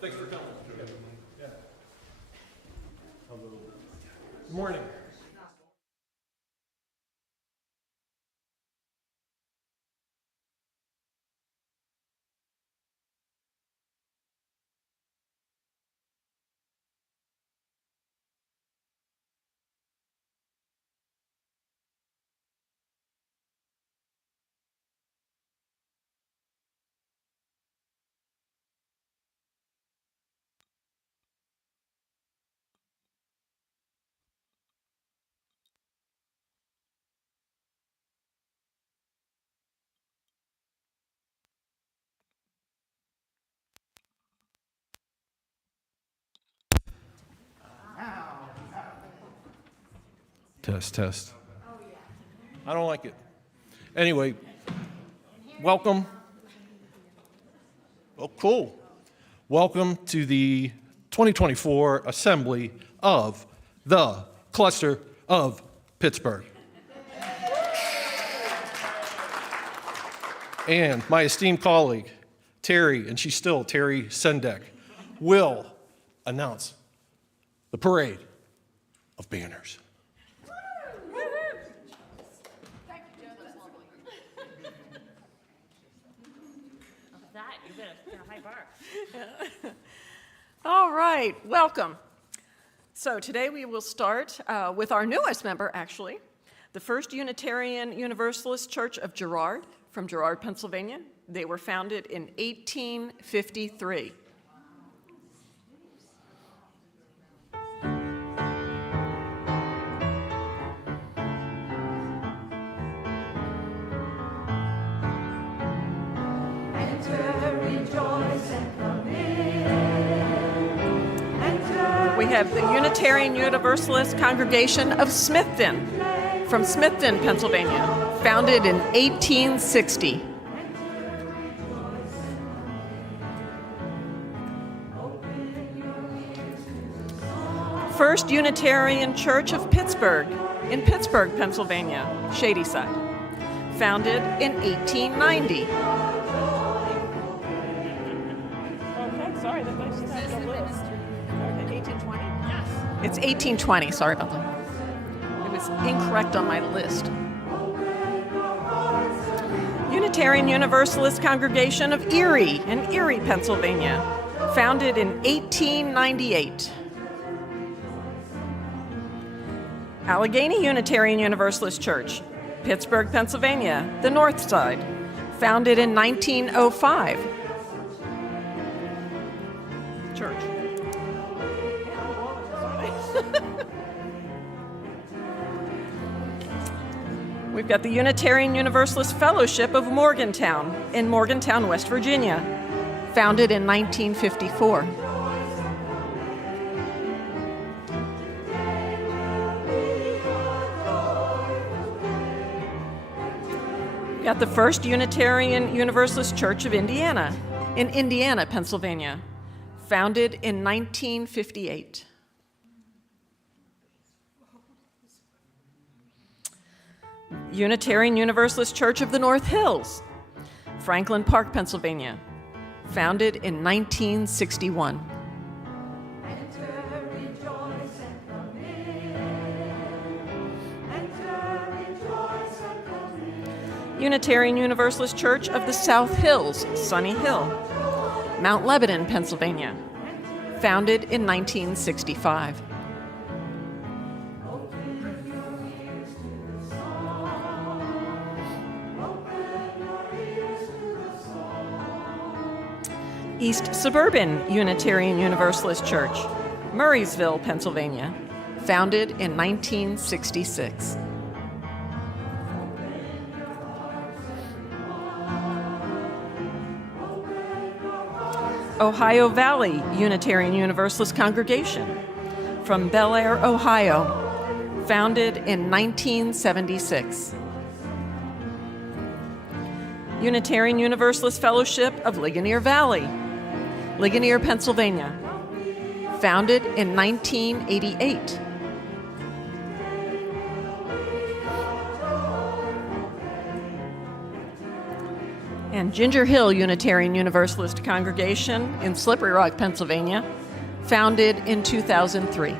Thanks for coming. Yeah. Good morning. Test, test. I don't like it. Anyway, welcome. Oh, cool. Welcome to the 2024 Assembly of the Cluster of Pittsburgh. And my esteemed colleague, Terry, and she's still Terry Sendek, will announce the parade of banners. All right, welcome. So today we will start with our newest member, actually, the First Unitarian Universalist Church of Girard, from Girard, Pennsylvania. They were founded in 1853. We have the Unitarian Universalist Congregation of Smithton, from Smithton, Pennsylvania, founded in 1860. First Unitarian Church of Pittsburgh, in Pittsburgh, Pennsylvania, Shadyside, founded in 1890. Okay, sorry, that makes sense a little. Okay, 1820? Yes. It's 1820, sorry about that. It was incorrect on my list. Unitarian Universalist Congregation of Erie, in Erie, Pennsylvania, founded in 1898. Allegheny Unitarian Universalist Church, Pittsburgh, Pennsylvania, the North Side, founded in 1905. Church. We've got the Unitarian Universalist Fellowship of Morgantown in Morgantown, West Virginia, founded in 1954. We got the First Unitarian Universalist Church of Indiana in Indiana, Pennsylvania, founded in 1958. Unitarian Universalist Church of the North Hills, Franklin Park, Pennsylvania, founded in 1961. Unitarian Universalist Church of the South Hills, Sunny Hill, Mount Lebanon, Pennsylvania, founded in 1965. East Suburban Unitarian Universalist Church, Murraysville, Pennsylvania, founded in 1966. Ohio Valley Unitarian Universalist Congregation from Bel Air, Ohio, founded in 1976. Unitarian Universalist Fellowship of Ligonier Valley, Ligonier, Pennsylvania, founded in 1988. And Ginger Hill Unitarian Universalist Congregation in Slippery Rock, Pennsylvania, founded in 2003. We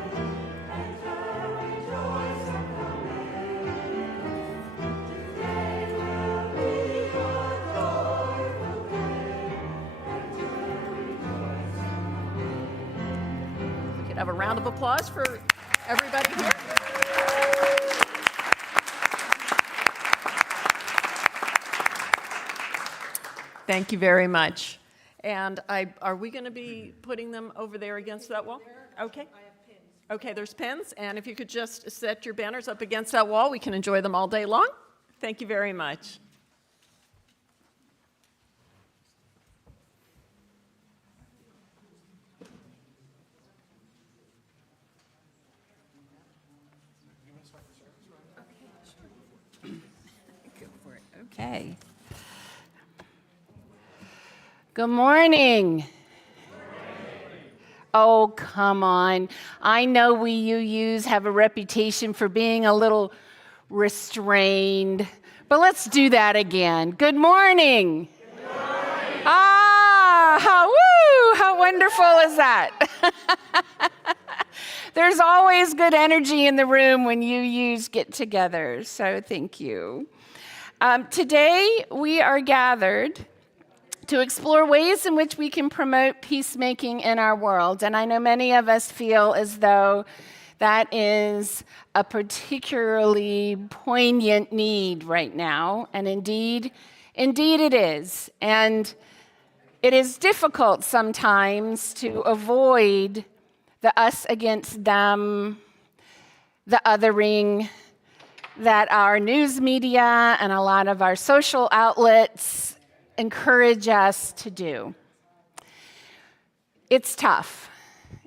could have a round of applause for everybody here. Thank you very much. And are we going to be putting them over there against that wall? Okay. I have pins. Okay, there's pins. And if you could just set your banners up against that wall, we can enjoy them all day long. Thank you very much. Go for it. Okay. Good morning. Oh, come on. I know we UUs have a reputation for being a little restrained, but let's do that again. Good morning. Good morning. How wonderful is that? There's always good energy in the room when UUs get together, so thank you. Today we are gathered to explore ways in which we can promote peacemaking in our world. And I know many of us feel as though that is a particularly poignant need right now. And indeed it is. And it is difficult sometimes to avoid the us against them, the othering that our news media and a lot of our social outlets encourage us to do. It's tough.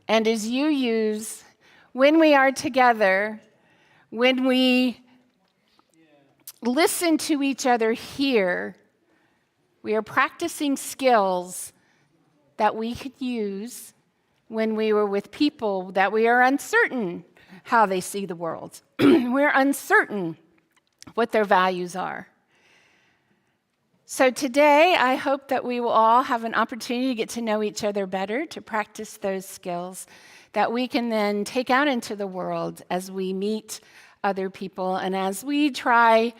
And as UUs, when we are together, when we listen to each other here, we are practicing skills that we could use when we were with people that we are uncertain how they see the world. We're uncertain what their values are. So today, I hope that we will all have an opportunity to get to know each other better, to practice those skills that we can then take out into the world as we meet other people and as we try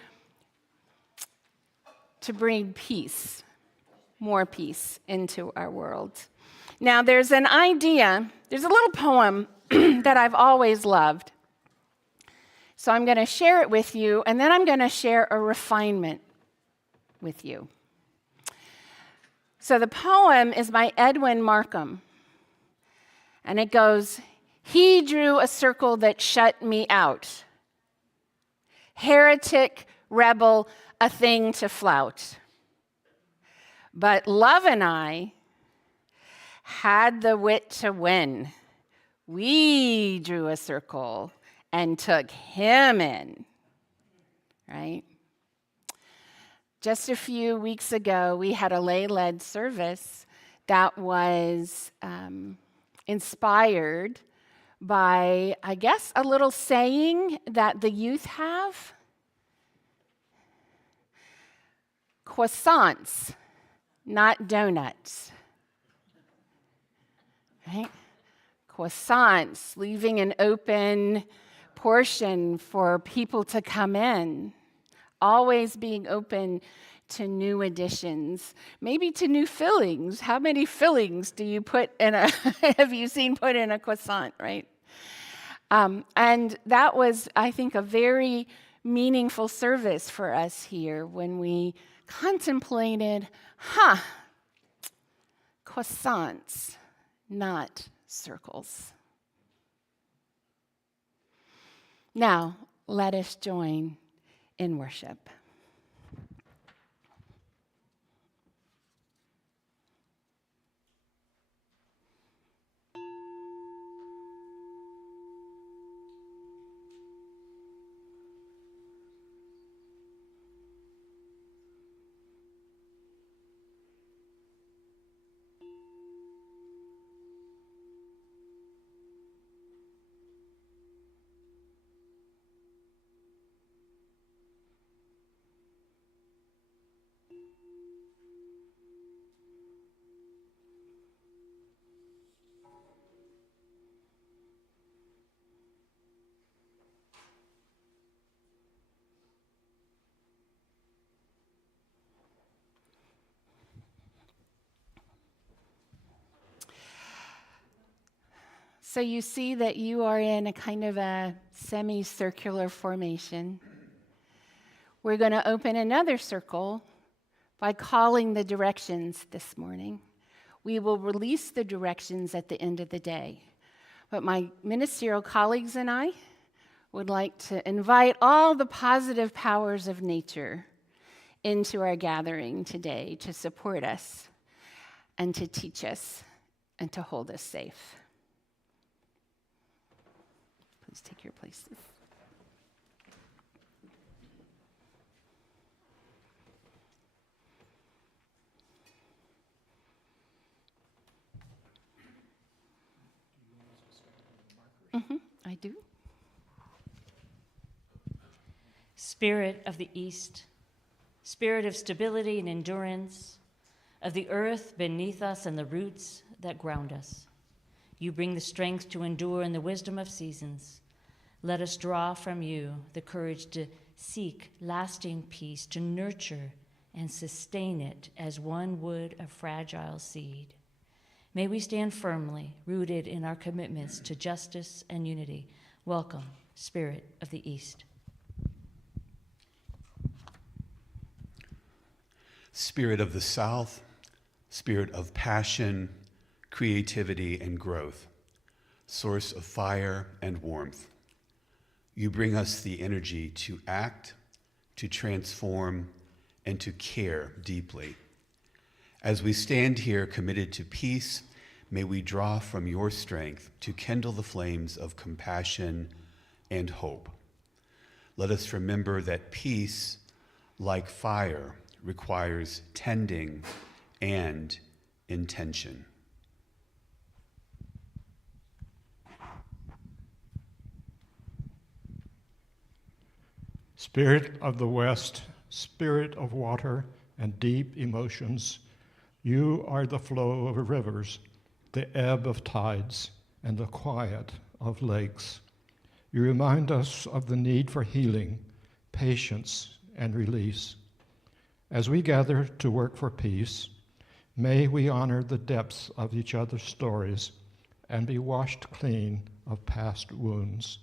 to bring peace, more peace into our world. Now, there's an idea, there's a little poem that I've always loved. So I'm going to share it with you, and then I'm going to share a refinement with you. So the poem is by Edwin Markham, and it goes, "He drew a circle that shut me out. Heretic, rebel, a thing to flout. But love and I had the wit to win. We drew a circle and took him in." Right? Just a few weeks ago, we had a lay-led service that was inspired by, I guess, a little saying that the youth have. Croissants, not donuts. Right? Croissants, leaving an open portion for people to come in. Always being open to new additions, maybe to new fillings. How many fillings do you put in a, have you seen put in a croissant, right? And that was, I think, a very meaningful service for us here when we contemplated, croissants, not circles. Now, let us join in worship. So you see that you are in a kind of a semicircular formation. We're going to open another circle by calling the directions this morning. We will release the directions at the end of the day. But my ministerial colleagues and I would like to invite all the positive powers of nature into our gathering today to support us and to teach us and to hold us safe. Please take your places. I do. Spirit of the East, spirit of stability and endurance, of the earth beneath us and the roots that ground us. You bring the strength to endure in the wisdom of seasons. Let us draw from you the courage to seek lasting peace, to nurture and sustain it as one would a fragile seed. May we stand firmly, rooted in our commitments to justice and unity. Welcome, Spirit of the East. Spirit of the South, spirit of passion, creativity, and growth, source of fire and warmth. You bring us the energy to act, to transform, and to care deeply. As we stand here committed to peace, may we draw from your strength to kindle the flames of compassion and hope. Let us remember that peace, like fire, requires tending and intention. Spirit of the West, spirit of water and deep emotions, you are the flow of rivers, the ebb of tides, and the quiet of lakes. You remind us of the need for healing, patience, and release. As we gather to work for peace, may we honor the depths of each other's stories and be washed clean of past wounds.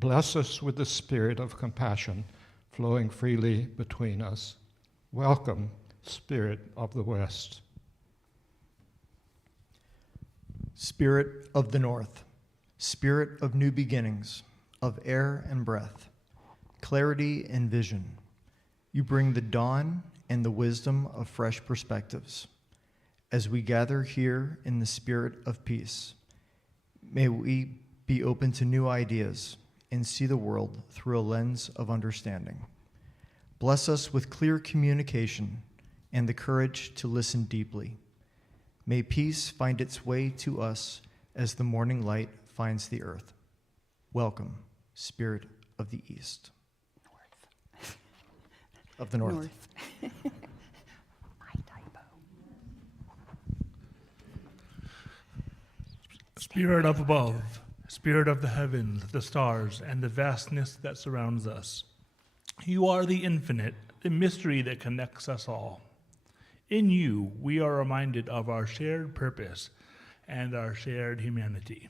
Bless us with the spirit of compassion flowing freely between us. Welcome, Spirit of the West. Spirit of the North, spirit of new beginnings, of air and breath, clarity and vision. You bring the dawn and the wisdom of fresh perspectives. As we gather here in the spirit of peace, may we be open to new ideas and see the world through a lens of understanding. Bless us with clear communication and the courage to listen deeply. May peace find its way to us as the morning light finds the earth. Welcome, Spirit of the East. Of the North. My typo. Spirit up above, Spirit of the heavens, the stars, and the vastness that surrounds us. You are the infinite, the mystery that connects us all. In you, we are reminded of our shared purpose and our shared humanity.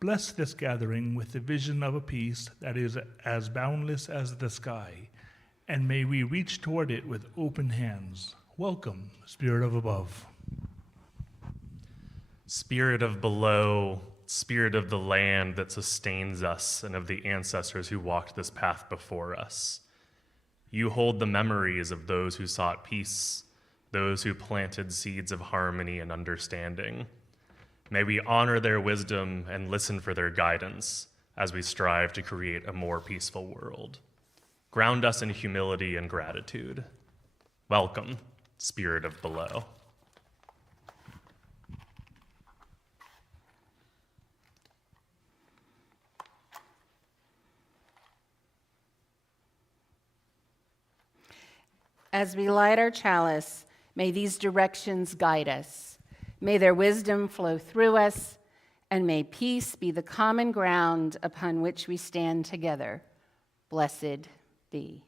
Bless this gathering with the vision of a peace that is as boundless as the sky, and may we reach toward it with open hands. Welcome, Spirit of above. Spirit of below, Spirit of the land that sustains us and of the ancestors who walked this path before us. You hold the memories of those who sought peace, those who planted seeds of harmony and understanding. May we honor their wisdom and listen for their guidance as we strive to create a more peaceful world. Ground us in humility and gratitude. Welcome, Spirit of below. As we light our chalice, may these directions guide us. May their wisdom flow through us, and may peace be the common ground upon which we stand together. Blessed be.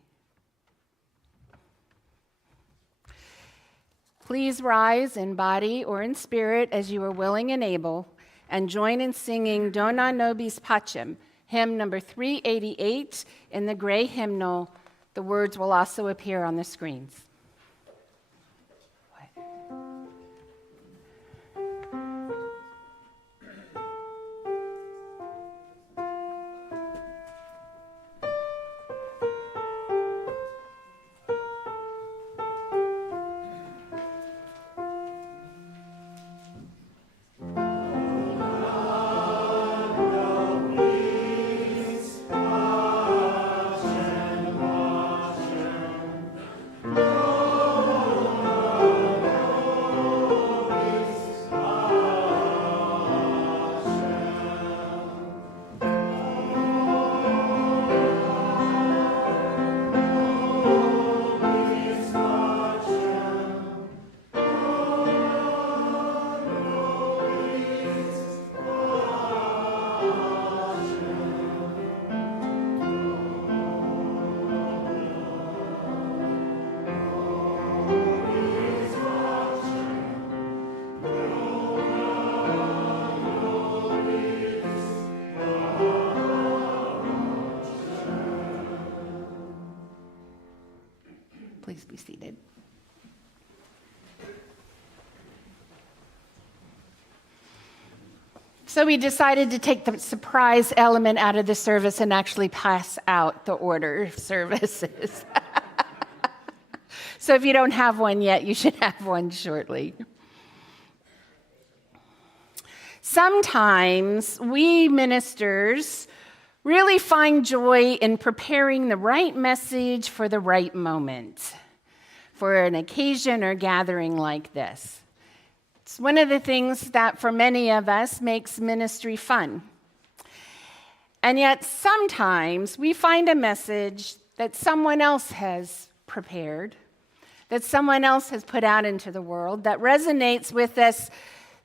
Please rise in body or in spirit as you are willing and able, and join in singing Dona Nobis Pacem, hymn number 388 in the gray hymnal. The words will also appear on the screens. Please be seated. So we decided to take the surprise element out of the service and actually pass out the order of services. So if you don't have one yet, you should have one shortly. Sometimes we ministers really find joy in preparing the right message for the right moment, for an occasion or gathering like this. It's one of the things that for many of us makes ministry fun. And yet sometimes we find a message that someone else has prepared, that someone else has put out into the world that resonates with us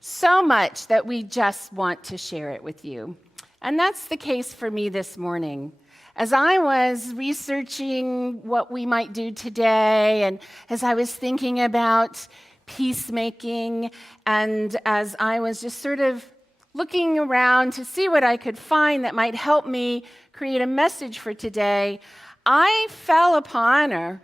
so much that we just want to share it with you. And that's the case for me this morning. As I was researching what we might do today, and as I was thinking about peacemaking, and as I was just sort of looking around to see what I could find that might help me create a message for today, I fell upon or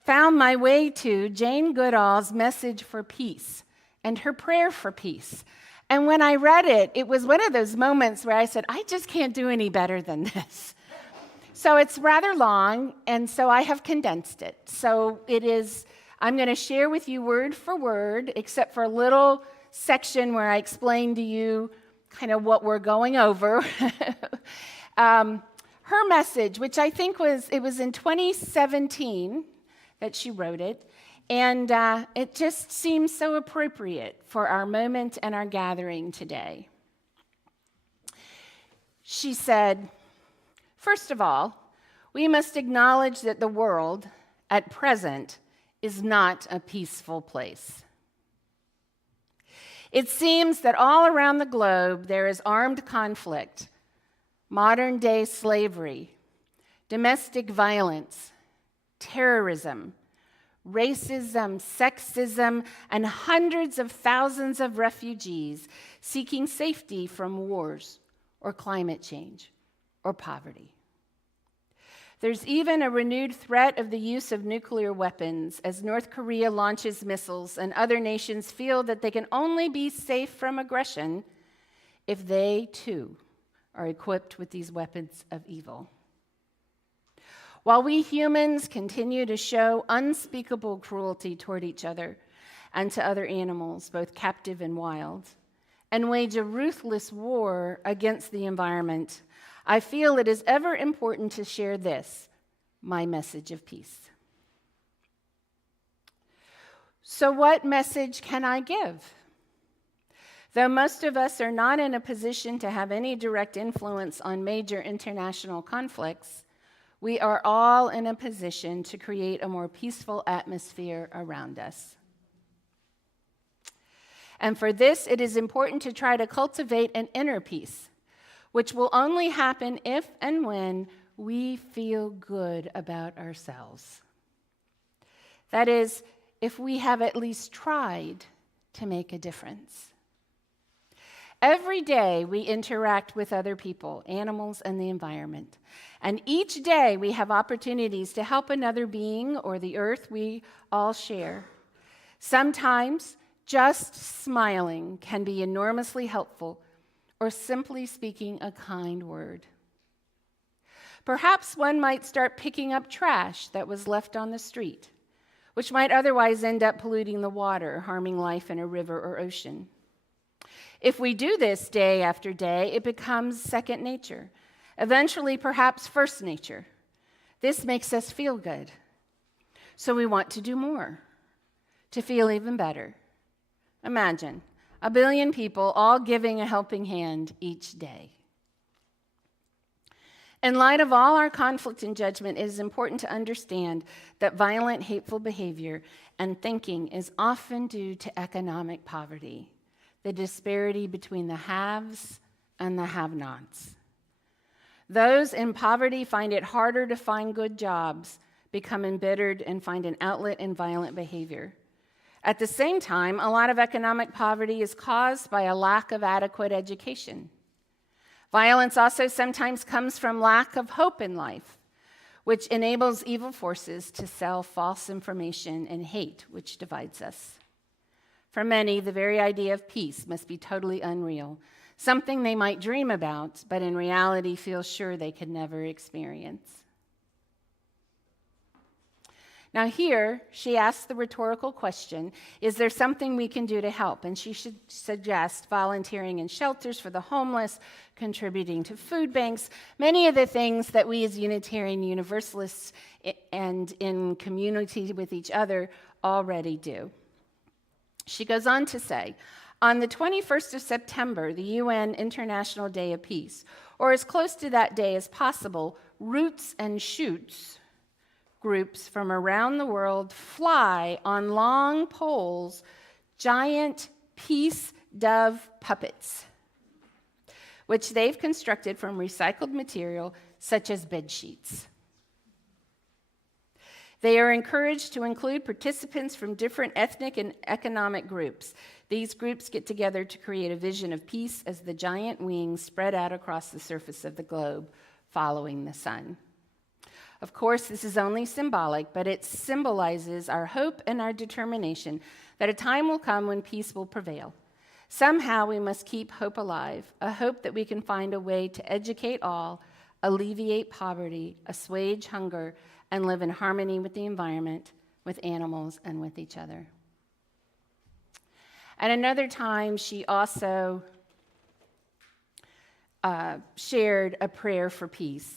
found my way to Jane Goodall's Message for Peace and her prayer for peace. And when I read it, it was one of those moments where I said, I just can't do any better than this. So it's rather long, and so I have condensed it. So it is, I'm going to share with you word for word, except for a little section where I explain to you kind of what we're going over. her message, which I think was in 2017 that she wrote it, and it just seems so appropriate for our moment and our gathering today. She said, first of all, we must acknowledge that the world at present is not a peaceful place. It seems that all around the globe there is armed conflict, modern-day slavery, domestic violence, terrorism, racism, sexism, and hundreds of thousands of refugees seeking safety from wars or climate change or poverty. There's even a renewed threat of the use of nuclear weapons as North Korea launches missiles and other nations feel that they can only be safe from aggression if they, too, are equipped with these weapons of evil. While we humans continue to show unspeakable cruelty toward each other and to other animals, both captive and wild, and wage a ruthless war against the environment, I feel it is ever important to share this, my message of peace. So what message can I give? Though most of us are not in a position to have any direct influence on major international conflicts, we are all in a position to create a more peaceful atmosphere around us. And for this, it is important to try to cultivate an inner peace, which will only happen if and when we feel good about ourselves. That is, if we have at least tried to make a difference. Every day we interact with other people, animals, and the environment. And each day we have opportunities to help another being or the earth we all share. Sometimes just smiling can be enormously helpful, or simply speaking a kind word. Perhaps one might start picking up trash that was left on the street, which might otherwise end up polluting the water, harming life in a river or ocean. If we do this day after day, it becomes second nature, eventually perhaps first nature. This makes us feel good. So we want to do more, to feel even better. Imagine 1 billion people all giving a helping hand each day. In light of all our conflict and judgment, it is important to understand that violent, hateful behavior and thinking is often due to economic poverty, the disparity between the haves and the have-nots. Those in poverty find it harder to find good jobs, become embittered, and find an outlet in violent behavior. At the same time, a lot of economic poverty is caused by a lack of adequate education. Violence also sometimes comes from lack of hope in life, which enables evil forces to sell false information and hate, which divides us. For many, the very idea of peace must be totally unreal, something they might dream about, but in reality feel sure they could never experience. Now here, she asks the rhetorical question, is there something we can do to help? And she should suggest volunteering in shelters for the homeless, contributing to food banks, many of the things that we as Unitarian Universalists and in community with each other already do. She goes on to say, on the 21st of September, the UN International Day of Peace, or as close to that day as possible, Roots and Shoots groups from around the world fly on long poles giant peace dove puppets, which they've constructed from recycled material such as bed sheets. They are encouraged to include participants from different ethnic and economic groups. These groups get together to create a vision of peace as the giant wings spread out across the surface of the globe, following the sun. Of course, this is only symbolic, but it symbolizes our hope and our determination that a time will come when peace will prevail. Somehow we must keep hope alive, a hope that we can find a way to educate all, alleviate poverty, assuage hunger, and live in harmony with the environment, with animals, and with each other. At another time, she also shared a prayer for peace.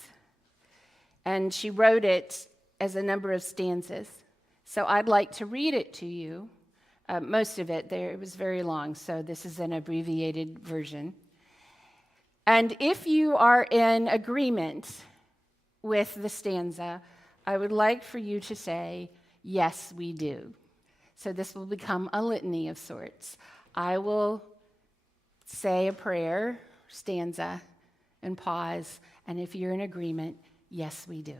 and she wrote it as a number of stanzas. So I'd like to read it to you. Most of it, it was very long, so this is an abbreviated version. And if you are in agreement with the stanza, I would like for you to say, yes, we do. So this will become a litany of sorts. I will say a prayer, stanza, and pause, and if you're in agreement, yes, we do.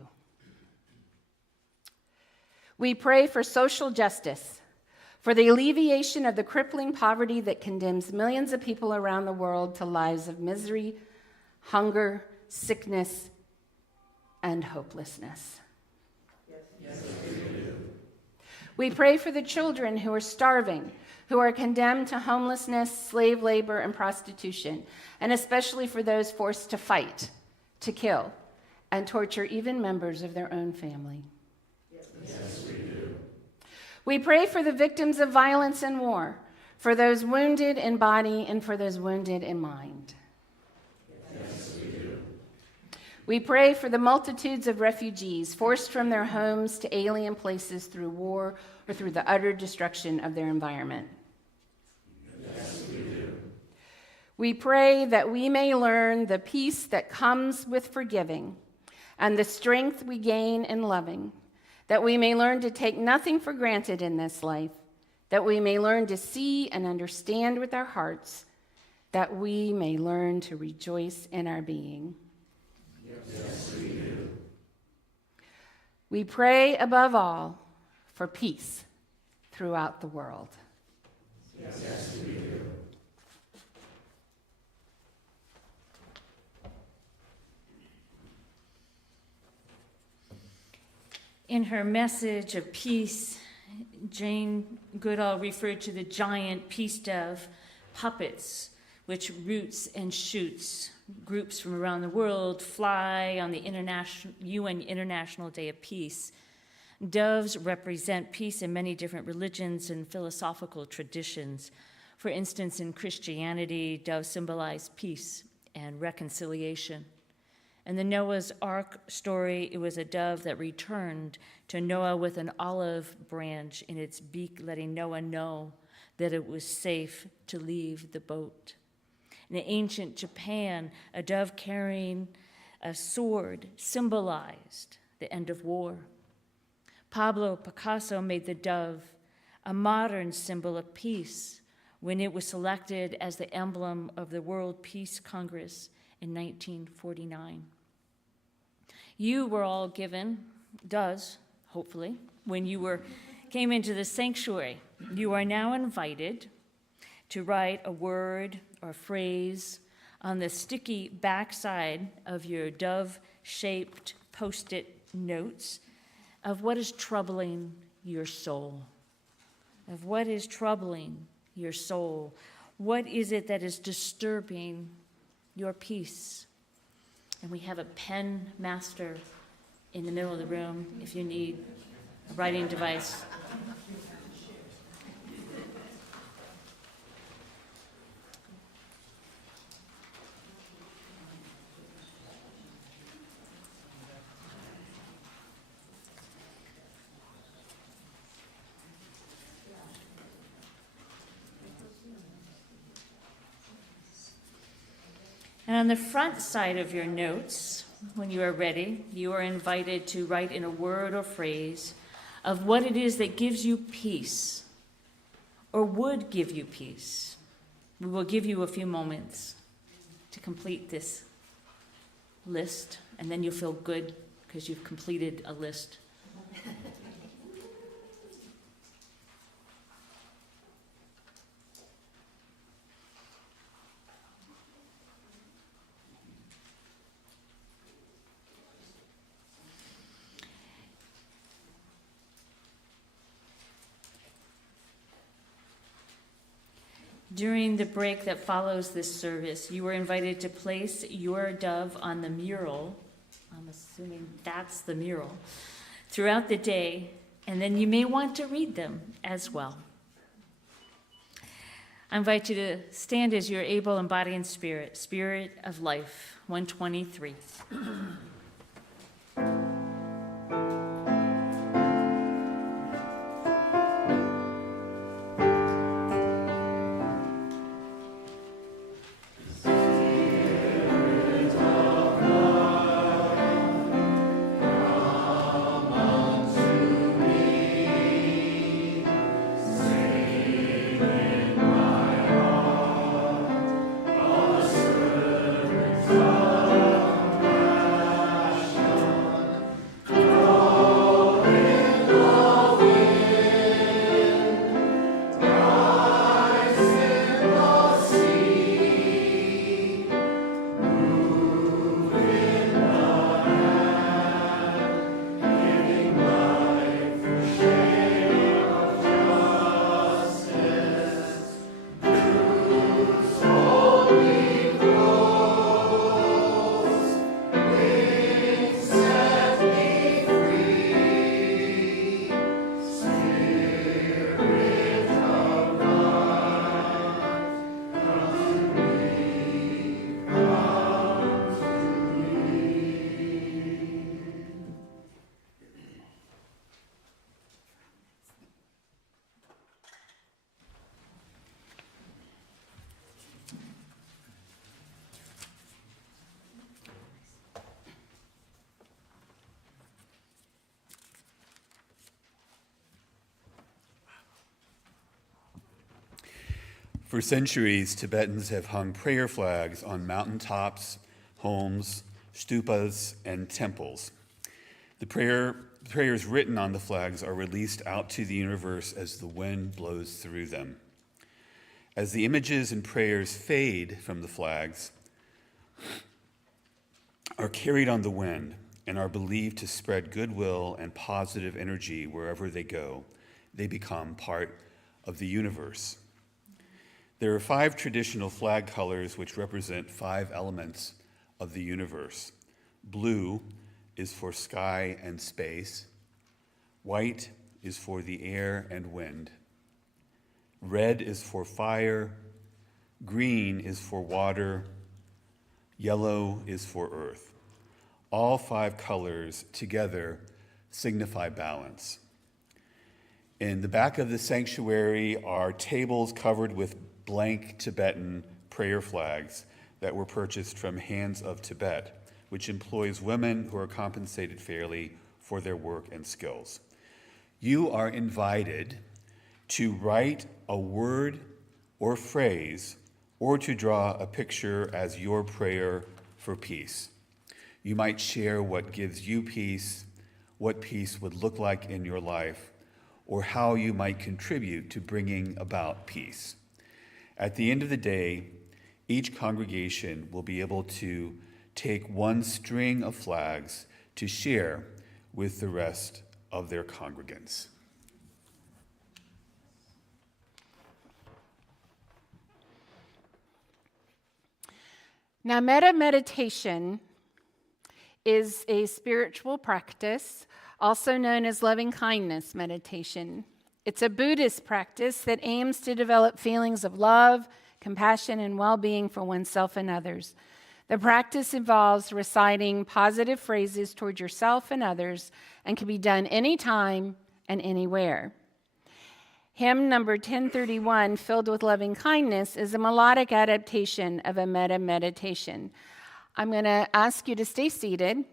We pray for social justice, for the alleviation of the crippling poverty that condemns millions of people around the world to lives of misery, hunger, sickness, and hopelessness. Yes, we do. We pray for the children who are starving, who are condemned to homelessness, slave labor, and prostitution, and especially for those forced to fight, to kill, and torture even members of their own family. Yes, we do. We pray for the victims of violence and war, for those wounded in body and for those wounded in mind. Yes, we do. We pray for the multitudes of refugees forced from their homes to alien places through war or through the utter destruction of their environment. Yes, we do. We pray that we may learn the peace that comes with forgiving and the strength we gain in loving, that we may learn to take nothing for granted in this life, that we may learn to see and understand with our hearts, that we may learn to rejoice in our being. Yes, we do. We pray above all for peace throughout the world. Yes, we do. In her message of peace, Jane Goodall referred to the giant peace dove puppets, which roots and shoots groups from around the world fly on the UN International Day of Peace. Doves represent peace in many different religions and philosophical traditions. For instance, in Christianity, doves symbolize peace and reconciliation. In the Noah's Ark story, it was a dove that returned to Noah with an olive branch in its beak, letting Noah know that it was safe to leave the boat. In ancient Japan, a dove carrying a sword symbolized the end of war. Pablo Picasso made the dove a modern symbol of peace when it was selected as the emblem of the World Peace Congress in 1949. You were all given doves, hopefully, when you came into the sanctuary. You are now invited to write a word or phrase on the sticky backside of your dove-shaped Post-it notes of what is troubling your soul. Of what is troubling your soul. What is it that is disturbing your peace? And we have a pen master in the middle of the room if you need a writing device. And on the front side of your notes, when you are ready, you are invited to write in a word or phrase of what it is that gives you peace or would give you peace. We will give you a few moments to complete this list, and then you'll feel good because you've completed a list. During the break that follows this service, you are invited to place your dove on the mural. I'm assuming that's the mural. Throughout the day, and then you may want to read them as well. I invite you to stand as you're able in body and spirit, spirit of life, 123. For centuries, Tibetans have hung prayer flags on mountaintops, homes, stupas, and temples. The prayers written on the flags are released out to the universe as the wind blows through them. As the images and prayers fade from the flags, are carried on the wind and are believed to spread goodwill and positive energy wherever they go, they become part of the universe. There are 5 traditional flag colors which represent 5 elements of the universe. Blue is for sky and space. White is for the air and wind. Red is for fire. Green is for water. Yellow is for earth. All 5 colors together signify balance. In the back of the sanctuary are tables covered with blank Tibetan prayer flags that were purchased from Hands of Tibet, which employs women who are compensated fairly for their work and skills. You are invited to write a word or phrase or to draw a picture as your prayer for peace. You might share what gives you peace, what peace would look like in your life, or how you might contribute to bringing about peace. At the end of the day, each congregation will be able to take one string of flags to share with the rest of their congregants. Now, metta meditation is a spiritual practice, also known as loving kindness meditation. It's a Buddhist practice that aims to develop feelings of love, compassion, and well-being for oneself and others. The practice involves reciting positive phrases toward yourself and others and can be done anytime and anywhere. Hymn number 1031, Filled with Loving Kindness, is a melodic adaptation of a metta meditation. I'm going to ask you to stay seated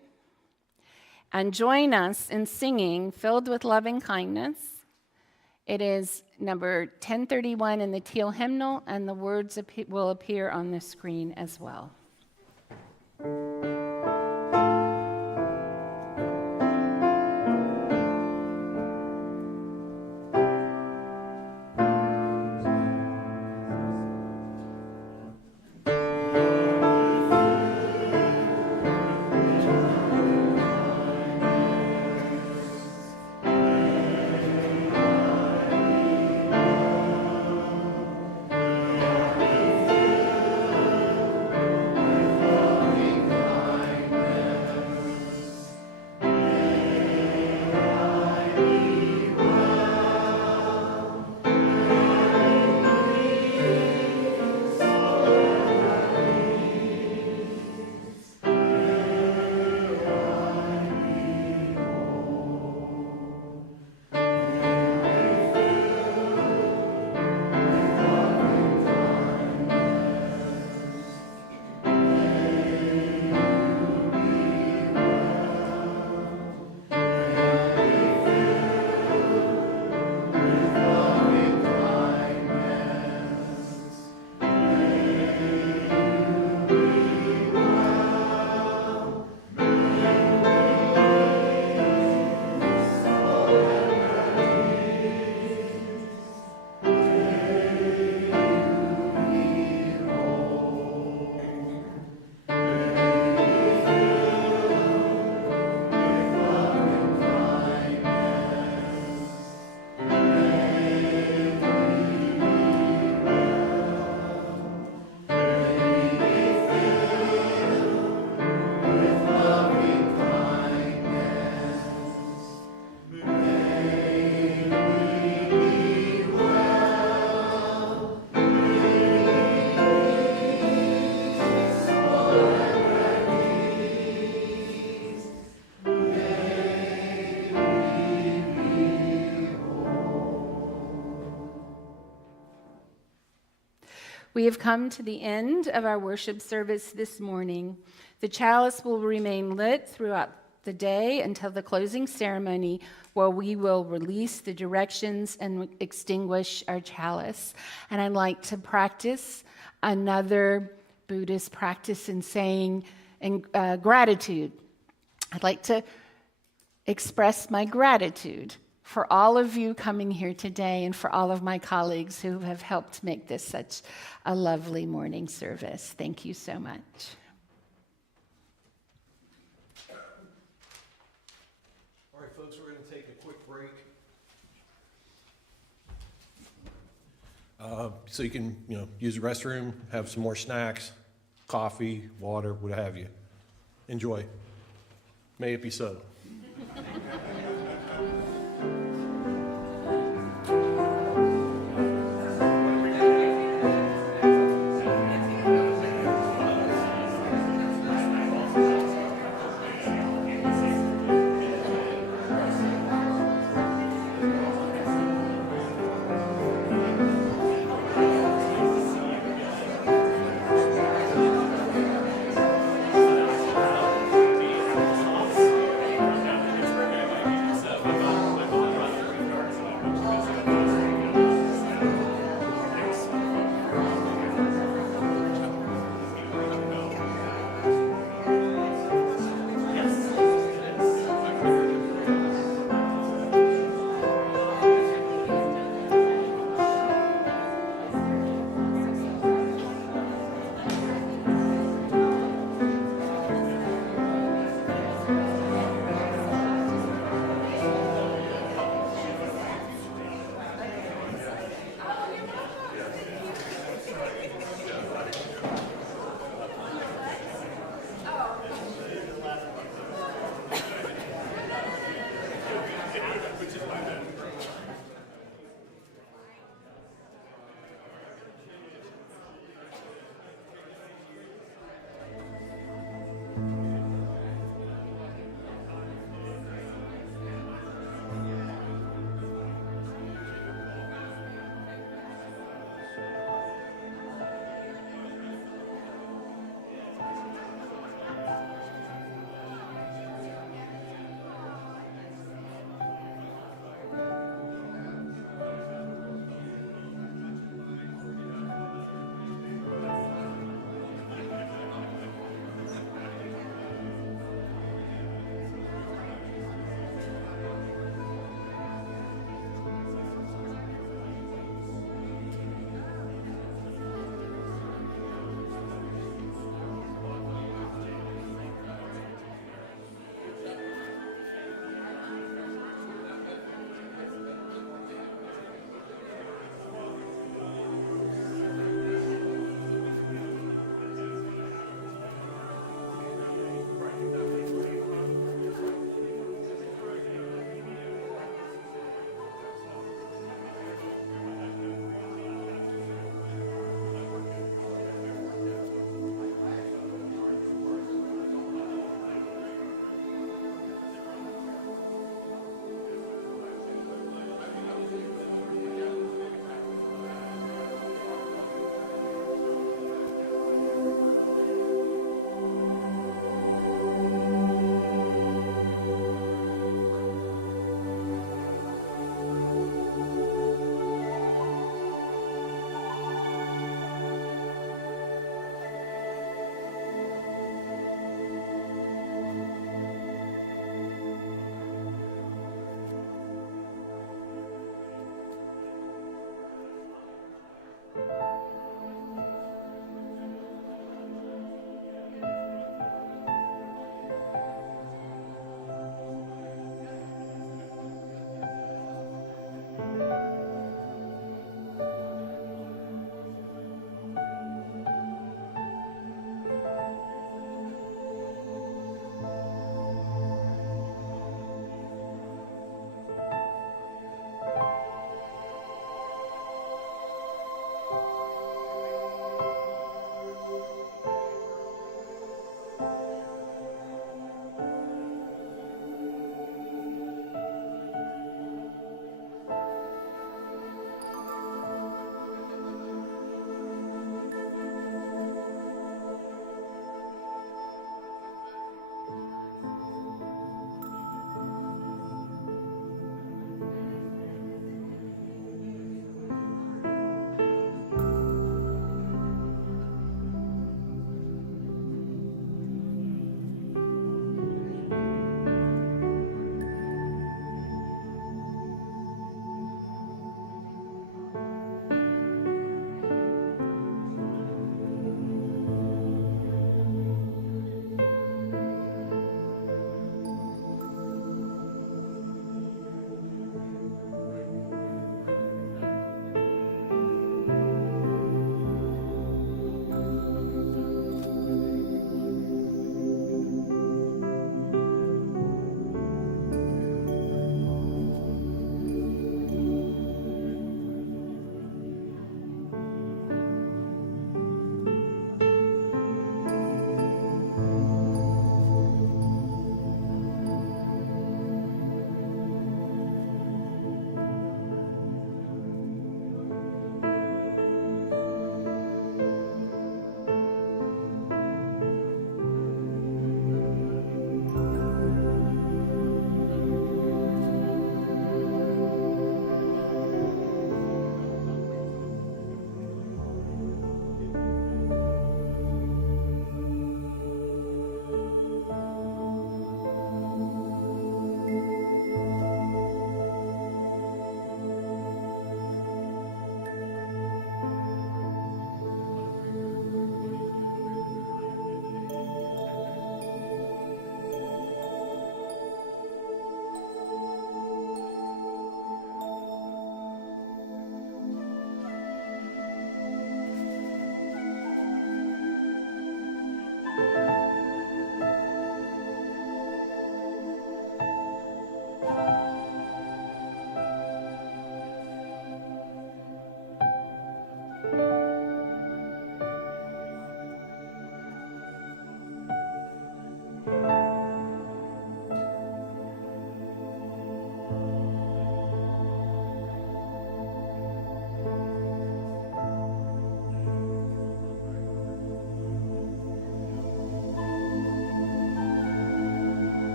and join us in singing Filled with Loving Kindness. It is number 1031 in the teal hymnal, and the words will appear on the screen as well. We have come to the end of our worship service this morning. The chalice will remain lit throughout the day until the closing ceremony, where we will release the directions and extinguish our chalice. And I'd like to practice another Buddhist practice in saying gratitude. I'd like to express my gratitude for all of you coming here today and for all of my colleagues who have helped make this such a lovely morning service. Thank you so much. All right, folks, we're going to take a quick break. So you can, use the restroom, have some more snacks, coffee, water, what have you. Enjoy. May it be so.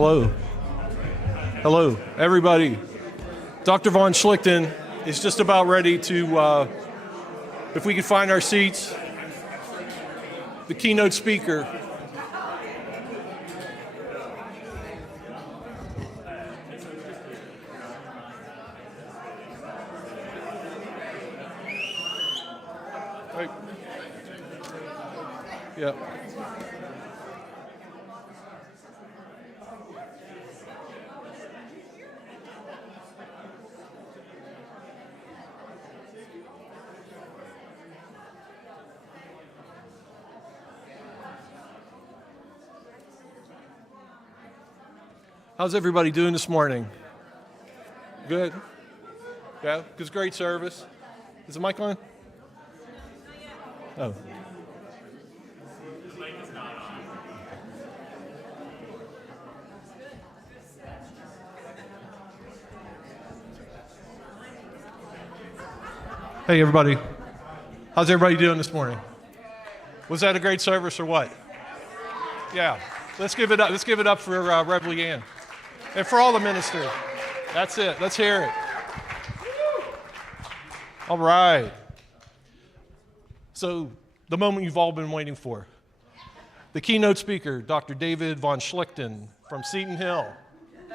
Hello. Hello, everybody. Dr. Von Schlichten is just about ready to, if we could find our seats, the keynote speaker. Right. Yeah. How's everybody doing this morning? Good? Yeah, it's great service. Is the mic on? Oh. Hey, everybody. How's everybody doing this morning? Was that a great service or what? Yeah. Let's give it up. Let's give it up for Rev. Leanne. And for all the ministers. That's it. Let's hear it. All right. So, the moment you've all been waiting for. The keynote speaker, Dr. David Von Schlichten from Seton Hill.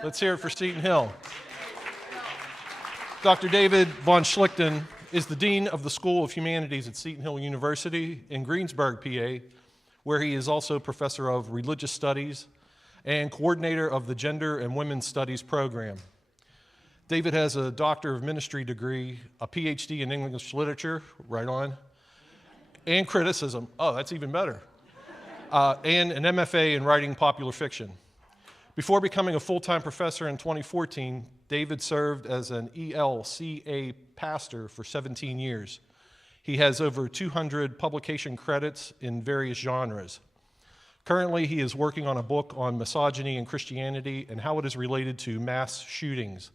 Let's hear it for Seton Hill. Dr. David Von Schlichten is the Dean of the School of Humanities at Seton Hill University in Greensburg, PA, where he is also Professor of Religious Studies and coordinator of the Gender and Women's Studies program. David has a Doctor of Ministry degree, a PhD in English Literature, right on, and criticism, oh, that's even better, and an MFA in writing popular fiction. Before becoming a full-time professor in 2014, David served as an ELCA pastor for 17 years. He has over 200 publication credits in various genres. Currently, he is working on a book on misogyny and Christianity and how it is related to mass shootings.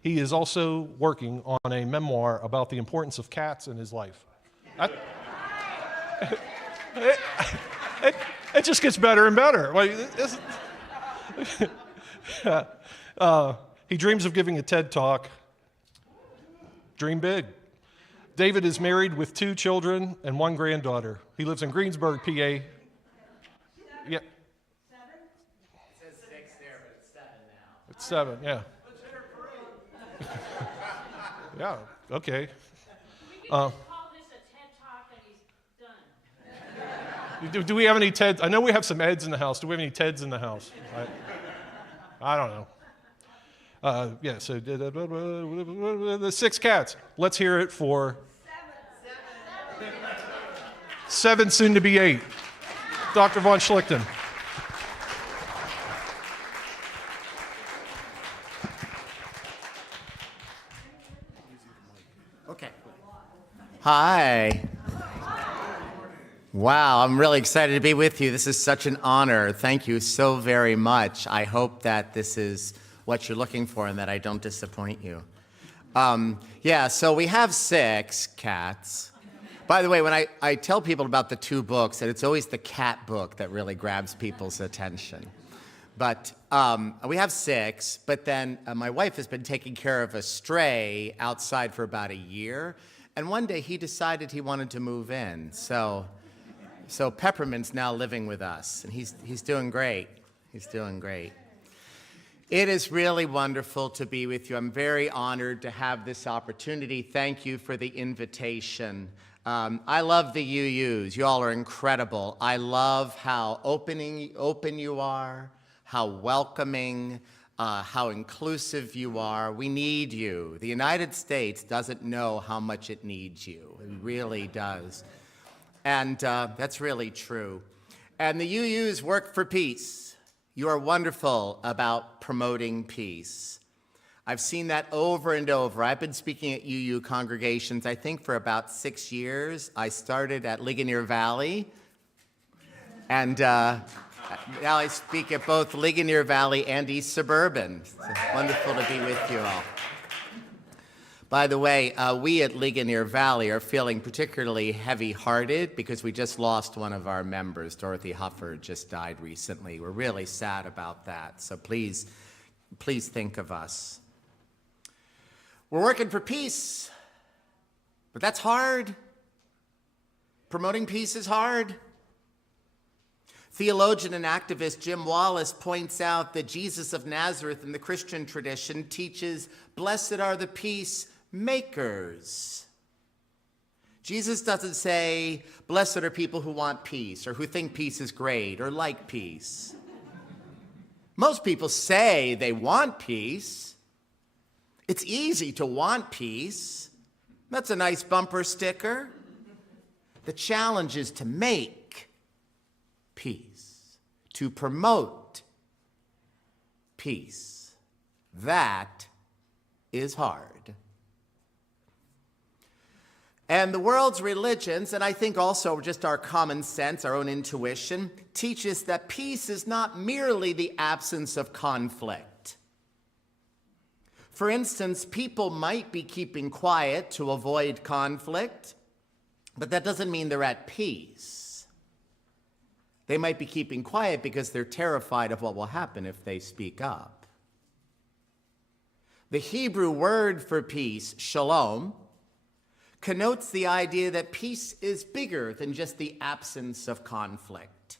He is also working on a memoir about the importance of cats in his life. It just gets better and better. He dreams of giving a TED Talk. Dream big. David is married with 2 children and 1 granddaughter. He lives in Greensburg, PA. Yeah. 7? It says 6 there, but it's 7 now. It's 7, yeah. Yeah, okay. We can just call this a TED Talk and he's done. Do we have any TEDs? I know we have some Eds in the house. Do we have any TEDs in the house? I don't know. Yeah, so the 6 cats. Let's hear it for 7, soon to be 8. Dr. Von Schlichten. Okay. Hi. Wow, I'm really excited to be with you. This is such an honor. Thank you so very much. I hope that this is what you're looking for and that I don't disappoint you. Yeah, so we have 6 cats. By the way, when I tell people about the 2 books, that it's always the cat book that really grabs people's attention. But we have 6, but then my wife has been taking care of a stray outside for about a year, and one day he decided he wanted to move in. So Peppermint's now living with us, and he's doing great. He's doing great. It is really wonderful to be with you. I'm very honored to have this opportunity. Thank you for the invitation. I love the UUs. You all are incredible. I love how open you are, how welcoming, how inclusive you are. We need you. The United States doesn't know how much it needs you. It really does. And that's really true. And the UUs work for peace. You are wonderful about promoting peace. I've seen that over and over. I've been speaking at UU congregations, I think, for about 6 years. I started at Ligonier Valley, and now I speak at both Ligonier Valley and East Suburban. It's wonderful to be with you all. By the way, we at Ligonier Valley are feeling particularly heavy-hearted because we just lost one of our members. Dorothy Huffer just died recently. We're really sad about that, so please think of us. We're working for peace, but that's hard. Promoting peace is hard. Theologian and activist Jim Wallace points out that Jesus of Nazareth in the Christian tradition teaches, "Blessed are the peacemakers." Jesus doesn't say, "Blessed are people who want peace," or who think peace is great, or like peace. Most people say they want peace. It's easy to want peace. That's a nice bumper sticker. The challenge is to make peace, to promote peace. That is hard. And the world's religions, and I think also just our common sense, our own intuition, teach us that peace is not merely the absence of conflict. For instance, people might be keeping quiet to avoid conflict, but that doesn't mean they're at peace. They might be keeping quiet because they're terrified of what will happen if they speak up. The Hebrew word for peace, shalom, connotes the idea that peace is bigger than just the absence of conflict.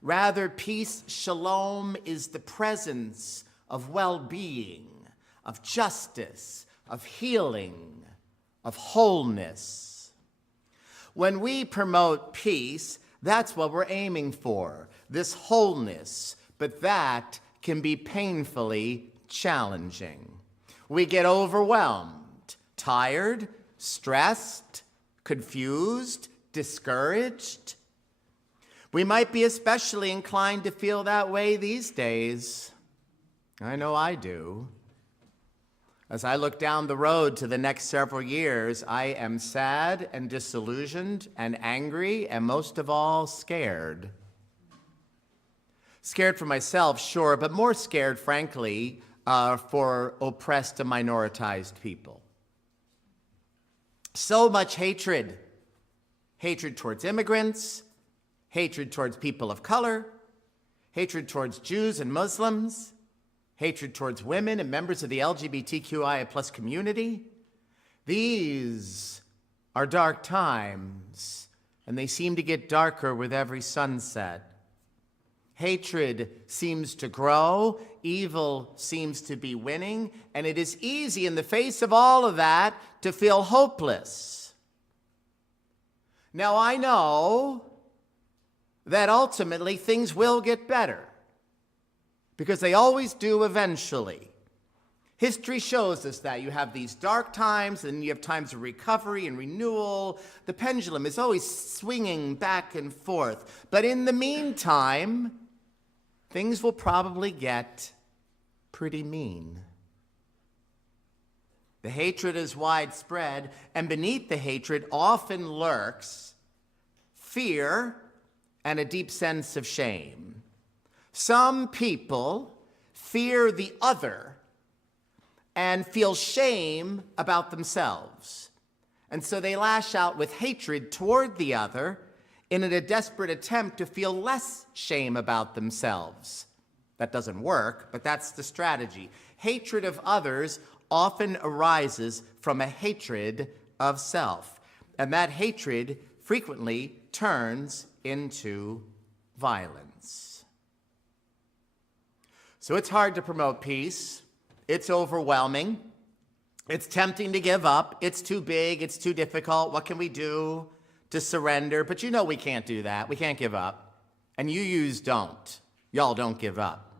Rather, peace, shalom, is the presence of well-being, of justice, of healing, of wholeness. When we promote peace, that's what we're aiming for, this wholeness, but that can be painfully challenging. We get overwhelmed, tired, stressed, confused, discouraged. We might be especially inclined to feel that way these days. I know I do. As I look down the road to the next several years, I am sad and disillusioned and angry and most of all, scared. Scared for myself, sure, but more scared, frankly, for oppressed and minoritized people. So much hatred. Hatred towards immigrants, hatred towards people of color, hatred towards Jews and Muslims, hatred towards women and members of the LGBTQIA+ community. These are dark times, and they seem to get darker with every sunset. Hatred seems to grow, evil seems to be winning, and it is easy in the face of all of that to feel hopeless. Now, I know that ultimately things will get better, because they always do eventually. History shows us that. You have these dark times, and you have times of recovery and renewal. The pendulum is always swinging back and forth. But in the meantime, things will probably get pretty mean. The hatred is widespread, and beneath the hatred often lurks fear and a deep sense of shame. Some people fear the other and feel shame about themselves. And so they lash out with hatred toward the other in a desperate attempt to feel less shame about themselves. That doesn't work, but that's the strategy. Hatred of others often arises from a hatred of self. And that hatred frequently turns into violence. So it's hard to promote peace. It's overwhelming. It's tempting to give up. It's too big. It's too difficult. What can we do to surrender? But you know we can't do that. We can't give up. And UUs don't. Y'all don't give up.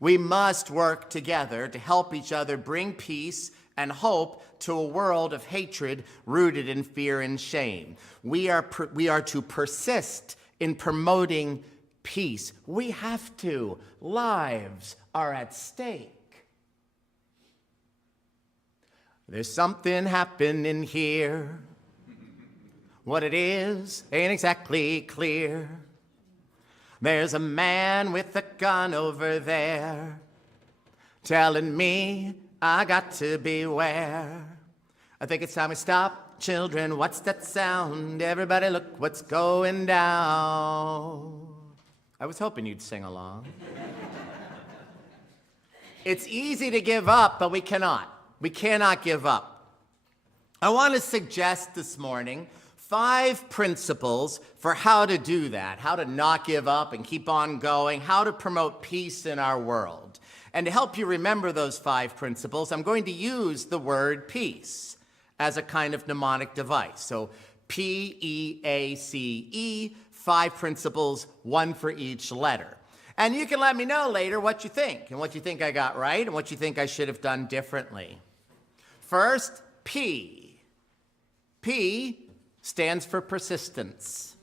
We must work together to help each other bring peace and hope to a world of hatred rooted in fear and shame. We are to persist in promoting peace. We have to. Lives are at stake. There's something happening here. What it is ain't exactly clear. There's a man with a gun over there telling me I got to beware. I think it's time we stop. Children, what's that sound? Everybody look what's going down. I was hoping you'd sing along. It's easy to give up, but we cannot. We cannot give up. I want to suggest this morning 5 principles for how to do that, how to not give up and keep on going, how to promote peace in our world. And to help you remember those 5 principles, I'm going to use the word peace as a kind of mnemonic device. So P-E-A-C-E, 5 principles, 1 for each letter. And you can let me know later what you think, and what you think I got right, and what you think I should have done differently. First, P. P stands for persistence.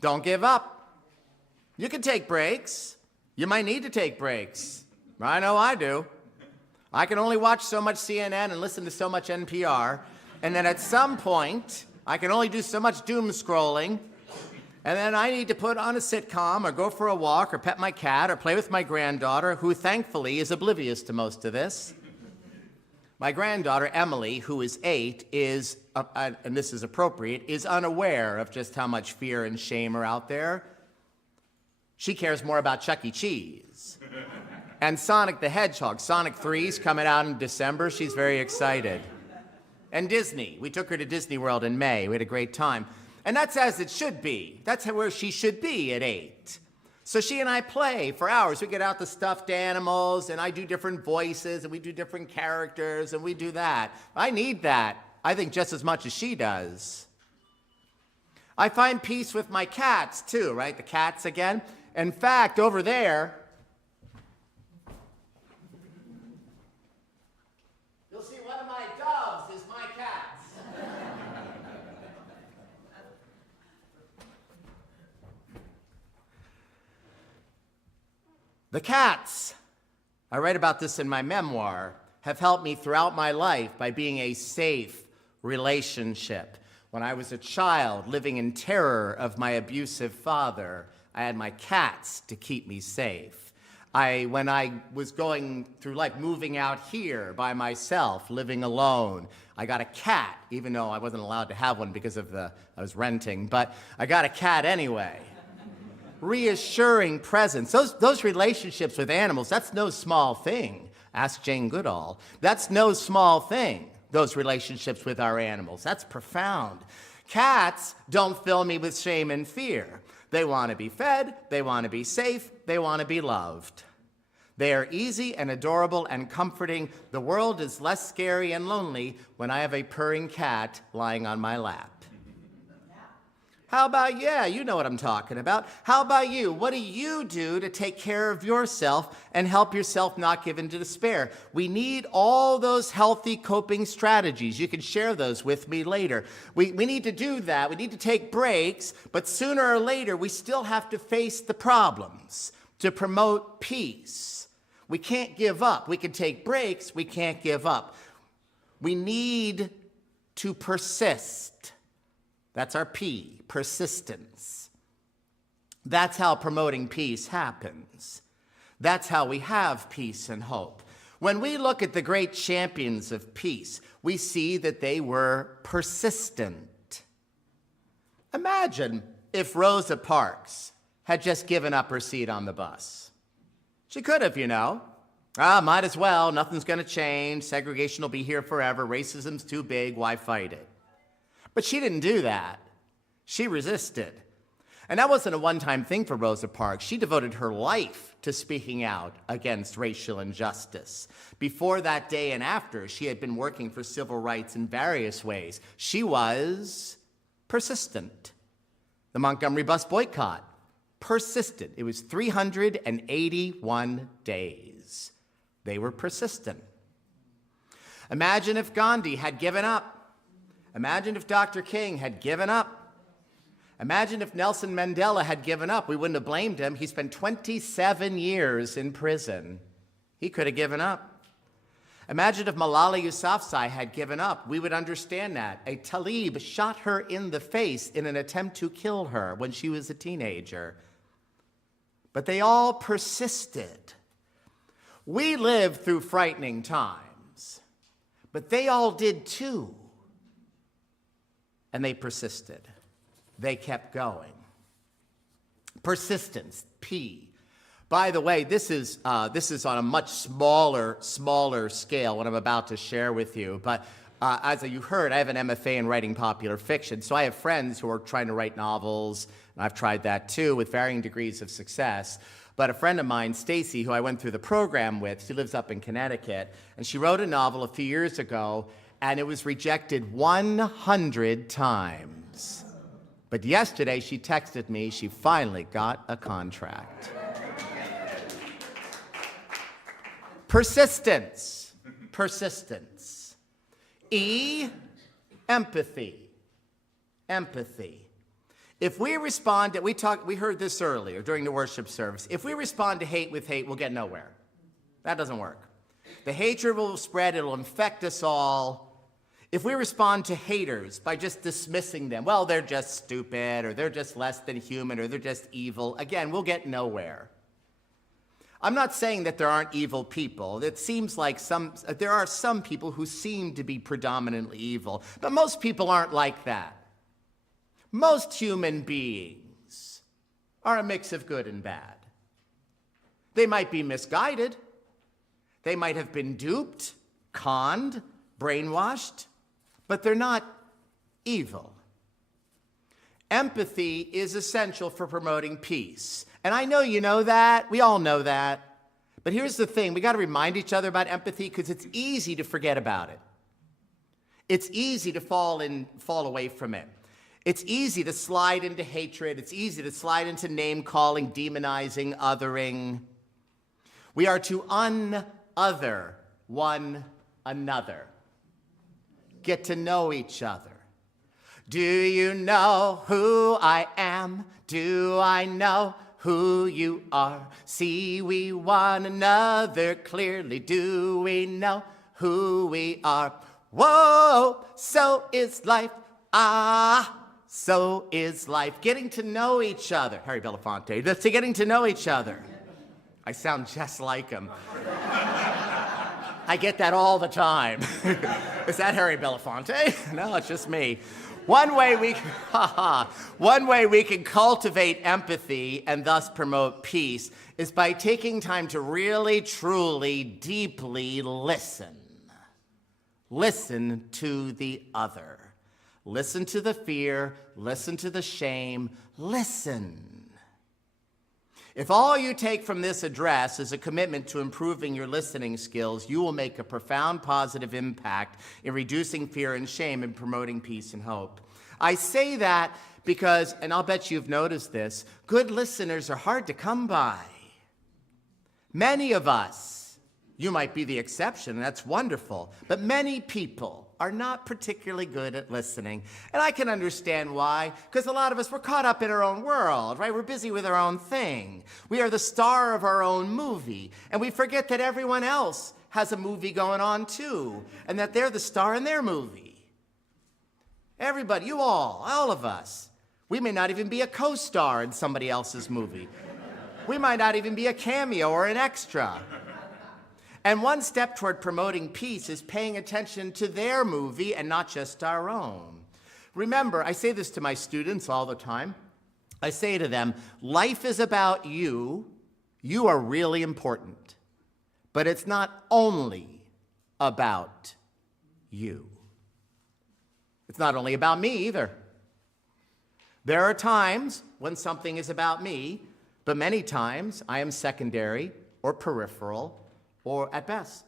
Don't give up. You can take breaks. You might need to take breaks. I know I do. I can only watch so much CNN and listen to so much NPR, and then at some point, I can only do so much doom scrolling, and then I need to put on a sitcom or go for a walk or pet my cat or play with my granddaughter, who thankfully is oblivious to most of this. My granddaughter, Emily, who is 8, is, and this is appropriate, is unaware of just how much fear and shame are out there. She cares more about Chuck E. Cheese. And Sonic the Hedgehog. Sonic 3's coming out in December. She's very excited. And Disney. We took her to Disney World in May. We had a great time. And that's as it should be. That's where she should be at 8. So she and I play for hours. We get out the stuffed animals, and I do different voices, and we do different characters, and we do that. I need that, I think, just as much as she does. I find peace with my cats, too, right? The cats again. In fact, over there, you'll see one of my doves is my cats. The cats, I write about this in my memoir, have helped me throughout my life by being a safe relationship. When I was a child living in terror of my abusive father, I had my cats to keep me safe. When I was going through life, moving out here by myself, living alone, I got a cat, even though I wasn't allowed to have one because of I was renting, but I got a cat anyway. Reassuring presence. Those relationships with animals, that's no small thing. Ask Jane Goodall. That's no small thing, those relationships with our animals. That's profound. Cats don't fill me with shame and fear. They want to be fed, they want to be safe, they want to be loved. They are easy and adorable and comforting. The world is less scary and lonely when I have a purring cat lying on my lap. How about, you know what I'm talking about. How about you? What do you do to take care of yourself and help yourself not give in to despair? We need all those healthy coping strategies. You can share those with me later. We need to do that. We need to take breaks, but sooner or later, we still have to face the problems to promote peace. We can't give up. We can take breaks. We can't give up. We need to persist. That's our P, persistence. That's how promoting peace happens. That's how we have peace and hope. When we look at the great champions of peace, we see that they were persistent. Imagine if Rosa Parks had just given up her seat on the bus. She could have, you know. Might as well, nothing's going to change, segregation will be here forever, racism's too big, why fight it? But she didn't do that. She resisted. And that wasn't a one-time thing for Rosa Parks. She devoted her life to speaking out against racial injustice. Before that day and after, she had been working for civil rights in various ways. She was persistent. The Montgomery bus boycott, persistent. It was 381 days. They were persistent. Imagine if Gandhi had given up. Imagine if Dr. King had given up. Imagine if Nelson Mandela had given up. We wouldn't have blamed him. He spent 27 years in prison. He could have given up. Imagine if Malala Yousafzai had given up. We would understand that. A Talib shot her in the face in an attempt to kill her when she was a teenager. But they all persisted. We lived through frightening times, but they all did too. And they persisted. They kept going. Persistence, P. By the way, this is on a much smaller scale, what I'm about to share with you. But as you heard, I have an MFA in writing popular fiction, so I have friends who are trying to write novels, and I've tried that too with varying degrees of success. But a friend of mine, Stacy, who I went through the program with, she lives up in Connecticut, and she wrote a novel a few years ago, and it was rejected 100 times. But yesterday, she texted me, she finally got a contract. Persistence. Persistence. E, empathy. Empathy. If we respond to, we heard this earlier during the worship service. If we respond to hate with hate, we'll get nowhere. That doesn't work. The hatred will spread, it'll infect us all. If we respond to haters by just dismissing them, well, they're just stupid, or they're just less than human, or they're just evil, again, we'll get nowhere. I'm not saying that there aren't evil people. It seems like there are some people who seem to be predominantly evil, but most people aren't like that. Most human beings are a mix of good and bad. They might be misguided. They might have been duped, conned, brainwashed, but they're not evil. Empathy is essential for promoting peace. And I know you know that. We all know that. But here's the thing. We got to remind each other about empathy because it's easy to forget about it. It's easy to fall away from it. It's easy to slide into hatred. It's easy to slide into name-calling, demonizing, othering. We are to un-other one another. Get to know each other. Do you know who I am? Do I know who you are? See we one another clearly. Do we know who we are? Whoa, so is life. Ah, so is life. Getting to know each other. Harry Belafonte. That's getting to know each other. I sound just like him. I get that all the time. Is that Harry Belafonte? No, it's just me. One way we can cultivate empathy and thus promote peace is by taking time to really, truly, deeply listen. Listen to the other. Listen to the fear. Listen to the shame. Listen. If all you take from this address is a commitment to improving your listening skills, you will make a profound positive impact in reducing fear and shame and promoting peace and hope. I say that because, and I'll bet you've noticed this, good listeners are hard to come by. Many of us, you might be the exception, and that's wonderful, but many people are not particularly good at listening. And I can understand why, because a lot of us, we're caught up in our own world, right? We're busy with our own thing. We are the star of our own movie, and we forget that everyone else has a movie going on too, and that they're the star in their movie. Everybody, you all of us. We may not even be a co-star in somebody else's movie. We might not even be a cameo or an extra. And one step toward promoting peace is paying attention to their movie and not just our own. Remember, I say this to my students all the time. I say to them, life is about you. You are really important. But it's not only about you. It's not only about me either. There are times when something is about me, but many times I am secondary or peripheral or at best.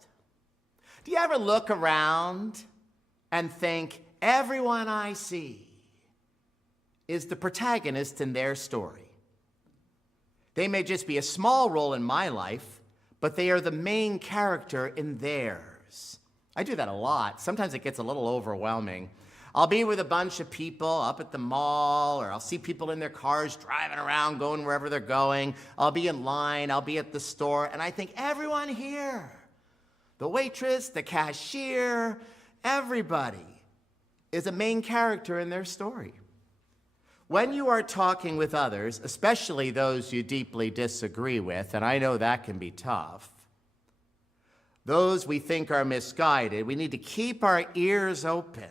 Do you ever look around and think, everyone I see is the protagonist in their story? They may just be a small role in my life, but they are the main character in theirs. I do that a lot. Sometimes it gets a little overwhelming. I'll be with a bunch of people up at the mall, or I'll see people in their cars driving around, going wherever they're going. I'll be in line, I'll be at the store, and I think everyone here, the waitress, the cashier, everybody is a main character in their story. When you are talking with others, especially those you deeply disagree with, and I know that can be tough, those we think are misguided. We need to keep our ears open.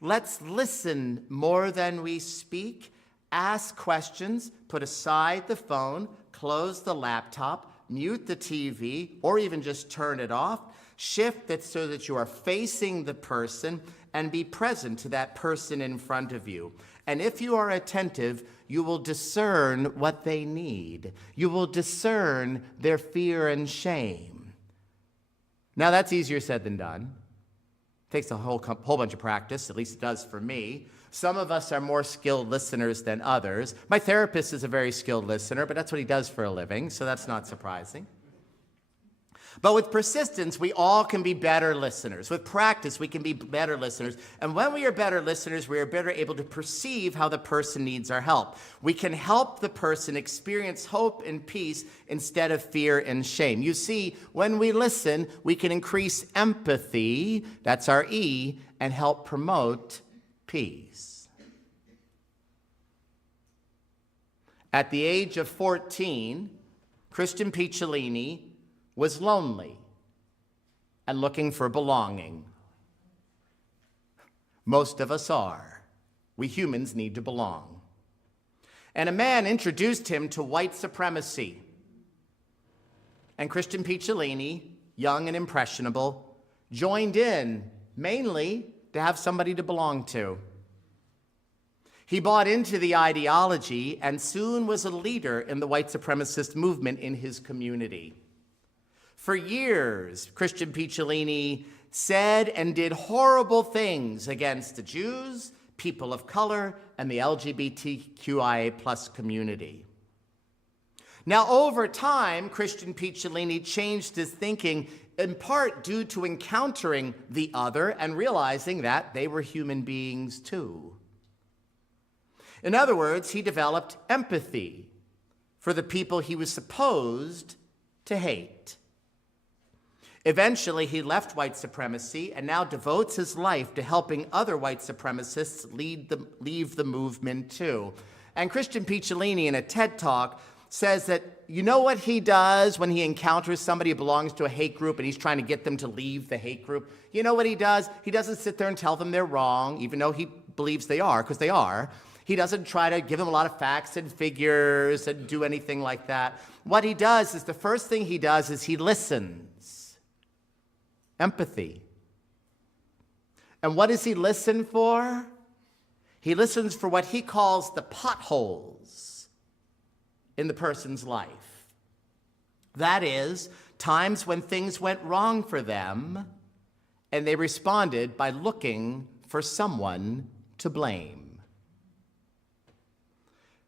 Let's listen more than we speak. Ask questions, put aside the phone, close the laptop, mute the TV, or even just turn it off. Shift it so that you are facing the person and be present to that person in front of you. And if you are attentive, you will discern what they need. You will discern their fear and shame. Now, that's easier said than done. It takes a whole bunch of practice, at least it does for me. Some of us are more skilled listeners than others. My therapist is a very skilled listener, but that's what he does for a living, so that's not surprising. But with persistence, we all can be better listeners. With practice, we can be better listeners. And when we are better listeners, we are better able to perceive how the person needs our help. We can help the person experience hope and peace instead of fear and shame. You see, when we listen, we can increase empathy, that's our E, and help promote peace. At the age of 14, Christian Picciolini was lonely and looking for belonging. Most of us are. We humans need to belong. And a man introduced him to white supremacy. And Christian Picciolini, young and impressionable, joined in, mainly to have somebody to belong to. He bought into the ideology and soon was a leader in the white supremacist movement in his community. For years, Christian Picciolini said and did horrible things against the Jews, people of color, and the LGBTQIA+ community. Now, over time, Christian Picciolini changed his thinking, in part due to encountering the other and realizing that they were human beings too. In other words, he developed empathy for the people he was supposed to hate. Eventually, he left white supremacy and now devotes his life to helping other white supremacists leave the movement too. And Christian Picciolini, in a TED Talk, says that you know what he does when he encounters somebody who belongs to a hate group and he's trying to get them to leave the hate group? You know what he does? He doesn't sit there and tell them they're wrong, even though he believes they are, because they are. He doesn't try to give them a lot of facts and figures and do anything like that. What he does is, the first thing he does is he listens. Empathy. And what does he listen for? He listens for what he calls the potholes in the person's life. That is, times when things went wrong for them, and they responded by looking for someone to blame.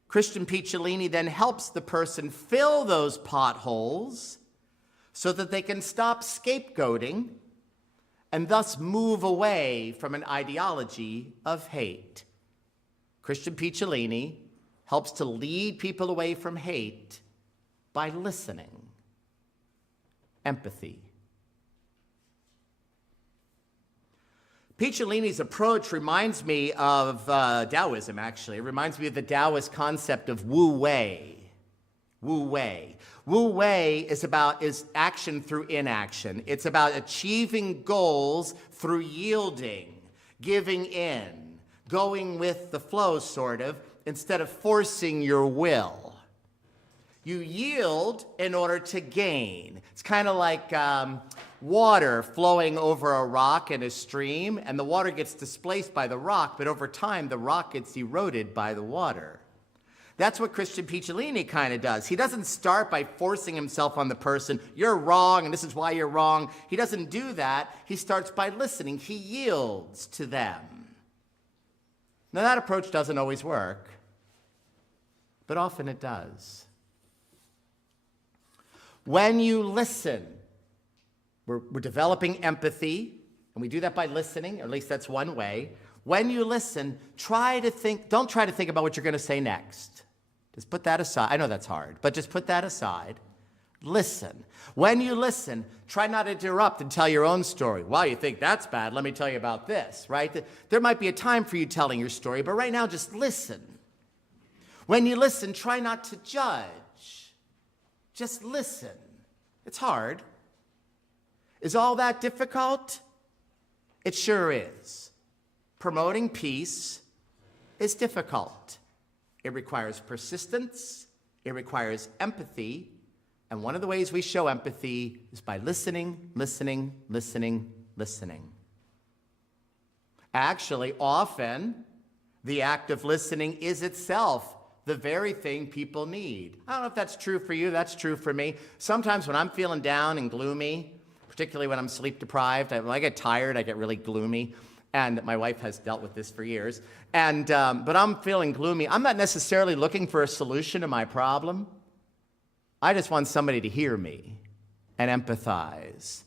Christian Picciolini then helps the person fill those potholes so that they can stop scapegoating and thus move away from an ideology of hate. Christian Picciolini helps to lead people away from hate by listening. Empathy. Picciolini's approach reminds me of Taoism, actually. It reminds me of the Taoist concept of Wu Wei. Wu Wei. Wu Wei is action through inaction. It's about achieving goals through yielding, giving in, going with the flow, sort of, instead of forcing your will. You yield in order to gain. It's kind of like water flowing over a rock in a stream, and the water gets displaced by the rock, but over time, the rock gets eroded by the water. That's what Christian Picciolini kind of does. He doesn't start by forcing himself on the person, you're wrong, and this is why you're wrong. He doesn't do that. He starts by listening. He yields to them. Now, that approach doesn't always work, but often it does. When you listen, we're developing empathy, and we do that by listening, or at least that's one way. When you listen, don't try to think about what you're going to say next. Just put that aside. I know that's hard, but just put that aside. Listen. When you listen, try not to interrupt and tell your own story. Wow, you think that's bad? Let me tell you about this, right? There might be a time for you telling your story, but right now, just listen. When you listen, try not to judge. Just listen. It's hard. Is all that difficult? It sure is. Promoting peace is difficult. It requires persistence. It requires empathy. And one of the ways we show empathy is by listening, listening, listening, listening. Actually, often, the act of listening is itself the very thing people need. I don't know if that's true for you, that's true for me. Sometimes when I'm feeling down and gloomy, particularly when I'm sleep deprived, when I get tired, I get really gloomy. And my wife has dealt with this for years. But I'm feeling gloomy. I'm not necessarily looking for a solution to my problem. I just want somebody to hear me and empathize.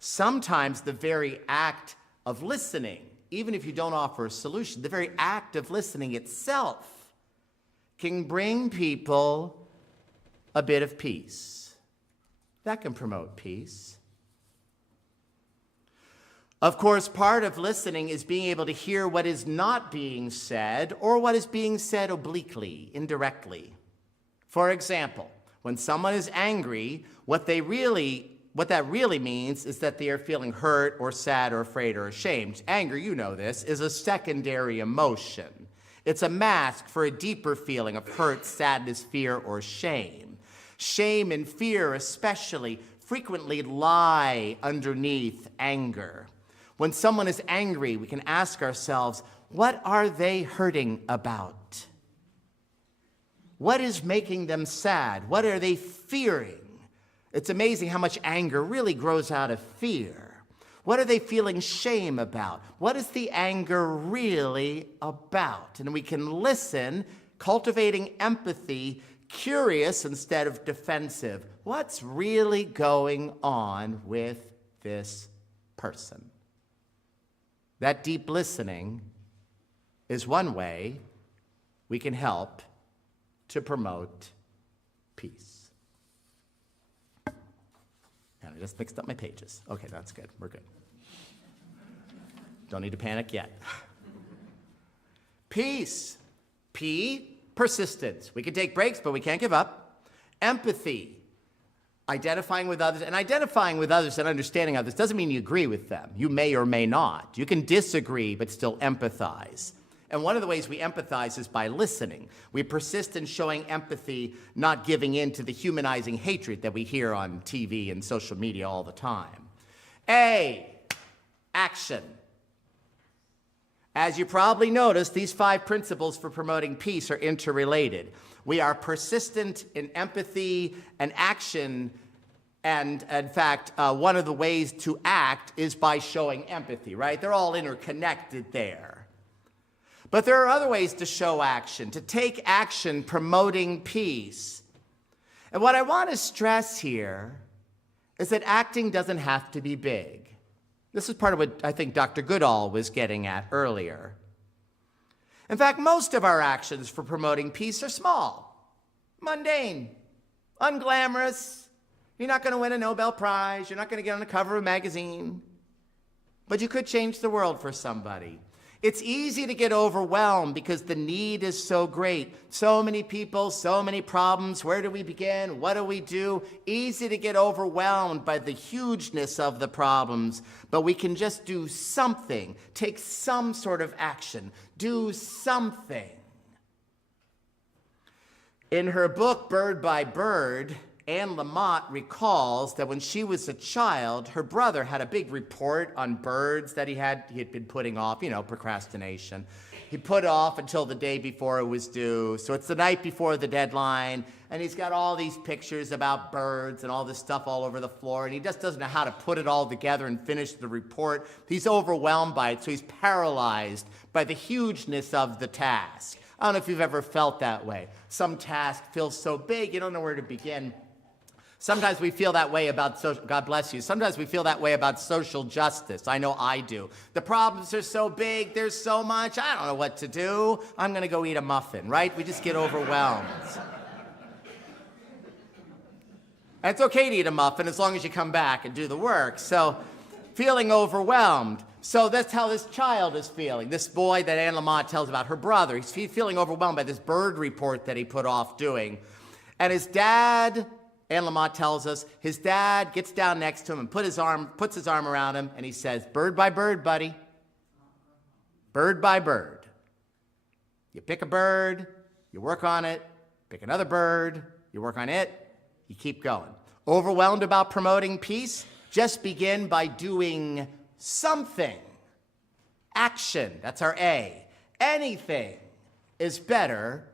Sometimes the very act of listening, even if you don't offer a solution, the very act of listening itself can bring people a bit of peace. That can promote peace. Of course, part of listening is being able to hear what is not being said or what is being said obliquely, indirectly. For example, when someone is angry, what that really means is that they are feeling hurt or sad or afraid or ashamed. Anger, you know this, is a secondary emotion. It's a mask for a deeper feeling of hurt, sadness, fear, or shame. Shame and fear especially frequently lie underneath anger. When someone is angry, we can ask ourselves, what are they hurting about? What is making them sad? What are they fearing? It's amazing how much anger really grows out of fear. What are they feeling shame about? What is the anger really about? And we can listen, cultivating empathy, curious instead of defensive. What's really going on with this person? That deep listening is one way we can help to promote peace. And I just mixed up my pages. Okay, that's good. We're good. Don't need to panic yet. Peace. P, persistence. We can take breaks, but we can't give up. Empathy. Identifying with others. And identifying with others and understanding others doesn't mean you agree with them. You may or may not. You can disagree, but still empathize. And one of the ways we empathize is by listening. We persist in showing empathy, not giving in to the humanizing hatred that we hear on TV and social media all the time. A, action. As you probably noticed, these 5 principles for promoting peace are interrelated. We are persistent in empathy and action, and in fact, one of the ways to act is by showing empathy, right? They're all interconnected there. But there are other ways to show action, to take action promoting peace. And what I want to stress here is that acting doesn't have to be big. This is part of what I think Dr. Goodall was getting at earlier. In fact, most of our actions for promoting peace are small, mundane, unglamorous. You're not going to win a Nobel Prize. You're not going to get on the cover of a magazine. But you could change the world for somebody. It's easy to get overwhelmed because the need is so great. So many people, so many problems. Where do we begin? What do we do? Easy to get overwhelmed by the hugeness of the problems. But we can just do something. Take some sort of action. Do something. In her book, Bird by Bird, Anne Lamott recalls that when she was a child, her brother had a big report on birds that he had been putting off, procrastination. He put it off until the day before it was due. So it's the night before the deadline, and he's got all these pictures about birds and all this stuff all over the floor, and he just doesn't know how to put it all together and finish the report. He's overwhelmed by it, so he's paralyzed by the hugeness of the task. I don't know if you've ever felt that way. Some task feels so big, you don't know where to begin. Sometimes we feel that way about social, God bless you. Sometimes we feel that way about social justice. I know I do. The problems are so big, there's so much, I don't know what to do. I'm going to go eat a muffin, right? We just get overwhelmed. And it's okay to eat a muffin as long as you come back and do the work. So, feeling overwhelmed. So that's how this child is feeling. This boy that Anne Lamott tells about, her brother, he's feeling overwhelmed by this bird report that he put off doing. And his dad Anne Lamott tells us his dad gets down next to him and puts his arm around him, and he says, bird by bird, buddy. Bird by bird. You pick a bird, you work on it, pick another bird, you work on it, you keep going. Overwhelmed about promoting peace? Just begin by doing something. Action, that's our A. Anything is better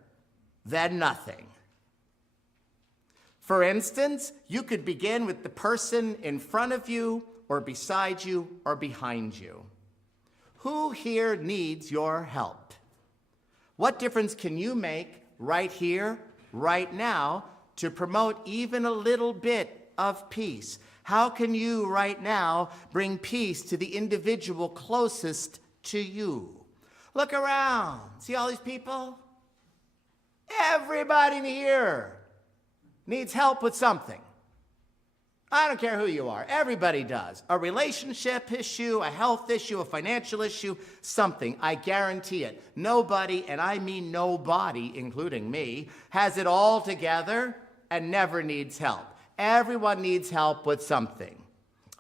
than nothing. For instance, you could begin with the person in front of you, or beside you, or behind you. Who here needs your help? What difference can you make right here, right now, to promote even a little bit of peace? How can you right now bring peace to the individual closest to you? Look around. See all these people? Everybody in here needs help with something. I don't care who you are. Everybody does. A relationship issue, a health issue, a financial issue, something. I guarantee it. Nobody, and I mean nobody, including me, has it all together and never needs help. Everyone needs help with something.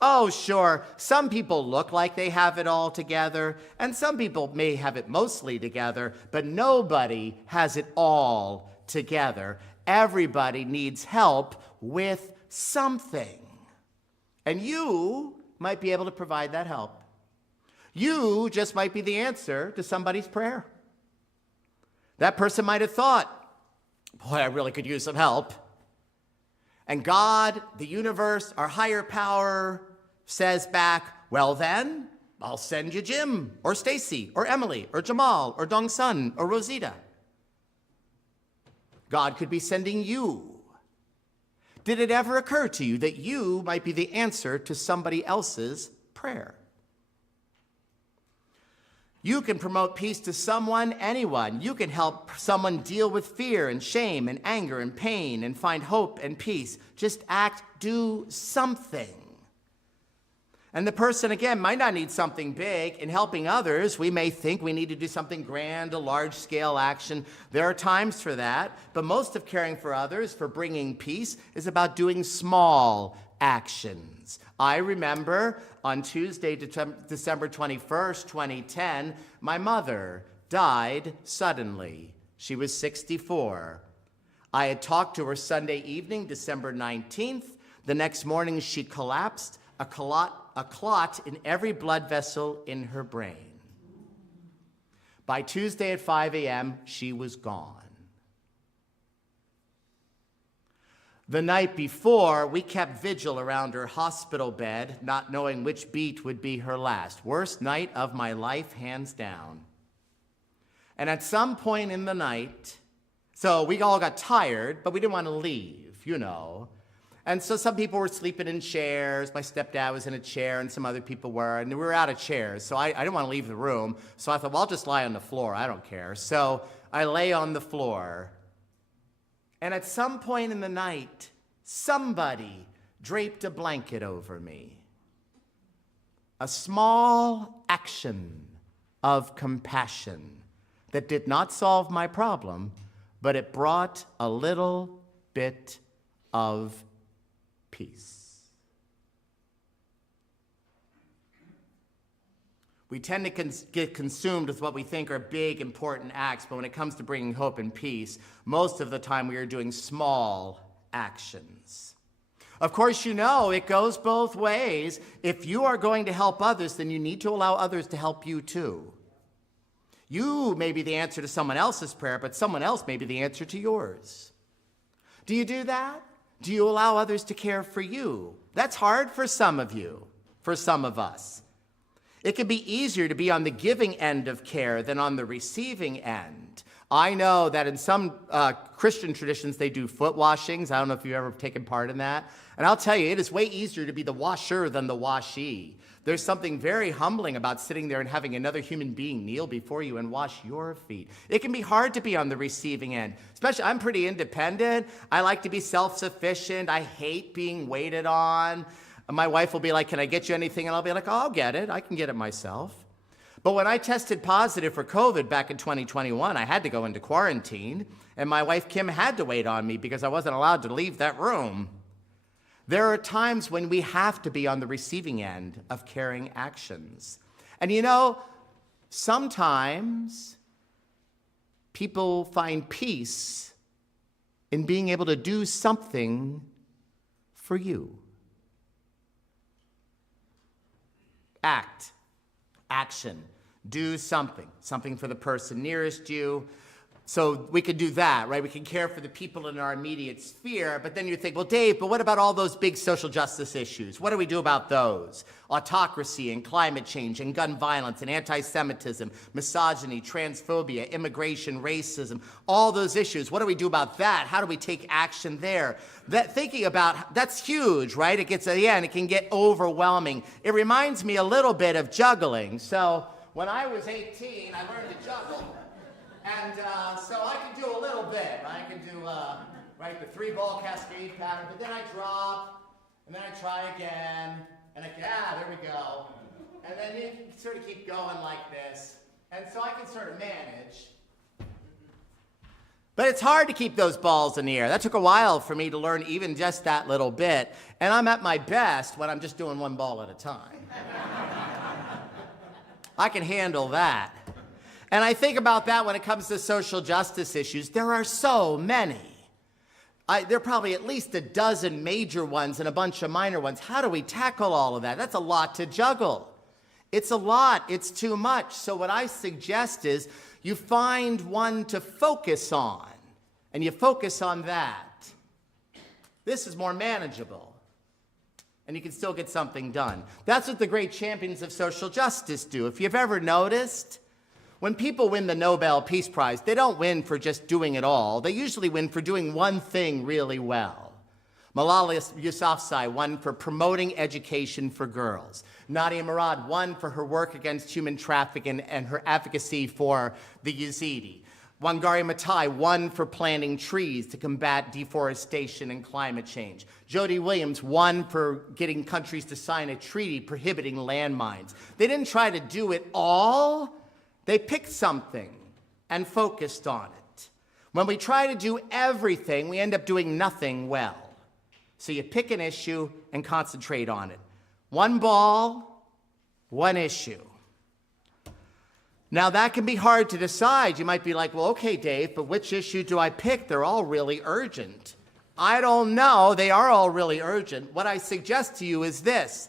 Oh, sure, some people look like they have it all together, and some people may have it mostly together, but nobody has it all together. Everybody needs help with something. And you might be able to provide that help. You just might be the answer to somebody's prayer. That person might have thought, boy, I really could use some help. And God, the universe, our higher power, says back, well then, I'll send you Jim, or Stacy, or Emily, or Jamal, or Dong Sun, or Rosita. God could be sending you. Did it ever occur to you that you might be the answer to somebody else's prayer? You can promote peace to someone, anyone. You can help someone deal with fear and shame and anger and pain and find hope and peace. Just act, do something. And the person, again, might not need something big. In helping others, we may think we need to do something grand, a large-scale action. There are times for that, but most of caring for others, for bringing peace, is about doing small actions. I remember on Tuesday, December 21st, 2010, my mother died suddenly. She was 64. I had talked to her Sunday evening, December 19th. The next morning, she collapsed, a clot in every blood vessel in her brain. By Tuesday at 5 a.m., she was gone. The night before, we kept vigil around her hospital bed, not knowing which beat would be her last. Worst night of my life, hands down. And at some point in the night, so we all got tired, but we didn't want to leave, you know. And so some people were sleeping in chairs. My stepdad was in a chair, and some other people were, and we were out of chairs. So I didn't want to leave the room. So I thought, well, I'll just lie on the floor. I don't care. So I lay on the floor. And at some point in the night, somebody draped a blanket over me. A small action of compassion that did not solve my problem, but it brought a little bit of peace. We tend to get consumed with what we think are big, important acts, but when it comes to bringing hope and peace, most of the time we are doing small actions. Of course, you know, it goes both ways. If you are going to help others, then you need to allow others to help you too. You may be the answer to someone else's prayer, but someone else may be the answer to yours. Do you do that? Do you allow others to care for you? That's hard for some of you, for some of us. It can be easier to be on the giving end of care than on the receiving end. I know that in some Christian traditions, they do foot washings. I don't know if you've ever taken part in that. And I'll tell you, it is way easier to be the washer than the washee. There's something very humbling about sitting there and having another human being kneel before you and wash your feet. It can be hard to be on the receiving end. Especially, I'm pretty independent. I like to be self-sufficient. I hate being waited on. My wife will be like, can I get you anything? And I'll be like, oh, I'll get it. I can get it myself. But when I tested positive for COVID back in 2021, I had to go into quarantine. And my wife, Kim, had to wait on me because I wasn't allowed to leave that room. There are times when we have to be on the receiving end of caring actions. And you know, sometimes people find peace in being able to do something for you. Act, action, do something for the person nearest you. So we can do that, right? We can care for the people in our immediate sphere, but then you think, well, Dave, but what about all those big social justice issues? What do we do about those? Autocracy and climate change and gun violence and anti-Semitism, misogyny, transphobia, immigration, racism, all those issues. What do we do about that? How do we take action there? Thinking about, that's huge, right? It gets, and it can get overwhelming. It reminds me a little bit of juggling. So when I was 18, I learned to juggle. And so I can do a little bit. I can do the 3-ball cascade pattern, but then I drop, and then I try again, and there we go. And then you can sort of keep going like this. And so I can sort of manage. But it's hard to keep those balls in the air. That took a while for me to learn even just that little bit. And I'm at my best when I'm just doing one ball at a time. I can handle that. And I think about that when it comes to social justice issues. There are so many. There are probably at least a dozen major ones and a bunch of minor ones. How do we tackle all of that? That's a lot to juggle. It's a lot. It's too much. So what I suggest is you find one to focus on, and you focus on that. This is more manageable, and you can still get something done. That's what the great champions of social justice do. If you've ever noticed, when people win the Nobel Peace Prize, they don't win for just doing it all. They usually win for doing one thing really well. Malala Yousafzai won for promoting education for girls. Nadia Murad won for her work against human trafficking and her advocacy for the Yazidi. Wangari Maathai won for planting trees to combat deforestation and climate change. Jody Williams won for getting countries to sign a treaty prohibiting landmines. They didn't try to do it all. They picked something and focused on it. When we try to do everything, we end up doing nothing well. So you pick an issue and concentrate on it. One ball, one issue. Now that can be hard to decide. You might be like, well, okay, Dave, but which issue do I pick? They're all really urgent. I don't know. They are all really urgent. What I suggest to you is this.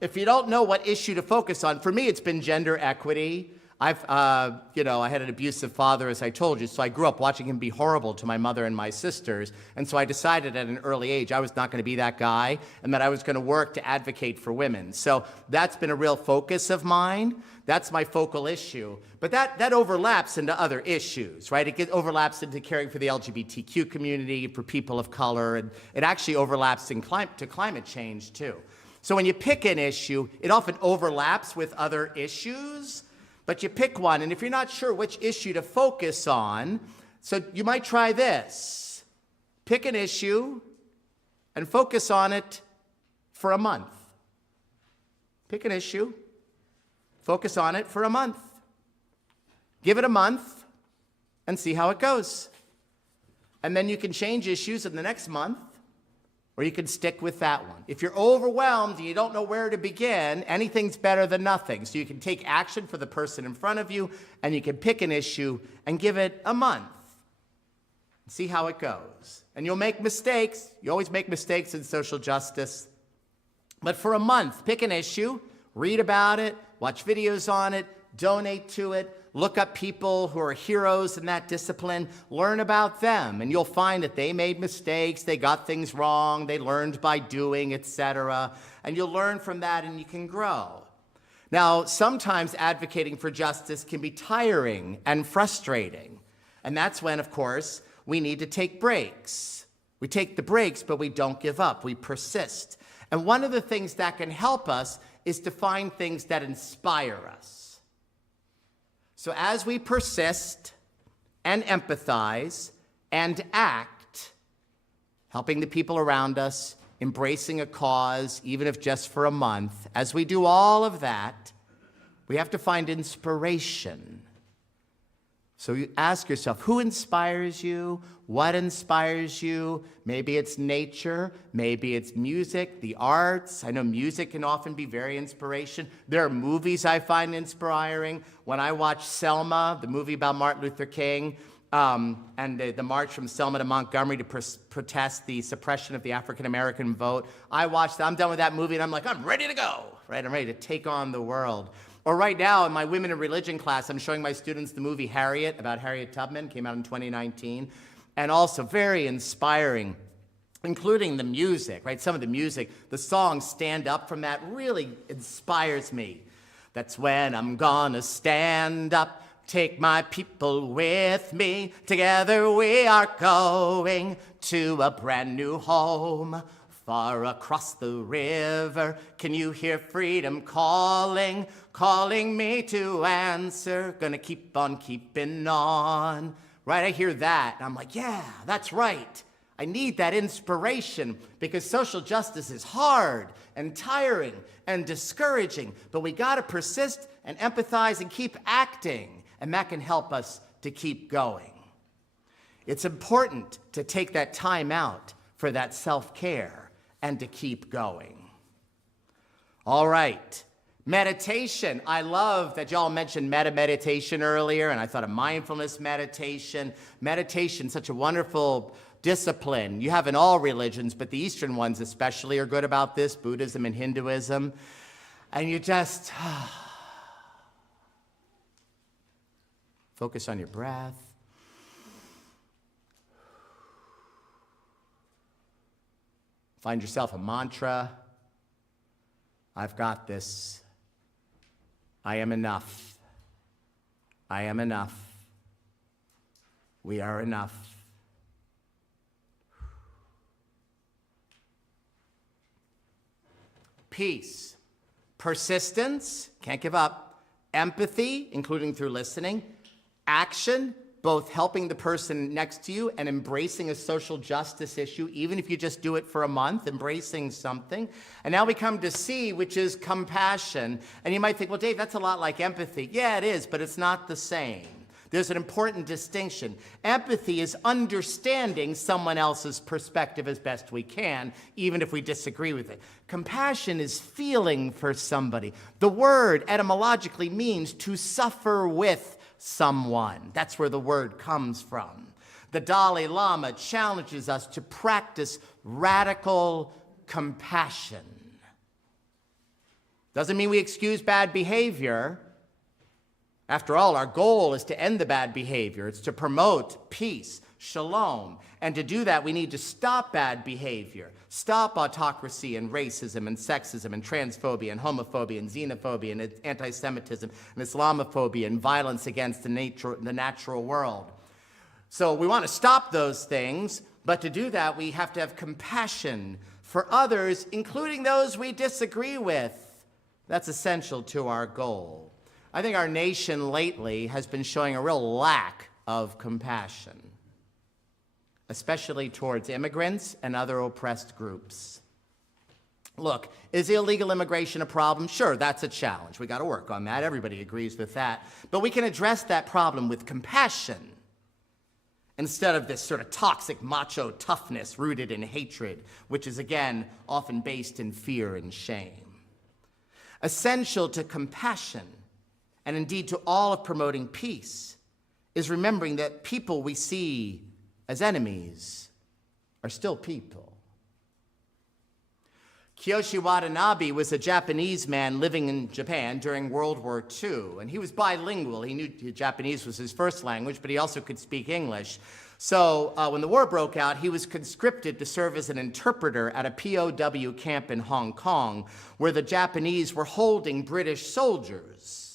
If you don't know what issue to focus on, for me, it's been gender equity. I had an abusive father, as I told you, so I grew up watching him be horrible to my mother and my sisters, and so I decided at an early age I was not going to be that guy, and that I was going to work to advocate for women. So that's been a real focus of mine. That's my focal issue. But that overlaps into other issues, right? It overlaps into caring for the LGBTQ community, for people of color, and it actually overlaps to climate change, too. So when you pick an issue, it often overlaps with other issues. But you pick one, and if you're not sure which issue to focus on, so you might try this. Pick an issue and focus on it for a month. Pick an issue, focus on it for a month. Give it a month and see how it goes. And then you can change issues in the next month, or you can stick with that one. If you're overwhelmed and you don't know where to begin, anything's better than nothing. So you can take action for the person in front of you, and you can pick an issue and give it a month. See how it goes. And you'll make mistakes. You always make mistakes in social justice. But for a month, pick an issue, read about it, watch videos on it, donate to it, look up people who are heroes in that discipline, learn about them, and you'll find that they made mistakes, they got things wrong, they learned by doing, etc. And you'll learn from that and you can grow. Now, sometimes advocating for justice can be tiring and frustrating. And that's when, of course, we need to take breaks. We take the breaks, but we don't give up. We persist. And one of the things that can help us is to find things that inspire us. So as we persist and empathize and act, helping the people around us, embracing a cause, even if just for a month, as we do all of that, we have to find inspiration. So you ask yourself, who inspires you? What inspires you? Maybe it's nature, maybe it's music, the arts. I know music can often be very inspirational. There are movies I find inspiring. When I watch Selma, the movie about Martin Luther King, and the march from Selma to Montgomery to protest the suppression of the African American vote, I watched that. I'm done with that movie, and I'm like, I'm ready to go, right? I'm ready to take on the world. Or right now, in my Women in Religion class, I'm showing my students the movie Harriet, about Harriet Tubman, came out in 2019, and also very inspiring, including the music, right? Some of the music, the songs stand up from that really inspires me. That's when I'm gonna stand up, take my people with me. Together we are going to a brand new home. Far across the river, can you hear freedom calling? Calling me to answer, gonna keep on keeping on. Right, I hear that, and I'm like, yeah, that's right. I need that inspiration because social justice is hard and tiring and discouraging, but we gotta persist and empathize and keep acting, and that can help us to keep going. It's important to take that time out for that self-care and to keep going. All right, meditation. I love that y'all mentioned meditation earlier, and I thought of mindfulness meditation. Meditation, such a wonderful discipline. You have in all religions, but the Eastern ones especially are good about this, Buddhism and Hinduism. And you just focus on your breath. Find yourself a mantra. I've got this. I am enough. I am enough. We are enough. Peace. Persistence, can't give up. Empathy, including through listening. Action, both helping the person next to you and embracing a social justice issue, even if you just do it for a month, embracing something. And now we come to C, which is compassion. And you might think, well, Dave, that's a lot like empathy. Yeah, it is, but it's not the same. There's an important distinction. Empathy is understanding someone else's perspective as best we can, even if we disagree with it. Compassion is feeling for somebody. The word etymologically means to suffer with someone. That's where the word comes from. The Dalai Lama challenges us to practice radical compassion. Doesn't mean we excuse bad behavior. After all, our goal is to end the bad behavior. It's to promote peace, shalom. And to do that, we need to stop bad behavior, stop autocracy and racism and sexism and transphobia and homophobia and xenophobia and anti-Semitism and Islamophobia and violence against the natural world. So we want to stop those things, but to do that, we have to have compassion for others, including those we disagree with. That's essential to our goal. I think our nation lately has been showing a real lack of compassion, especially towards immigrants and other oppressed groups. Look, is illegal immigration a problem? Sure, that's a challenge. We got to work on that. Everybody agrees with that. But we can address that problem with compassion instead of this sort of toxic macho toughness rooted in hatred, which is, again, often based in fear and shame. Essential to compassion, and indeed to all of promoting peace, is remembering that people we see as enemies are still people. Kiyoshi Watanabe was a Japanese man living in Japan during World War II, and he was bilingual. He knew Japanese was his first language, but he also could speak English. So when the war broke out, he was conscripted to serve as an interpreter at a POW camp in Hong Kong, where the Japanese were holding British soldiers.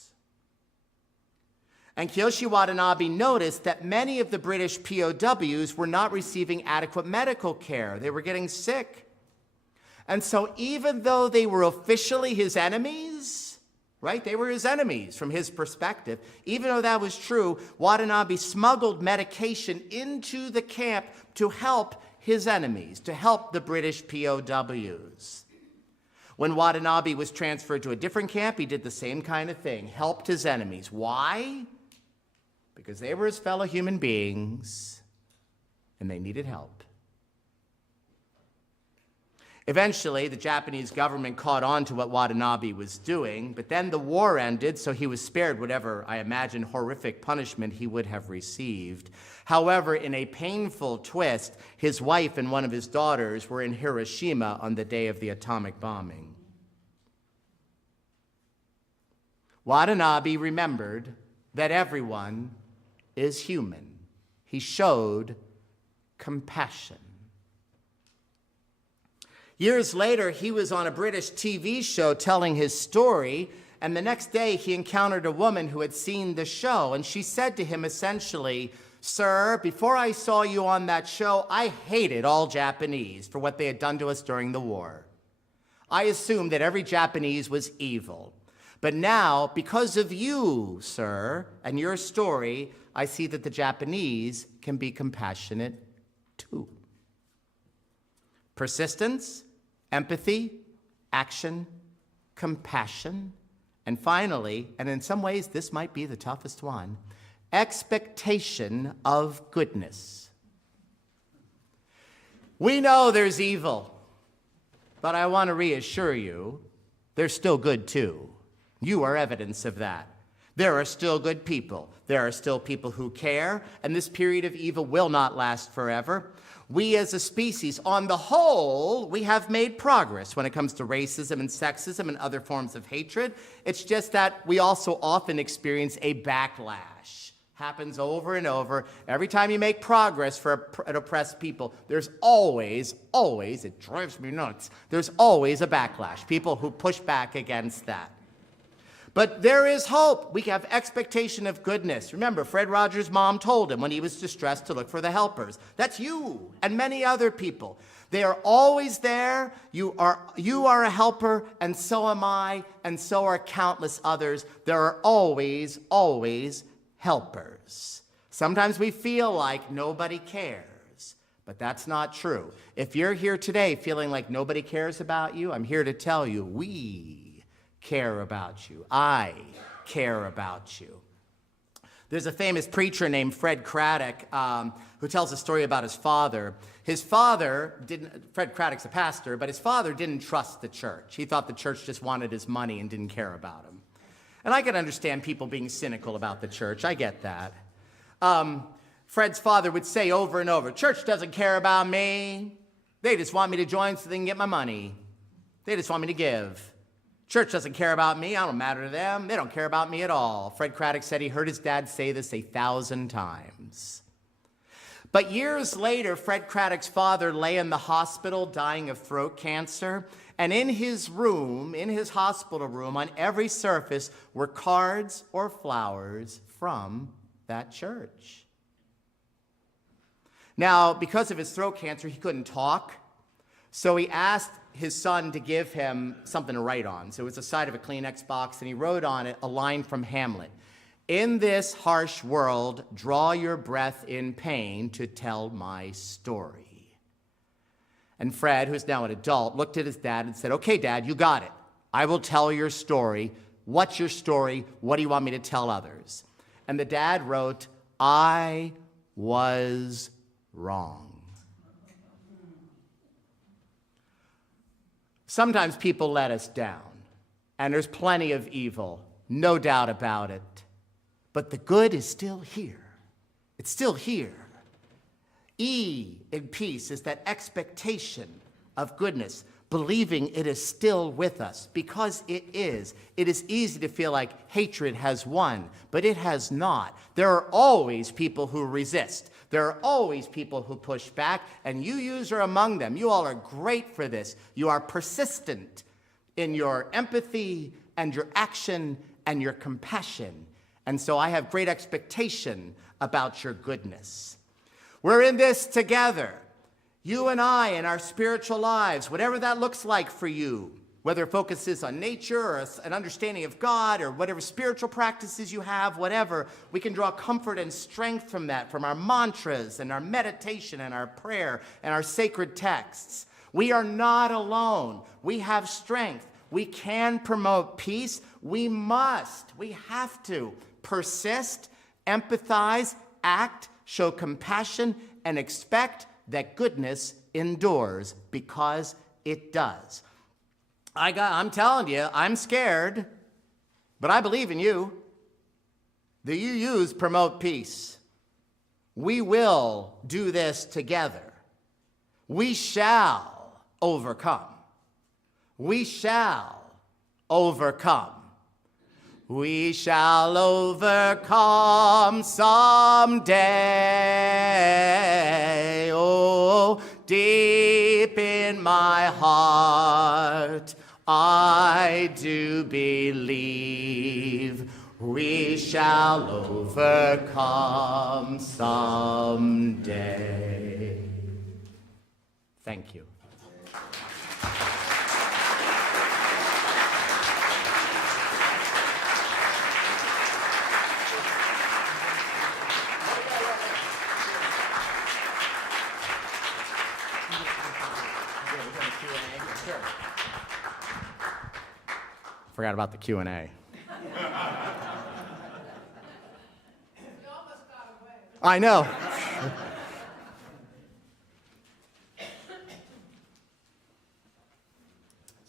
And Kiyoshi Watanabe noticed that many of the British POWs were not receiving adequate medical care. They were getting sick. And so even though they were officially his enemies, right? They were his enemies from his perspective. Even though that was true, Watanabe smuggled medication into the camp to help his enemies, to help the British POWs. When Watanabe was transferred to a different camp, he did the same kind of thing, helped his enemies. Why? because they were his fellow human beings and they needed help. Eventually, the Japanese government caught on to what Watanabe was doing, but then the war ended, so he was spared whatever, I imagine, horrific punishment he would have received. However, in a painful twist, his wife and one of his daughters were in Hiroshima on the day of the atomic bombing. Watanabe remembered that everyone is human. He showed compassion. Years later, he was on a British TV show telling his story, and the next day he encountered a woman who had seen the show, and she said to him essentially, "Sir, before I saw you on that show, I hated all Japanese for what they had done to us during the war. I assumed that every Japanese was evil. But now, because of you, sir, and your story, I see that the Japanese can be compassionate too." Persistence, empathy, action, compassion, and finally, and in some ways this might be the toughest one, expectation of goodness. We know there's evil, but I want to reassure you, there's still good too. You are evidence of that. There are still good people. There are still people who care, and this period of evil will not last forever. We as a species, on the whole, we have made progress when it comes to racism and sexism and other forms of hatred. It's just that we also often experience a backlash. Happens over and over. Every time you make progress for an oppressed people, there's always, it drives me nuts, there's always a backlash. People who push back against that. But there is hope. We have expectation of goodness. Remember, Fred Rogers' mom told him when he was distressed to look for the helpers. That's you and many other people. They are always there. You are a helper, and so am I, and so are countless others. There are always helpers. Sometimes we feel like nobody cares, but that's not true. If you're here today feeling like nobody cares about you, I'm here to tell you, we care about you. I care about you. There's a famous preacher named Fred Craddock who tells a story about his father. His father Fred Craddock's a pastor, but his father didn't trust the church. He thought the church just wanted his money and didn't care about him. And I can understand people being cynical about the church. I get that. Fred's father would say over and over, "Church doesn't care about me. They just want me to join so they can get my money. They just want me to give. Church doesn't care about me. I don't matter to them. They don't care about me at all." Fred Craddock said he heard his dad say this 1,000 times. But years later, Fred Craddock's father lay in the hospital dying of throat cancer. And in his room, in his hospital room, on every surface were cards or flowers from that church. Now, because of his throat cancer, he couldn't talk. So he asked his son to give him something to write on. So it was the side of a Kleenex box, and he wrote on it a line from Hamlet. "In this harsh world, draw your breath in pain to tell my story." And Fred, who's now an adult, looked at his dad and said, "Okay, Dad, you got it. I will tell your story. What's your story? What do you want me to tell others?" And the dad wrote, "I was wrong." Sometimes people let us down, and there's plenty of evil, no doubt about it. But the good is still here. It's still here. E in peace is that expectation of goodness, believing it is still with us, because it is. It is easy to feel like hatred has won, but it has not. There are always people who resist. There are always people who push back, and UUs are among them. You all are great for this. You are persistent in your empathy and your action and your compassion. And so I have great expectation about your goodness. We're in this together. You and I in our spiritual lives, whatever that looks like for you, whether it focuses on nature or an understanding of God or whatever spiritual practices you have, whatever, we can draw comfort and strength from that, from our mantras and our meditation and our prayer and our sacred texts. We are not alone. We have strength. We can promote peace. We have to persist empathize, act, show compassion, and expect that goodness endures, because it does. I'm telling you, I'm scared, but I believe in you. The UUs promote peace. We will do this together. We shall overcome. We shall overcome. We shall overcome someday. Oh, deep in my heart, I do believe we shall overcome someday. Thank you. Forgot about the Q&A. I know.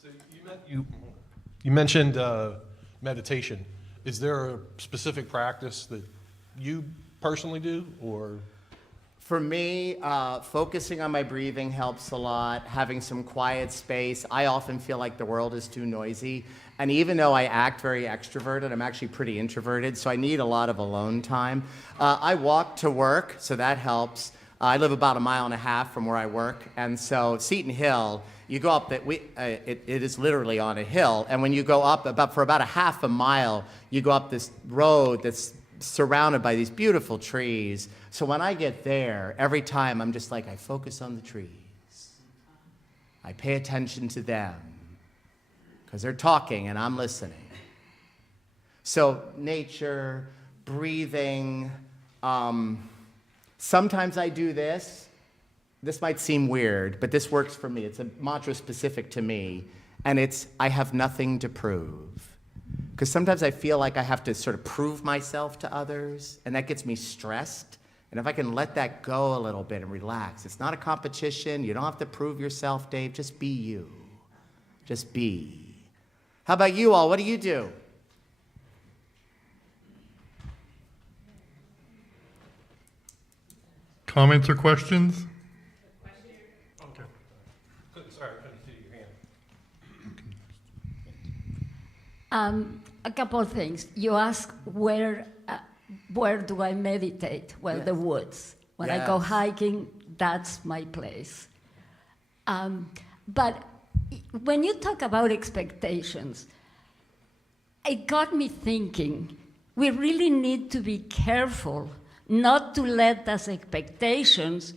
So you mentioned meditation. Is there a specific practice that you personally do, or? For me, focusing on my breathing helps a lot. Having some quiet space. I often feel like the world is too noisy. And even though I act very extroverted, I'm actually pretty introverted, so I need a lot of alone time. I walk to work, so that helps. I live about 1.5 miles from where I work, and so Seton Hill, you go up, it is literally on a hill, and when you go up for about 1/2 mile, you go up this road that's surrounded by these beautiful trees. So when I get there, every time I'm just like, I focus on the trees. I pay attention to them, because they're talking and I'm listening. So nature, breathing, sometimes I do this. This might seem weird, but this works for me. It's a mantra specific to me, and it's, I have nothing to prove. Because sometimes I feel like I have to sort of prove myself to others, and that gets me stressed. And if I can let that go a little bit and relax, it's not a competition. You don't have to prove yourself, Dave. Just be you. Just be. How about you all? What do you do? Comments or questions? Okay. Sorry, I couldn't see your hand. A couple of things. You ask where do I meditate? Well, Yes. the woods. When I go Yes. hiking, that's my place. But when you talk about expectations, it got me thinking, we really need to be careful not to let those expectations,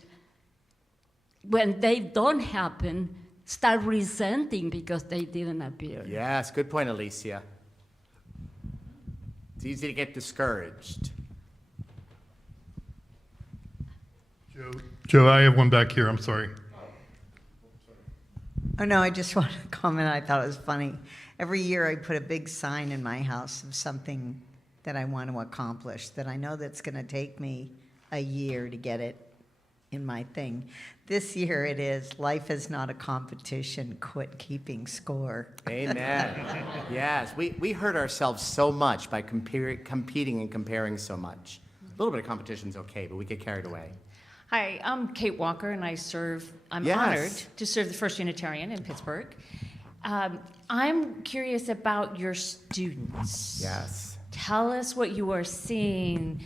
when they don't happen, start resenting because they didn't appear. Yes, good point, Alicia. It's easy to get discouraged. Joe, I have one back here. I'm sorry. Oh, no, I just want to comment. I thought it was funny. Every year I put a big sign in my house of something that I want to accomplish, that I know that's going to take me a year to get it in my thing. This year it is, life is not a competition, quit keeping score. Amen. Yes, we hurt ourselves so much by competing and comparing so much. A little bit of competition's okay, but we get carried away. Hi, I'm Kate Walker, and I'm Yes. honored to serve the First Unitarian in Pittsburgh. I'm curious about your students. Yes. Tell us what you are seeing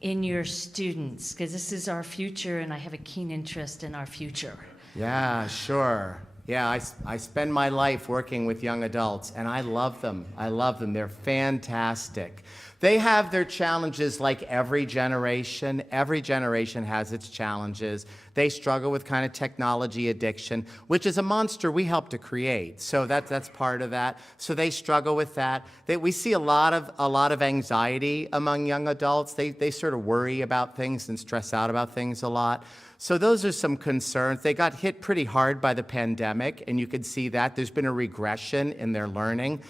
in your students, because this is our future, and I have a keen interest in our future. Yeah, sure. Yeah, I spend my life working with young adults, and I love them. I love them. They're fantastic. They have their challenges like every generation. Every generation has its challenges. They struggle with kind of technology addiction, which is a monster we help to create. So that's part of that. So they struggle with that. We see a lot of anxiety among young adults. They sort of worry about things and stress out about things a lot. So those are some concerns. They got hit pretty hard by the pandemic, and you could see that. There's been a regression in their learning.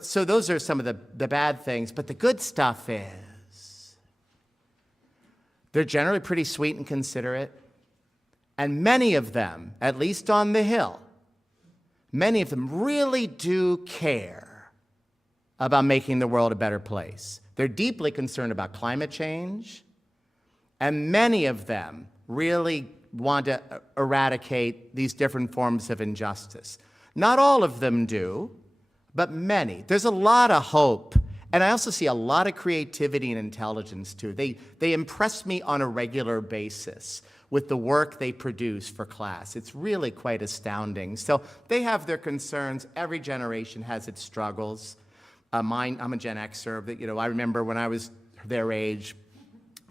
So those are some of the bad things. But the good stuff is They're generally pretty sweet and considerate. And many of them, at least on the Hill, many of them really do care about making the world a better place. They're deeply concerned about climate change, and many of them really want to eradicate these different forms of injustice. Not all of them do, but many. There's a lot of hope, and I also see a lot of creativity and intelligence too. They impress me on a regular basis with the work they produce for class. It's really quite astounding. So they have their concerns. Every generation has its struggles. I'm a Gen Xer. But, I remember when I was their age,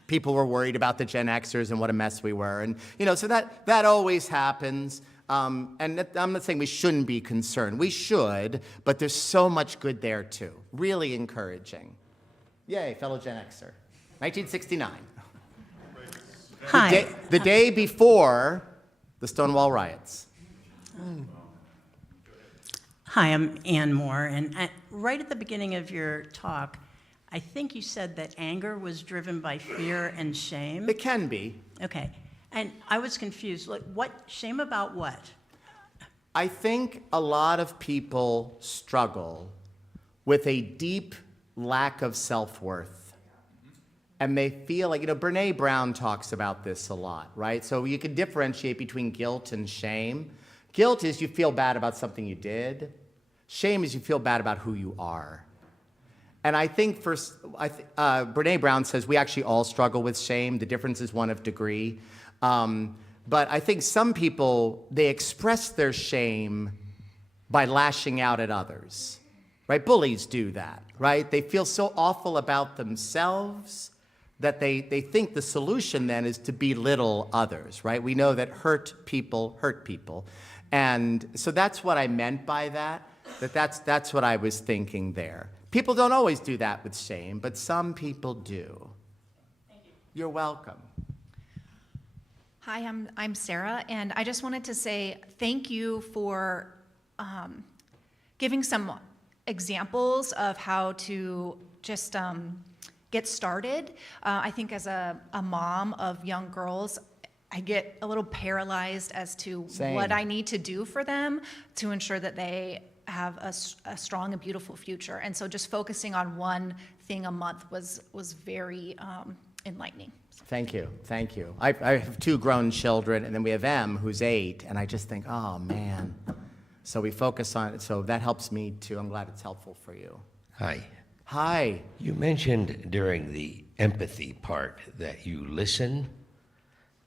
people were worried about the Gen Xers and what a mess we were. And, so that always happens. And I'm not saying we shouldn't be concerned. We should, but there's so much good there too. Really encouraging. Yay, fellow Gen Xer. 1969. Hi. The day before the Stonewall riots. Hi, I'm Ann Moore, and right at the beginning of your talk, I think you said that anger was driven by fear and shame. It can be. Okay, and I was confused. Like, what shame about what? I think a lot of people struggle with a deep lack of self-worth. And they feel like, Brene Brown talks about this a lot, right? So you can differentiate between guilt and shame. Guilt is you feel bad about something you did. Shame is you feel bad about who you are. And I think Brene Brown says we actually all struggle with shame. The difference is one of degree. But I think some people, they express their shame by lashing out at others, right? Bullies do that, right? They feel so awful about themselves that they think the solution then is to belittle others, right? We know that hurt people hurt people. And so that's what I meant by that's what I was thinking there. People don't always do that with shame, but some people do. Thank you. You're welcome. Hi, I'm Sarah, and I just wanted to say thank you for giving some examples of how to just get started. I think as a mom of young girls, I get a little paralyzed as to what I need to do for them to ensure that they have a strong and beautiful future. And so just focusing on one thing a month was very enlightening. Thank you. I have 2 grown children, and then we have Em, who's 8, and I just think, oh, man. So we focus on it, so that helps me too. I'm glad it's helpful for you. Hi. You mentioned during the empathy part that you listen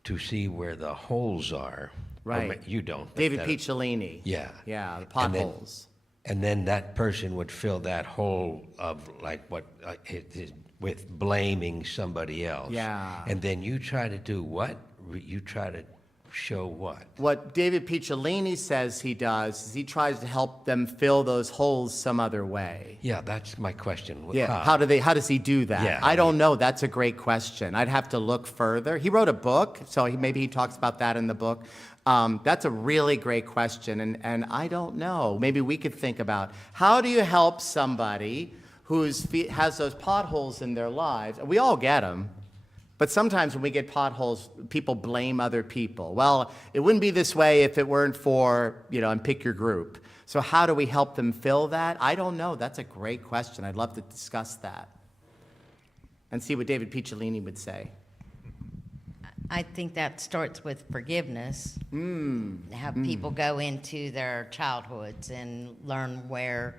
to see where the holes are. Right. You don't. David Picciolini. Yeah. Yeah, the potholes. And then that person would fill that hole of with blaming somebody else. Yeah. And then you try to do what? You try to show what? What David Picciolini says he does is he tries to help them fill those holes some other way. Yeah, that's my question. Yeah. How does he do that? Yeah, I don't know. That's a great question. I'd have to look further. He wrote a book, so maybe he talks about that in the book. That's a really great question, and I don't know. Maybe we could think about how do you help somebody who has those potholes in their lives? We all get them. But sometimes when we get potholes, people blame other people. Well, it wouldn't be this way if it weren't for, and pick your group. So how do we help them fill that? I don't know. That's a great question. I'd love to discuss that and see what David Picciolini would say. I think that starts with forgiveness. Have people go into their childhoods and learn where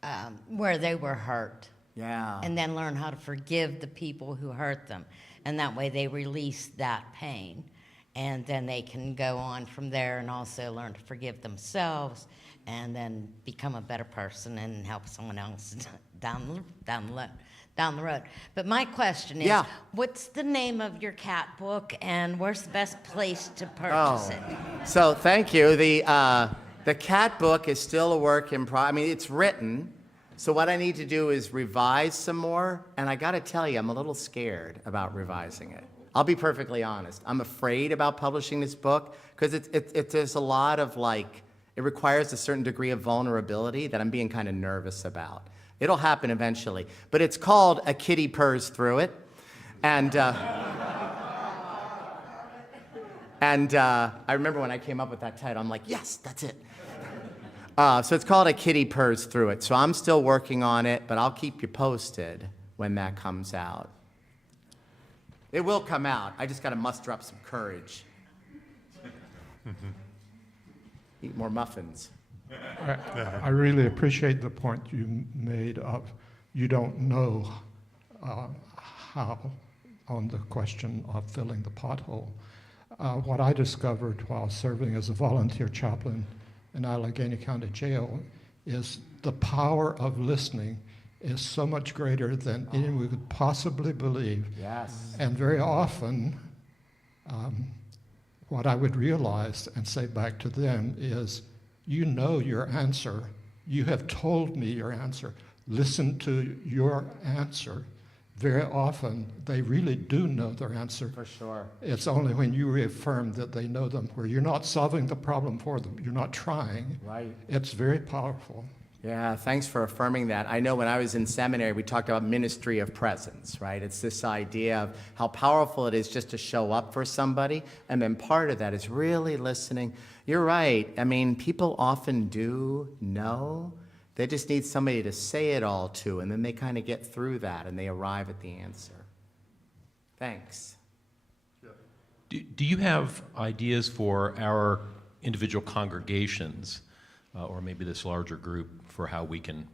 they were hurt. Yeah. And then learn how to forgive the people who hurt them. And that way they release that pain. And then they can go on from there and also learn to forgive themselves and then become a better person and help someone else down the road. But my question is, what's the name of your cat book and where's the best place to purchase it? So thank you. The cat book is still a work in progress. I mean, it's written. So what I need to do is revise some more, and I got to tell you, I'm a little scared about revising it. I'll be perfectly honest. I'm afraid about publishing this book because there's a lot of it requires a certain degree of vulnerability that I'm being kind of nervous about. It'll happen eventually, but it's called A Kitty Purrs Through It, and And I remember when I came up with that title, I'm like, yes, that's it. So it's called A Kitty Purrs Through It. So I'm still working on it, but I'll keep you posted when that comes out. It will come out. I just got to muster up some courage. Eat more muffins. I really appreciate the point you made of you don't know how on the question of filling the pothole. What I discovered while serving as a volunteer chaplain in Allegheny County Jail is the power of listening is so much greater than anyone could possibly believe. Yes. And very often, what I would realize and say back to them is, you know your answer. You have told me your answer. Listen to your answer. Very often, they really do know their answer. For sure. It's only when you reaffirm that they know them, where you're not solving the problem for them. You're not trying. Right. It's very powerful. Yeah, thanks for affirming that. I know when I was in seminary, we talked about ministry of presence, right? It's this idea of how powerful it is just to show up for somebody, and then part of that is really listening. You're right. I mean, people often do know. They just need somebody to say it all to, and then they kind of get through that, and they arrive at the answer. Thanks. Do you have ideas for our individual congregations, or maybe this larger group, for how we can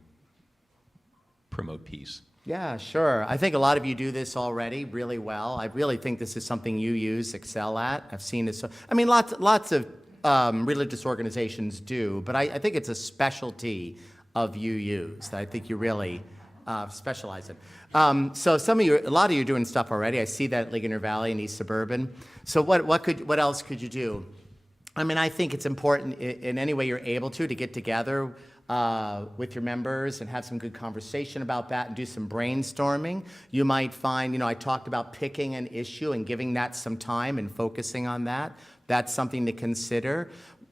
promote peace? Yeah, sure. I think a lot of you do this already really well. I really think this is something UUs excel at. I've seen this. I mean, lots of religious organizations do, but I think it's a specialty of UUs that I think you really specialize in. So a lot of you are doing stuff already. I see that at Ligonier Valley and East Suburban. So what else could you do? I mean, I think it's important in any way you're able to get together with your members and have some good conversation about that and do some brainstorming. You might find, I talked about picking an issue and giving that some time and focusing on that. That's something to consider.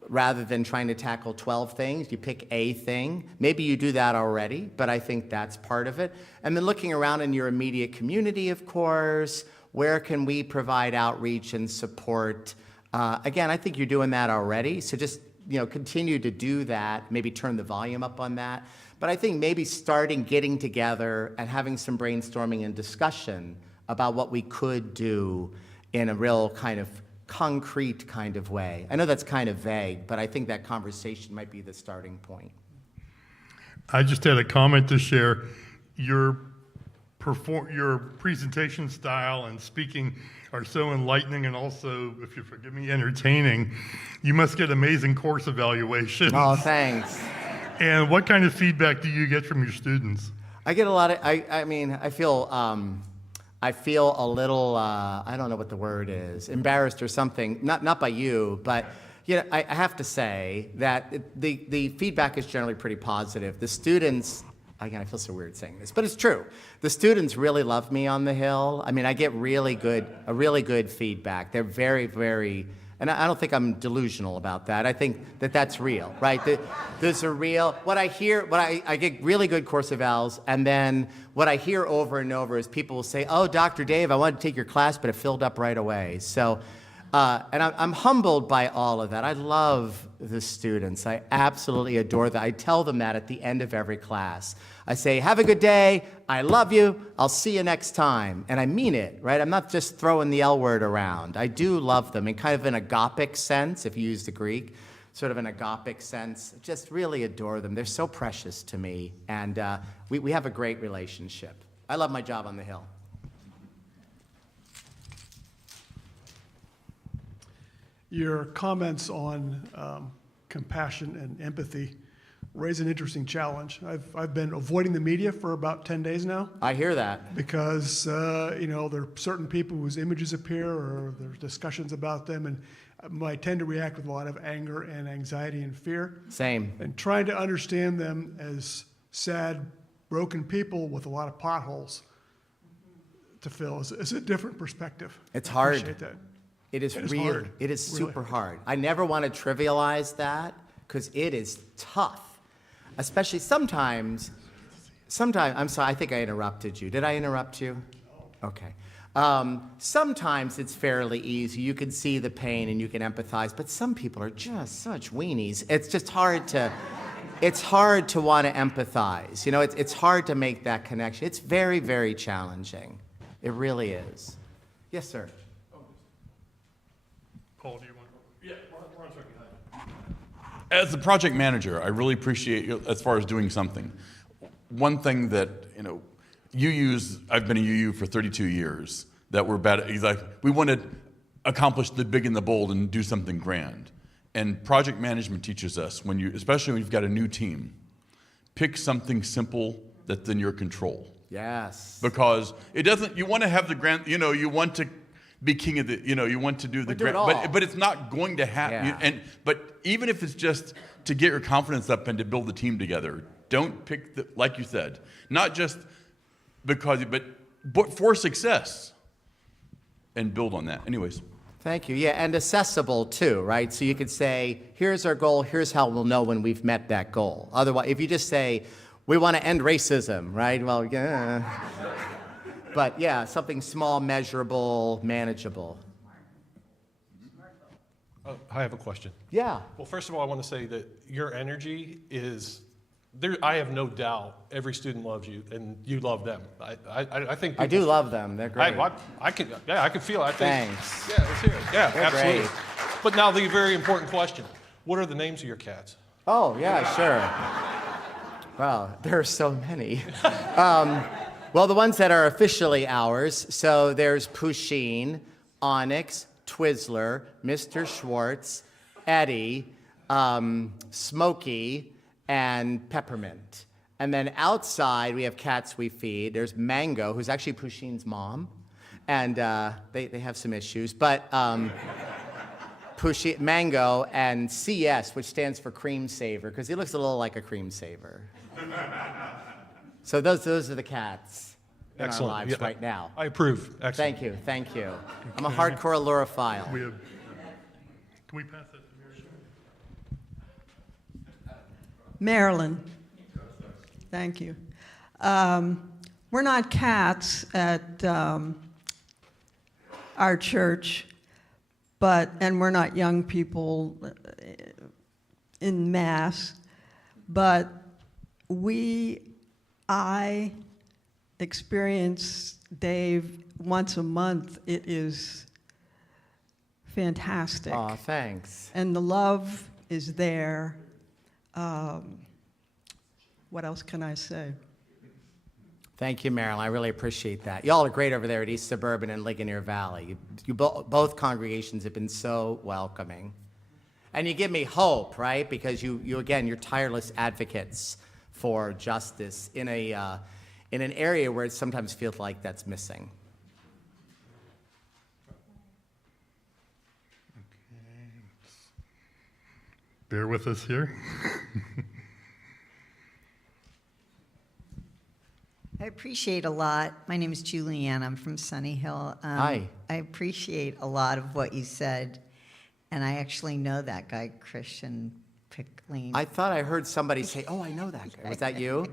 Rather than trying to tackle 12 things, you pick a thing. Maybe you do that already, but I think that's part of it. And then looking around in your immediate community, of course, where can we provide outreach and support? Again, I think you're doing that already, so just continue to do that, maybe turn the volume up on that. But I think maybe getting together and having some brainstorming and discussion about what we could do in a real kind of concrete kind of way. I know that's kind of vague, but I think that conversation might be the starting point. I just had a comment to share. Your presentation style and speaking are so enlightening and also, if you forgive me, entertaining. You must get amazing course evaluations. Oh, thanks. And what kind of feedback do you get from your students? I get a lot of, I feel a little, I don't know what the word is, embarrassed or something, not by you, but I have to say that the feedback is generally pretty positive. The students, again, I feel so weird saying this, but it's true. The students really love me on the Hill. I mean, I get really good feedback. They're very, very, and I don't think I'm delusional about that. I think that that's real, right? There's a real, what I get really good course evals, and then what I hear over and over is people will say, oh, Dr. Dave, I wanted to take your class, but it filled up right away. So, and I'm humbled by all of that. I love the students. I absolutely adore that. I tell them that at the end of every class. I say, have a good day. I love you. I'll see you next time. And I mean it, right? I'm not just throwing the L word around. I do love them in kind of an agapic sense, if you use the Greek, sort of an agapic sense. Just really adore them. They're so precious to me. And we have a great relationship. I love my job on the Hill. Your comments on compassion and empathy raise an interesting challenge. I've been avoiding the media for about 10 days now. I hear that. Because, there are certain people whose images appear or there's discussions about them, and I tend to react with a lot of anger and anxiety and fear. Same. And trying to understand them as sad, broken people with a lot of potholes to fill is a different perspective. It's hard. I appreciate that. It is hard. It is super hard. I never want to trivialize that because it is tough. Especially sometimes, I'm sorry, I think I interrupted you. Did I interrupt you? Okay. Sometimes it's fairly easy. You can see the pain and you can empathize, but some people are just such weenies. It's just hard to, it's hard to want to empathize. You know, it's hard to make that connection. It's very, very challenging. It really is. Yes, sir. Paul, do you want? Yeah, Ron's right behind you. As the project manager, I really appreciate you as far as doing something. One thing that, you know, UUs, I've been a UU for 32 years, that we're bad at, exactly, we want to accomplish the big and the bold and do something grand. And project management teaches us, especially when you've got a new team, pick something simple that's in your control. Yes. Because it doesn't, you want to have the grand, you know, you want to be king of the, you know, you want to do the grand, but it's not going to happen. Yeah. But even if it's just to get your confidence up and to build the team together, don't pick the, like you said, not just because, but for success, and build on that. Anyways. Thank you. Yeah, and accessible too, right? So you could say, here's our goal, here's how we'll know when we've met that goal. Otherwise, if you just say, we want to end racism, right? Well, yeah. But yeah, something small, measurable, manageable. Oh, I have a question. Yeah. Well, first of all, I want to say that your energy is there. I have no doubt every student loves you, and you love them. I think I do love them. They're great. I can feel it. I think. Thanks. Yeah, let's hear it. Yeah, They're absolutely. great. But now the very important question: what are the names of your cats? Oh, yeah, sure. Well, there are so many. Well, the ones that are officially ours, so there's Pusheen, Onyx, Twizzler, Mr. Schwartz, Eddie, Smokey, and Peppermint. And then outside, we have cats we feed. There's Mango, who's actually Pusheen's mom, and they have some issues. But Mango and CS, which stands for Cream Saver, because he looks a little like a cream saver. So those are the cats in Excellent. our lives right now. I approve. Excellent. Thank you. I'm a hardcore Allura-phile. Can we pass that to Marilyn. Thank you. We're not cats at our church, and we're not young people in mass, but I experience Dave once a month. It is fantastic. Aw, thanks. And the love is there. What else can I say? Thank you, Marilyn. I really appreciate that. Y'all are great over there at East Suburban and Ligonier Valley. Both congregations have been so welcoming. And you give me hope, right? Because you again, you're tireless advocates for justice in an area where it sometimes feels like that's missing. Bear with us here. I appreciate a lot. My name is Julianne. I'm from Sunny Hill. Hi. I appreciate a lot of what you said, and I actually know that guy, Christian Pickling. I thought I heard somebody say, "Oh, I know that guy." Was that you?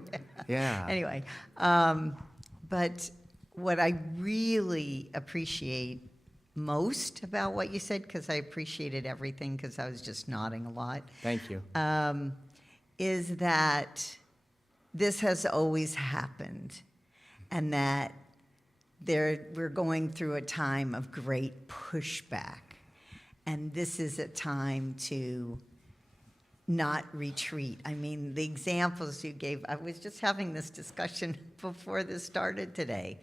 Yeah. Anyway, but what I really appreciate most about what you said, because I appreciated everything because I was just nodding a lot. Thank you. Is that this has always happened, and that we're going through a time of great pushback, and this is a time to not retreat. I mean, the examples you gave, I was just having this discussion before this started today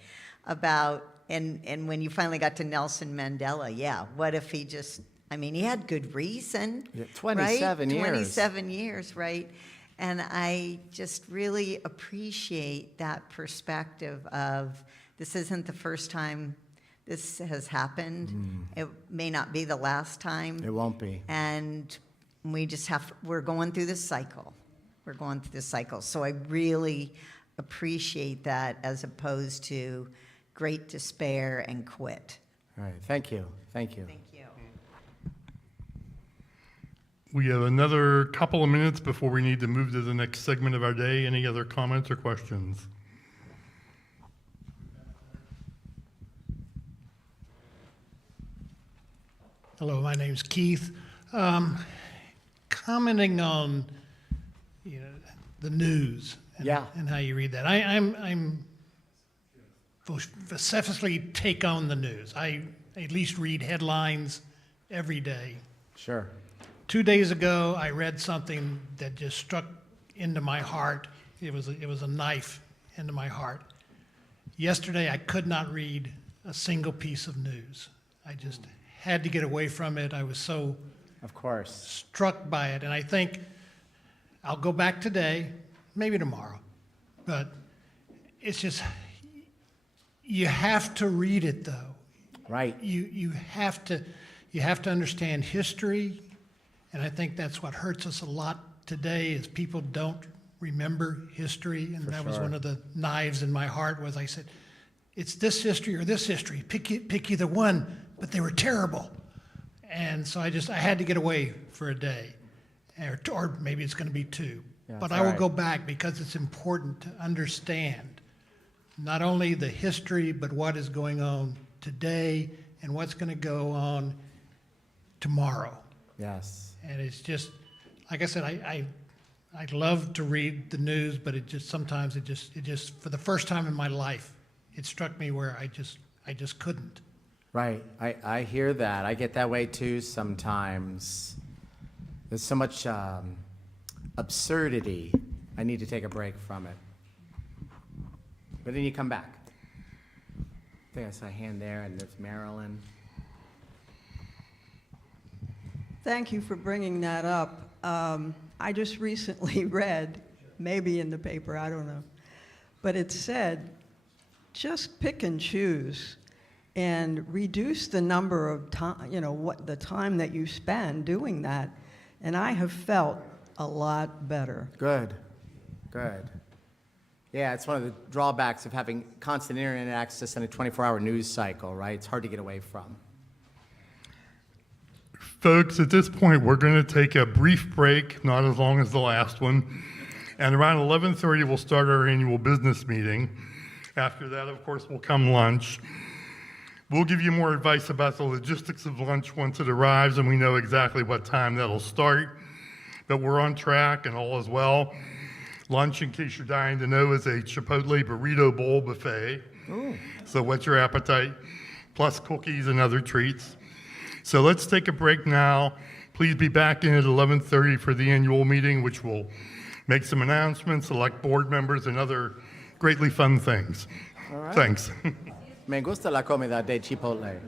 about, and when you finally got to Nelson Mandela, yeah, what if he just, I mean, he had good reason, Yeah, 27 right? years. 27 years, right? And I just really appreciate that perspective of this isn't the first time this has happened. It may not be the last time. It won't be. And we're going through this cycle. We're going through this cycle. So I really appreciate that as opposed to great despair and quit. All right. Thank you. Thank you. Thank you. We have another couple of minutes before we need to move to the next segment of our day. Any other comments or questions? Hello, my name's Keith. Commenting on the news and how you read that. I'm vociferously take on the news. I at least read headlines every day. Sure. 2 days ago, I read something that just struck into my heart. It was a knife into my heart. Yesterday, I could not read a single piece of news. I just had to get away from it. I was so struck by it. And I think I'll go back today, maybe tomorrow. But it's just, you have to read it though. Right. You have to understand history. And I think that's what hurts us a lot today is people don't remember history. And that was one of the knives in my heart was I said, it's this history or this history. Pick either one, but they were terrible. And so I had to get away for a day, or maybe it's going to be 2. Yeah, but I will go back because it's important to understand not only the history, but what is going on today and what's going to go on tomorrow. Yes. And it's just, like I said, I love to read the news, but sometimes it just for the first time in my life, it struck me where I just couldn't. Right. I hear that. I get that way too sometimes. There's so much absurdity. I need to take a break from it. But then you come back. I think I saw a hand there, and there's Marilyn. Thank you for bringing that up. I just recently read, maybe in the paper, I don't know, but it said, just pick and choose and reduce the number of time, the time that you spend doing that. And I have felt a lot better. Good. Yeah, it's one of the drawbacks of having constant internet access and a 24-hour news cycle, right? It's hard to get away from. Folks, at this point, we're going to take a brief break, not as long as the last one. And around 11:30, we'll start our annual business meeting. After that, of course, will come lunch. We'll give you more advice about the logistics of lunch once it arrives and we know exactly what time that'll start. But we're on track and all is well. Lunch, in case you're dying to know, is a Chipotle burrito bowl buffet. Ooh. So what's your appetite? Plus cookies and other treats. So let's take a break now. Please be back in at 11:30 for the annual meeting, which will make some announcements, elect board members, and other greatly fun things. All right. Thanks. Me gusta la comida de Chipotle.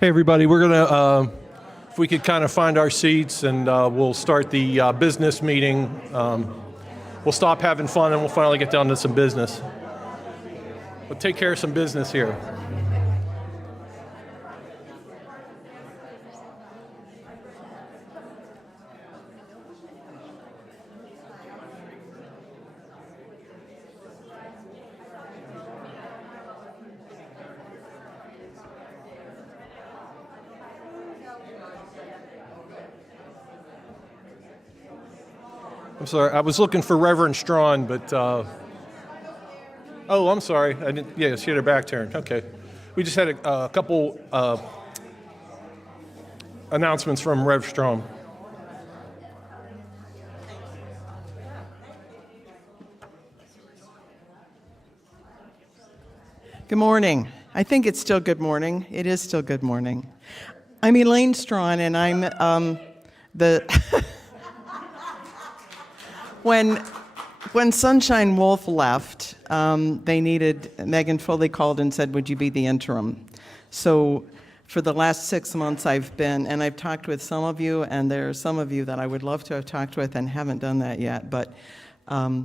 Hey, everybody, we're going to, if we could kind of find our seats, and we'll start the business meeting. We'll stop having fun and we'll finally get down to some business. We'll take care of some business here. I'm sorry, I was looking for Reverend Strawn, but, oh, I'm sorry. I didn't, yeah, she had her back turned. Okay. We just had a couple announcements from Rev Strawn. Good morning. I think it's still good morning. It is still good morning. I'm Elaine Strawn, and I'm the... When Sunshine Wolf left, they needed, Megan Foley called and said, would you be the interim? So for the last 6 months I've been, and I've talked with some of you, and there are some of you that I would love to have talked with and haven't done that yet. But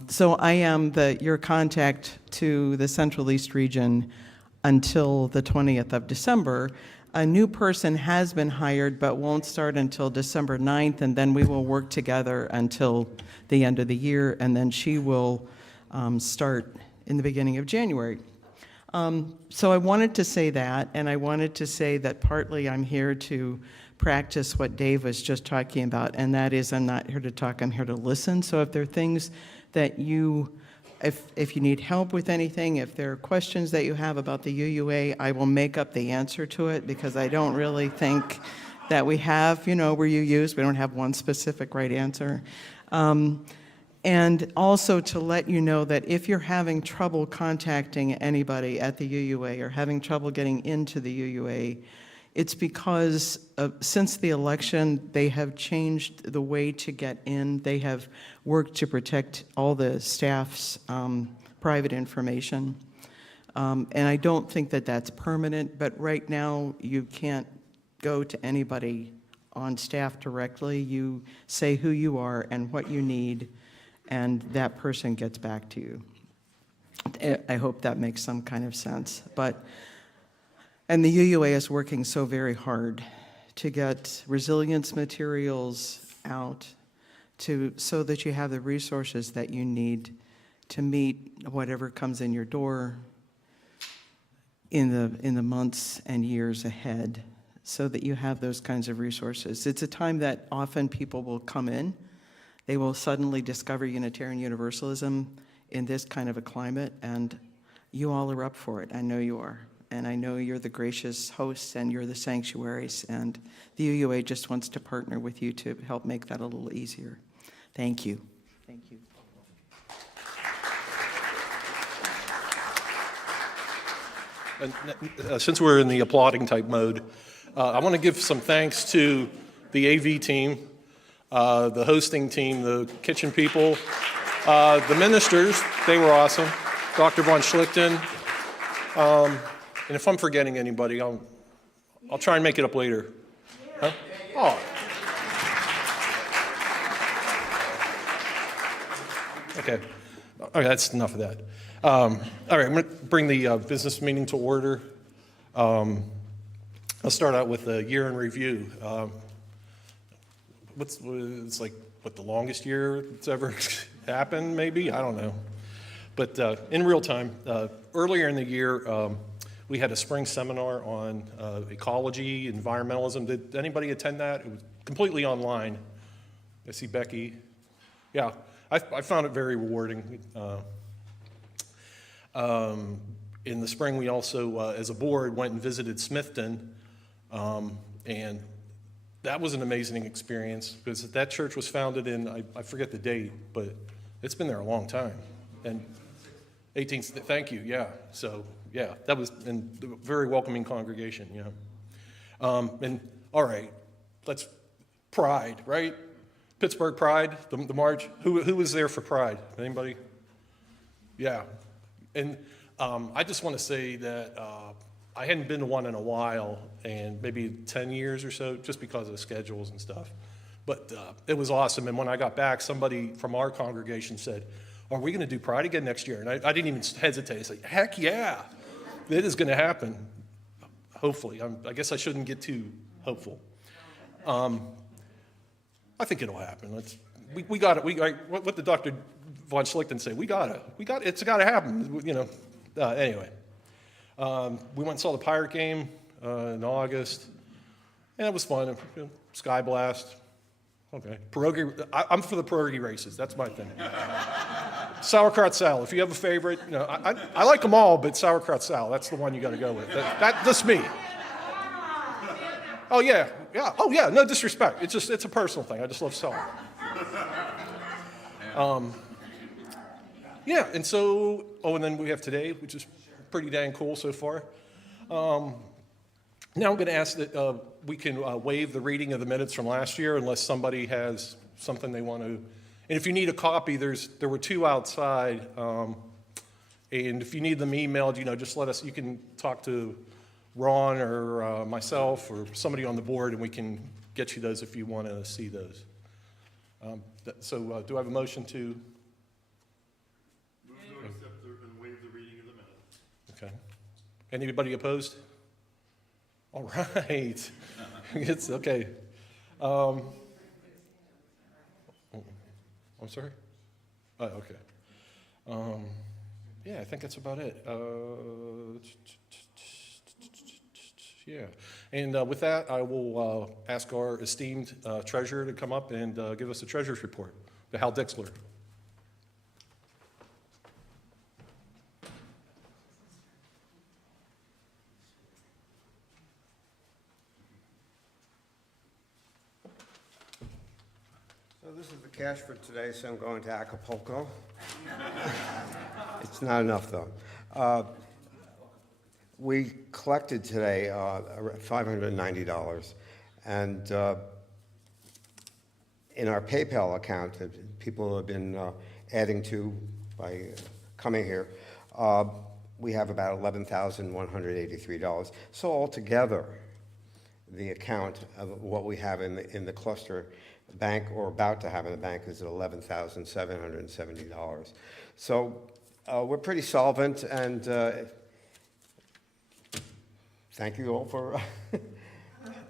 so I am your contact to the Central East region until the 20th of December. A new person has been hired but won't start until December 9th, and then we will work together until the end of the year, and then she will start in the beginning of January. So I wanted to say that, and I wanted to say that partly I'm here to practice what Dave was just talking about, and that is I'm not here to talk, I'm here to listen. So if there are things that if you need help with anything, if there are questions that you have about the UUA, I will make up the answer to it, because I don't really think that we have. You know, we're UUs. We don't have one specific right answer. And also to let you know that if you're having trouble contacting anybody at the UUA or having trouble getting into the UUA, it's because since the election, they have changed the way to get in. They have worked to protect all the staff's private information. And I don't think that that's permanent, but right now you can't go to anybody on staff directly. You say who you are and what you need, and that person gets back to you. I hope that makes some kind of sense. And the UUA is working so very hard to get resilience materials out so that you have the resources that you need to meet whatever comes in your door in the months and years ahead, so that you have those kinds of resources. It's a time that often people will come in. They will suddenly discover Unitarian Universalism in this kind of a climate, and you all are up for it. I know you are. And I know you're the gracious hosts and you're the sanctuaries, and the UUA just wants to partner with you to help make that a little easier. Thank you. Thank you. And since we're in the applauding type mode, I want to give some thanks to the AV team, the hosting team, the kitchen people, the ministers. They were awesome. Dr. von Schlichten. And if I'm forgetting anybody, I'll try and make it up later. Huh? Oh. Okay. Okay, that's enough of that. All right, I'm going to bring the business meeting to order. I'll start out with a year in review. It's like, what, the longest year that's ever happened, maybe? I don't know. But in real time, earlier in the year, we had a spring seminar on ecology, environmentalism. Did anybody attend that? It was completely online. I see Becky. Yeah, I found it very rewarding. In the spring, we also, as a board, went and visited Smithton, and that was an amazing experience because that church was founded in, I forget the date, but it's been there a long time. And 18th, thank you, yeah. So, yeah, that was a very welcoming congregation, yeah. And all right, let's, Pride, right? Pittsburgh Pride, the march. Who was there for Pride? Anybody? Yeah. And I just want to say that I hadn't been to one in a while, and maybe 10 years or so, just because of the schedules and stuff. But it was awesome. And when I got back, somebody from our congregation said, "Are we going to do Pride again next year?" And I didn't even hesitate. I said, "Heck yeah, it is going to happen." Hopefully. I guess I shouldn't get too hopeful. I think it'll happen. We got it. What did Dr. von Schlichten say? We got it. It's got to happen. You know. Anyway, we went and saw the Pirate game in August, and it was fun. Sky Blast. Okay. Pierogi. I'm for the pierogi races. That's my thing. Sauerkraut salad. If you have a favorite, you know, I like them all, but sauerkraut salad. That's the one you got to go with. That's me. Oh yeah. Oh yeah. No disrespect. It's a personal thing. I just love salad. Yeah. And so, and then we have today, which is pretty dang cool so far. Now I'm going to ask that we can waive the reading of the minutes from last year unless somebody has something they want to. And if you need a copy, there were two outside. And if you need them emailed, just let us. You can talk to Ron or myself or somebody on the board, and we can get you those if you want to see those. So do I have a motion to? Move to accept and waive the reading of the minutes. Okay. Anybody opposed? All right. It's okay. I'm sorry? Oh, okay. Yeah, I think that's about it. Yeah. And with that, I will ask our esteemed treasurer to come up and give us a treasurer's report, to Hal Dixler. So this is the cash for today, so I'm going to Acapulco. It's not enough, though. We collected today $590, and in our PayPal account that people have been adding to by coming here, we have about $11,183. So altogether, the account of what we have in the cluster bank, or about to have in the bank, is at $11,770. So we're pretty solvent, and thank you all for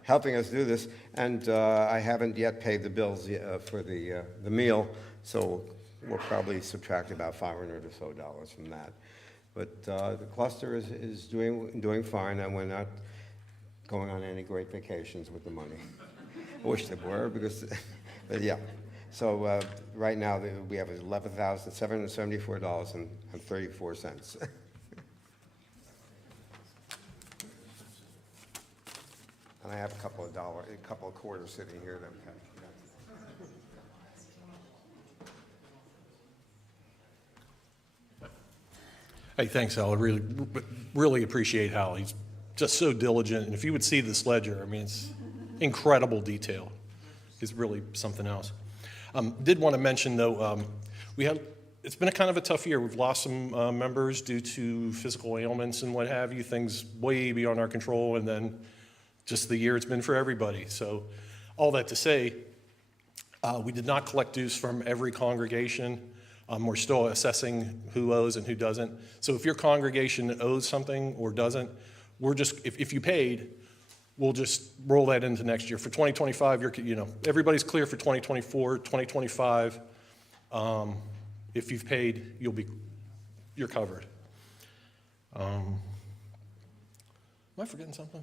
helping us do this. And I haven't yet paid the bills for the meal, so we'll probably subtract about $500 or so from that. But the cluster is doing fine, and we're not going on any great vacations with the money. I wish they were, because, but yeah. So right now we have $11,774.34. And I have a couple of quarters sitting here that we have. Hey, thanks, Al. I really appreciate Hal. He's just so diligent. And if you would see this ledger, I mean, it's incredible detail. It's really something else. Did want to mention, though, it's been a kind of a tough year. We've lost some members due to physical ailments and what have you, things way beyond our control, and then just the year it's been for everybody. So all that to say, we did not collect dues from every congregation. We're still assessing who owes and who doesn't. So if your congregation owes something or doesn't, we're just, if you paid, we'll just roll that into next year. For 2025, everybody's clear for 2024, 2025. If you've paid, you're covered. Am I forgetting something?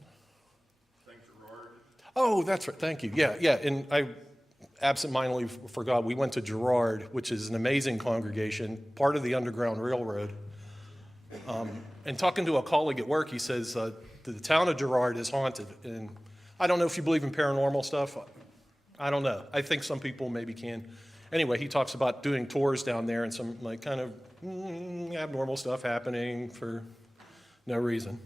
Thank Gerard. Oh, that's right. Thank you. Yeah. And I absentmindedly forgot, we went to Girard, which is an amazing congregation, part of the Underground Railroad. And talking to a colleague at work, he says the town of Girard is haunted. And I don't know if you believe in paranormal stuff. I don't know. I think some people maybe can. Anyway, he talks about doing tours down there and some kind of abnormal stuff happening for no reason.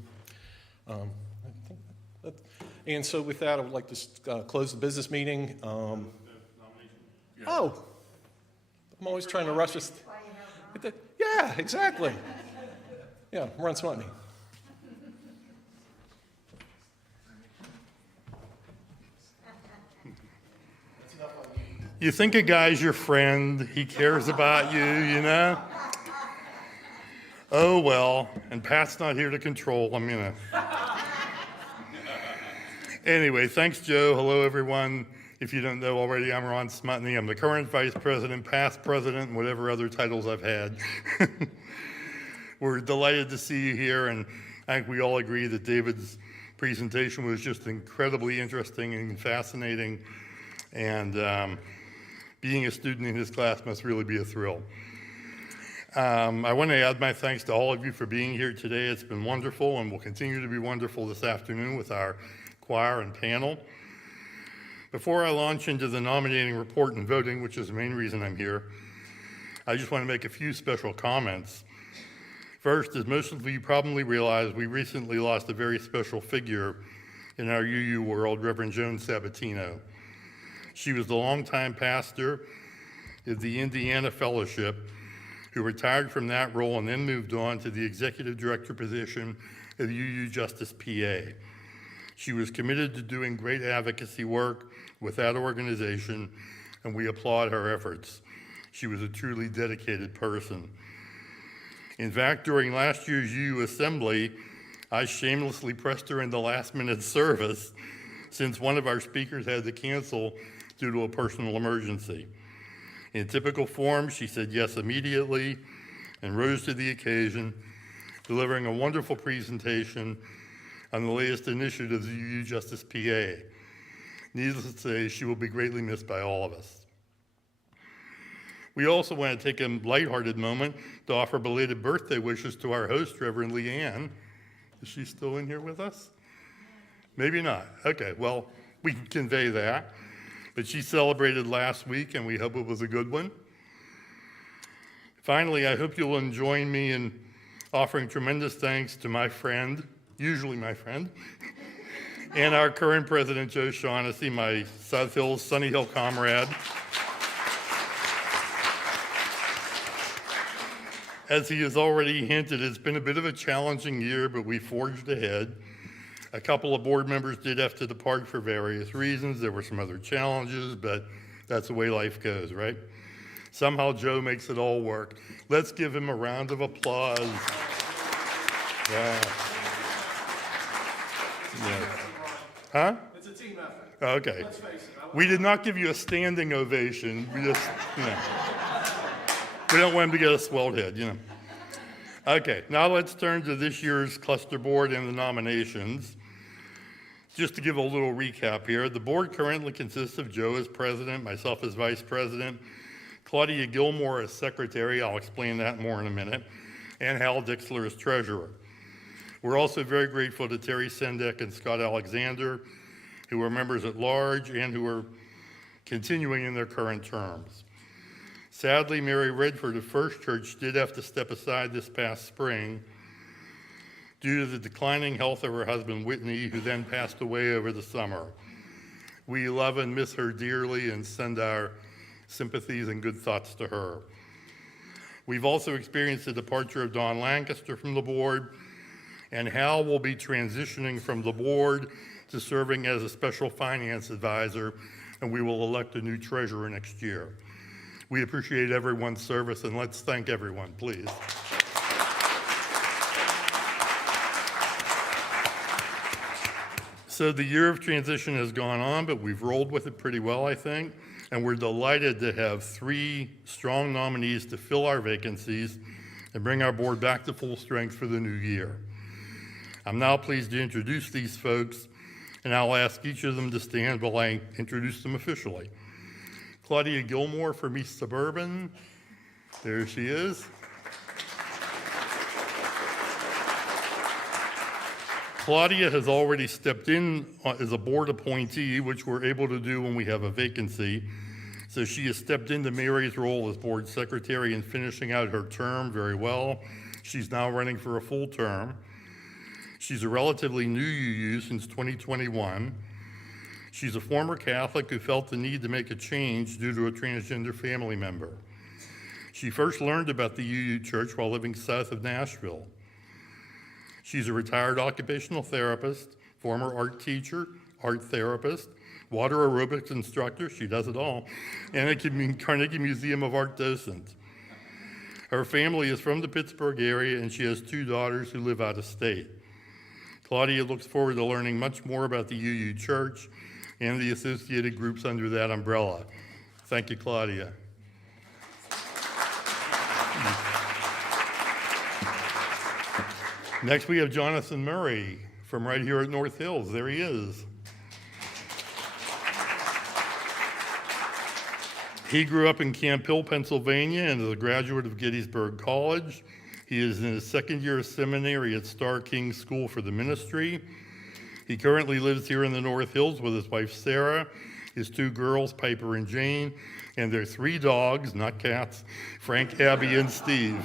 And so with that, I would like to close the business meeting. I'm always trying to rush us. Yeah, exactly. Yeah, run smart me. You think a guy's your friend, he cares about you, you know? Oh, well, and Pat's not here to control him, you know. Anyway, thanks, Joe. Hello, everyone. If you don't know already, I'm Ron Smutney. I'm the current vice president, past president, and whatever other titles I've had. We're delighted to see you here, and I think we all agree that David's presentation was just incredibly interesting and fascinating, and being a student in his class must really be a thrill. I want to add my thanks to all of you for being here today. It's been wonderful and will continue to be wonderful this afternoon with our choir and panel. Before I launch into the nominating report and voting, which is the main reason I'm here, I just want to make a few special comments. First, as most of you probably realize, we recently lost a very special figure in our UU world, Reverend Joan Sabatino. She was the longtime pastor of the Indiana Fellowship, who retired from that role and then moved on to the executive director position of UU Justice PA. She was committed to doing great advocacy work with that organization, and we applaud her efforts. She was a truly dedicated person. In fact, during last year's UU Assembly, I shamelessly pressed her into last-minute service since one of our speakers had to cancel due to a personal emergency. In typical form, she said yes immediately and rose to the occasion, delivering a wonderful presentation on the latest initiatives of UU Justice PA. Needless to say, she will be greatly missed by all of us. We also want to take a lighthearted moment to offer belated birthday wishes to our host, Reverend Leanne. Is she still in here with us? Maybe not. Okay, well, we can convey that. but she celebrated last week, and we hope it was a good one. Finally, I hope you'll join me in offering tremendous thanks to my friend, usually my friend, and our current president, Joe Shaughnessy, my South Hills, Sunny Hill comrade. As he has already hinted, it's been a bit of a challenging year, but we forged ahead. A couple of board members did have to depart for various reasons. There were some other challenges, but that's the way life goes, right? Somehow Joe makes it all work. Let's give him a round of applause. Yeah. Yeah. Huh? It's a team effort. Okay. Let's face it. We did not give you a standing ovation. We just, we don't want him to get a swelled head, Okay, now let's turn to this year's cluster board and the nominations. Just to give a little recap here, the board currently consists of Joe as president, myself as vice president, Claudia Gilmore as secretary, I'll explain that more in a minute, and Hal Dixler as treasurer. We're also very grateful to Terry Sendek and Scott Alexander, who are members at large and who are continuing in their current terms. Sadly, Mary Redford of First Church did have to step aside this past spring due to the declining health of her husband, Whitney, who then passed away over the summer. We love and miss her dearly and send our sympathies and good thoughts to her. We've also experienced the departure of Don Lancaster from the board, and Hal will be transitioning from the board to serving as a special finance advisor, and we will elect a new treasurer next year. We appreciate everyone's service, and let's thank everyone, please. So the year of transition has gone on, but we've rolled with it pretty well, I think, and we're delighted to have 3 strong nominees to fill our vacancies and bring our board back to full strength for the new year. I'm now pleased to introduce these folks, and I'll ask each of them to stand while I introduce them officially. Claudia Gilmore from East Suburban, there she is. Claudia has already stepped in as a board appointee, which we're able to do when we have a vacancy. So she has stepped into Mary's role as board secretary and finishing out her term very well. She's now running for a full term. She's a relatively new UU since 2021. She's a former Catholic who felt the need to make a change due to a transgender family member. She first learned about the UU Church while living south of Nashville. She's a retired occupational therapist, former art teacher, art therapist, water aerobics instructor, she does it all, and a Carnegie Museum of Art docent. Her family is from the Pittsburgh area, and she has 2 daughters who live out of state. Claudia looks forward to learning much more about the UU Church and the associated groups under that umbrella. Thank you, Claudia. Next, we have Jonathan Murray from right here at North Hills. There he is. He grew up in Camp Hill, Pennsylvania, and is a graduate of Gettysburg College. He is in his 2nd year of seminary at Star King School for the Ministry. He currently lives here in the North Hills with his wife, Sarah, his 2 girls, Piper and Jane, and their 3 dogs, not cats, Frank, Abby, and Steve.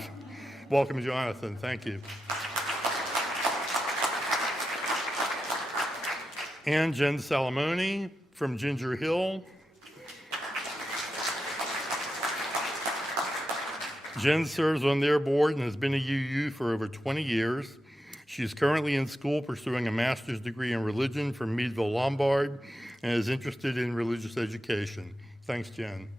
Welcome, Jonathan. Thank you. And Jen Salamone from Ginger Hill. Jen serves on their board and has been a UU for over 20 years. She is currently in school pursuing a master's degree in religion from Meadville Lombard and is interested in religious education. Thanks, Jen.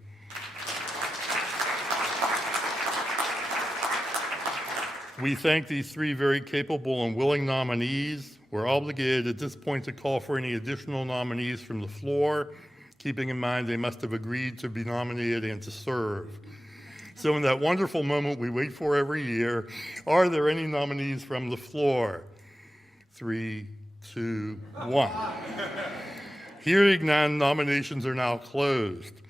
We thank these 3 very capable and willing nominees. We're obligated at this point to call for any additional nominees from the floor, keeping in mind they must have agreed to be nominated and to serve. So in that wonderful moment we wait for every year, are there any nominees from the floor? 3, 2, 1. Hearing none, nominations are now closed.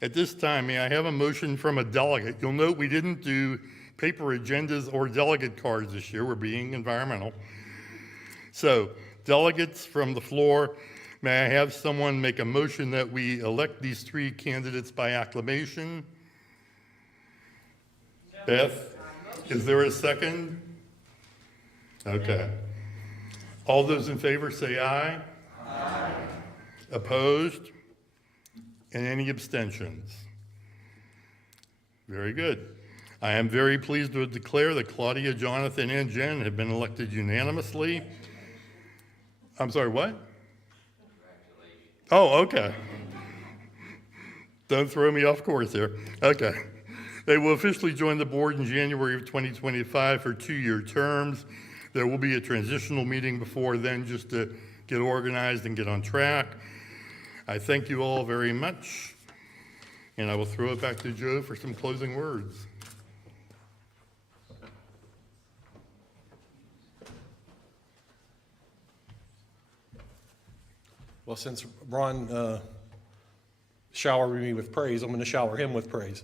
At this time, may I have a motion from a delegate? You'll note we didn't do paper agendas or delegate cards this year. We're being environmental. So, delegates from the floor, May I have someone make a motion that we elect these 3 candidates by acclamation? Beth, is there a second? Okay. All those in favor say aye. Aye. Opposed? And any abstentions? Very good. I am very pleased to declare that Claudia, Jonathan, and Jen have been elected unanimously. I'm sorry, what? Oh, okay. Don't throw me off course here. Okay. They will officially join the board in January of 2025 for 2-year terms. There will be a transitional meeting before then just to get organized and get on track. I thank you all very much, and I will throw it back to Joe for some closing words. Well, since Ron showered me with praise, I'm going to shower him with praise.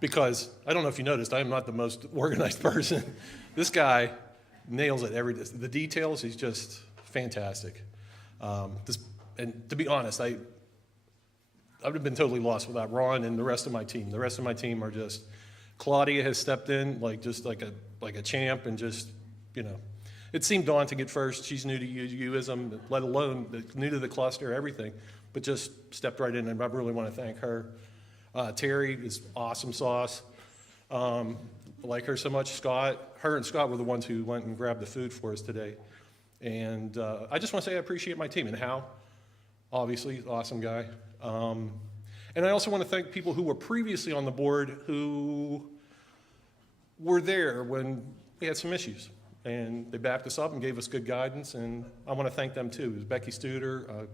Because I don't know if you noticed, I am not the most organized person. This guy nails it the details. He's just fantastic. And to be honest, I would have been totally lost without Ron and the rest of my team. The rest of my team are just, Claudia has stepped in like a champ, and just, you know, it seemed daunting at first. She's new to UUism, let alone new to the cluster, everything, but just stepped right in, and I really want to thank her. Terry is awesome sauce. I like her so much. Her and Scott were the ones who went and grabbed the food for us today. And I just want to say I appreciate my team. And Hal, obviously, awesome guy. And I also want to thank people who were previously on the board who were there when we had some issues. And they backed us up and gave us good guidance. And I want to thank them too. It was Becky Studer,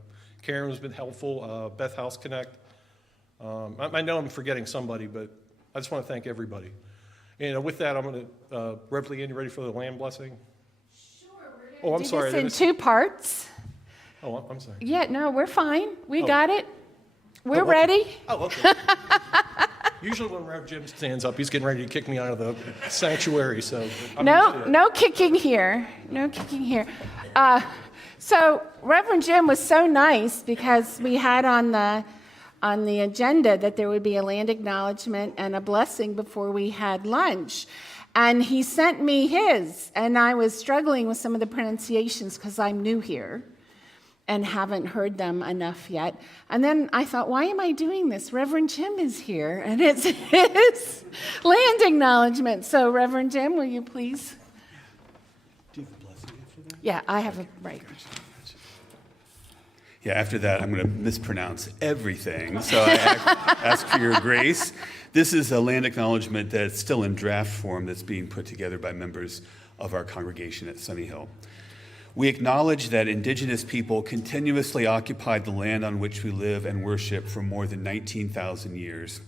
Karen has been helpful, Beth House Connect. I know I'm forgetting somebody, but I just want to thank everybody. And with that, I'm going to, Rev Lee, you ready for the land blessing? Sure. Oh, I'm sorry. This in 2 parts. Oh, I'm sorry. Yeah, no, we're fine. We got it. We're ready. Oh, okay. Usually when Rev Jim stands up, he's getting ready to kick me out of the sanctuary. So no kicking here. No kicking here. So Reverend Jim was so nice because we had on the agenda that there would be a land acknowledgement and a blessing before we had lunch. And he sent me his, and I was struggling with some of the pronunciations because I'm new here and haven't heard them enough yet. And then I thought, why am I doing this? Reverend Jim is here, and it's his land acknowledgement. So Reverend Jim, will you please? Do you have a blessing after that? Yeah, I have a right. Yeah, after that, I'm going to mispronounce everything, so I ask for your grace. This is a land acknowledgement that's still in draft form that's being put together by members of our congregation at Sunny Hill. We acknowledge that indigenous people continuously occupied the land on which we live and worship for more than 19,000 years.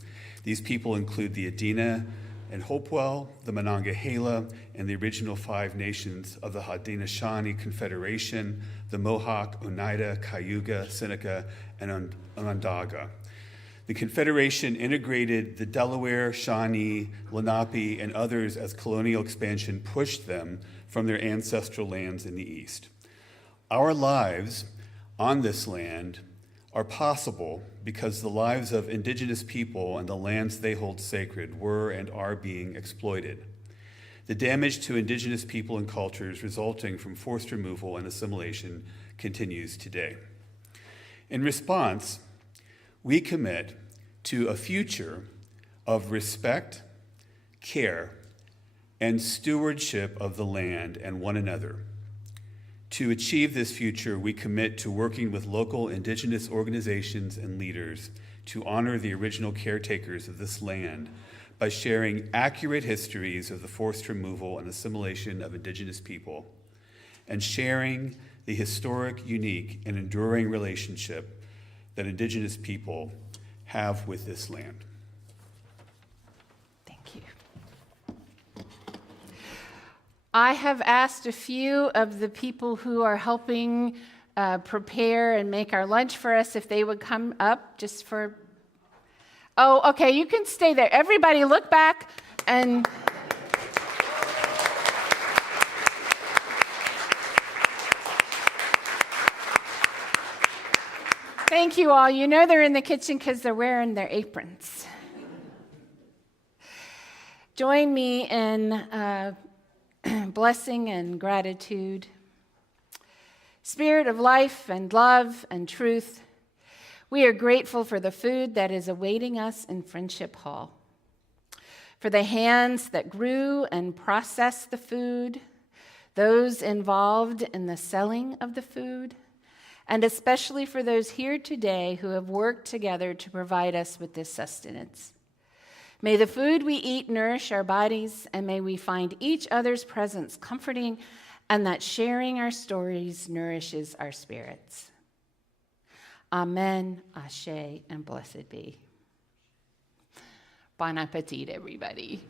These people include the Adena and Hopewell, the Monongahela, and the original 5 nations of the Haudenosaunee Confederation, the Mohawk, Oneida, Cayuga, Seneca, and Onondaga. The Confederation integrated the Delaware, Shawnee, Lenape, and others as colonial expansion pushed them from their ancestral lands in the East. Our lives on this land are possible because the lives of indigenous people and the lands they hold sacred were and are being exploited. The damage to indigenous people and cultures resulting from forced removal and assimilation continues today. In response, we commit to a future of respect, care, and stewardship of the land and one another. To achieve this future, we commit to working with local indigenous organizations and leaders to honor the original caretakers of this land by sharing accurate histories of the forced removal and assimilation of indigenous people, and sharing the historic, unique, and enduring relationship that indigenous people have with this land. Thank you. I have asked a few of the people who are helping prepare and make our lunch for us if they would come up just for... Oh, okay, you can stay there. Everybody look back and... Thank you all. You know they're in the kitchen because they're wearing their aprons. Join me in blessing and gratitude. Spirit of life and love and truth, we are grateful for the food that is awaiting us in Friendship Hall, for the hands that grew and processed the food, those involved in the selling of the food, and especially for those here today who have worked together to provide us with this sustenance. May the food we eat nourish our bodies, and may we find each other's presence comforting, and that sharing our stories nourishes our spirits. Amen, Ashe, and blessed be. Bon appetit, everybody.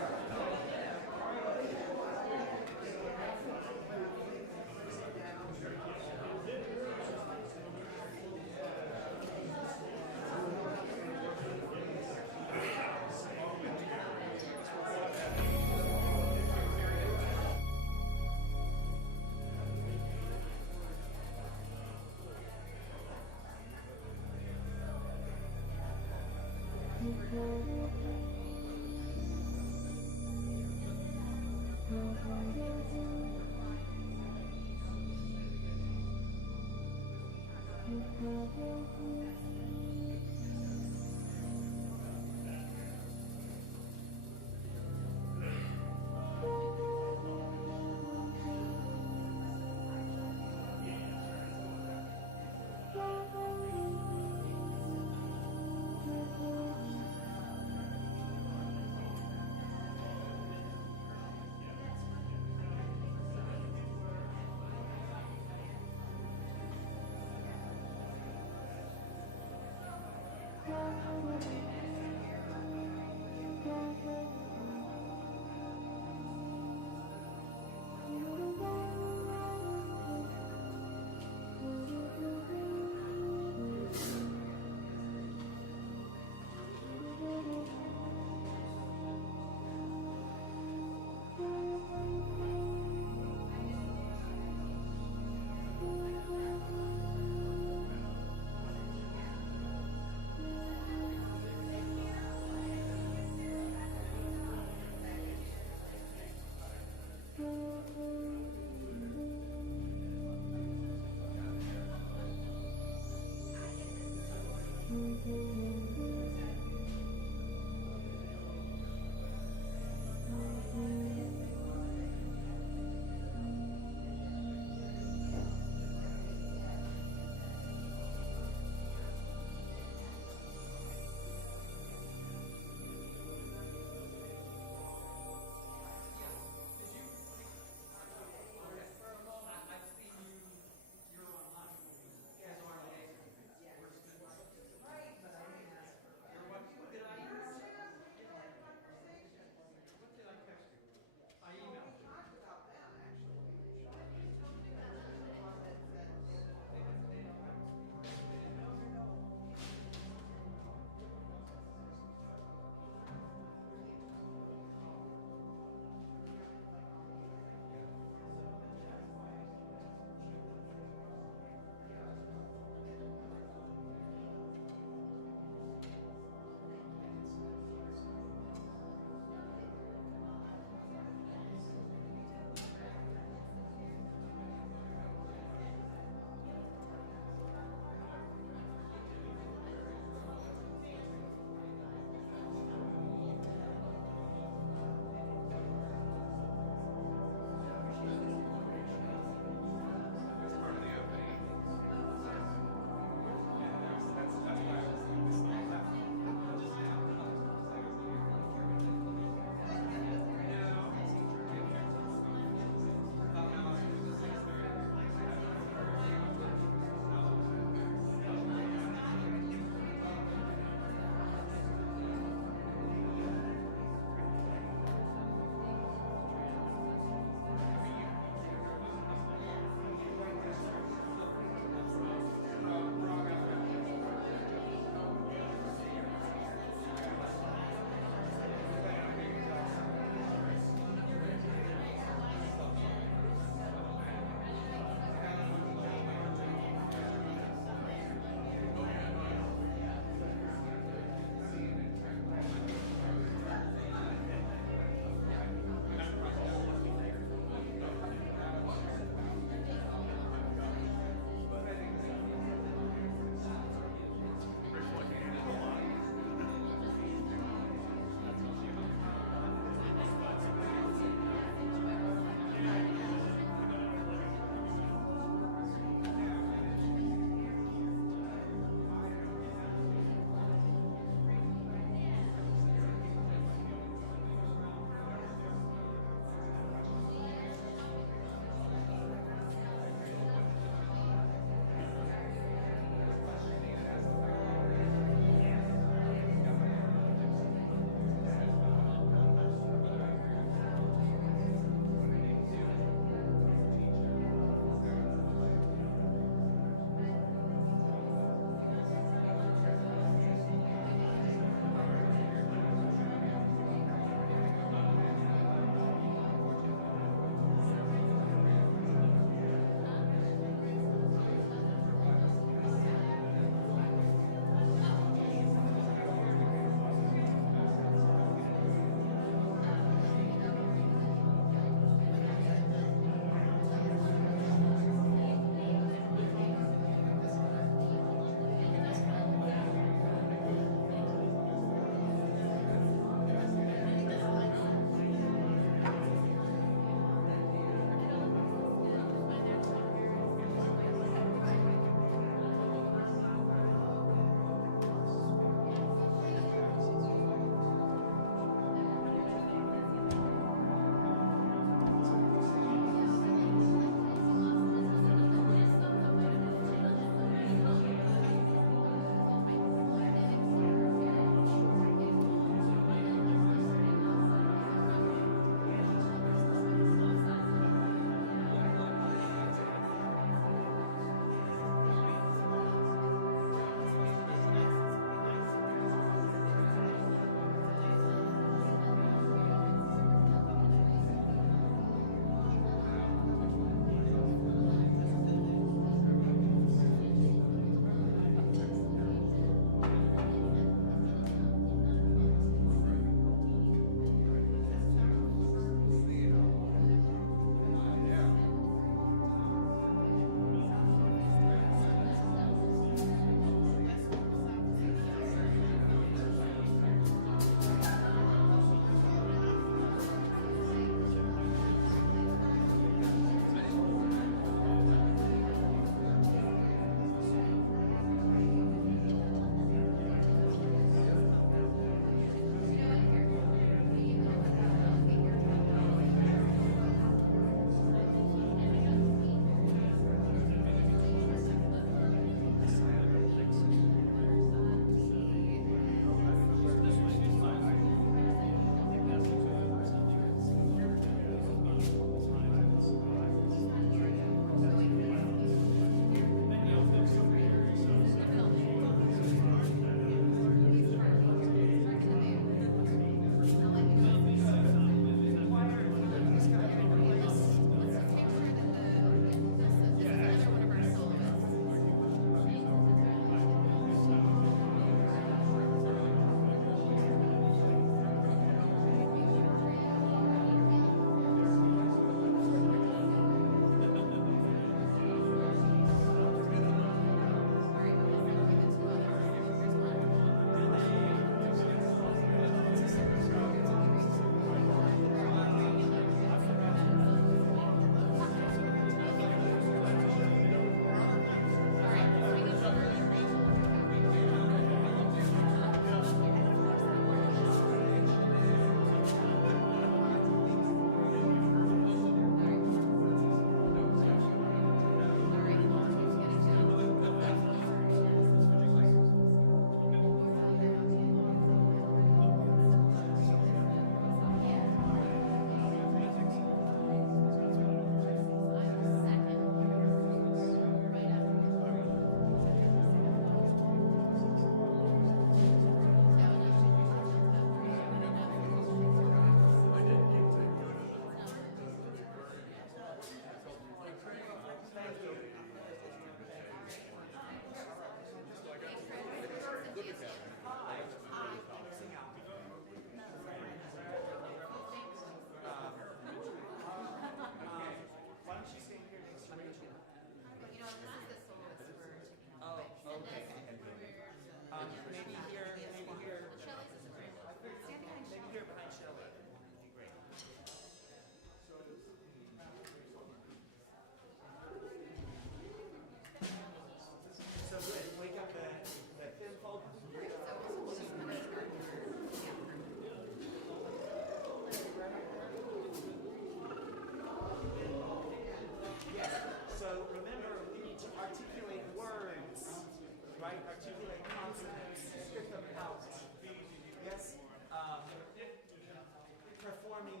mean,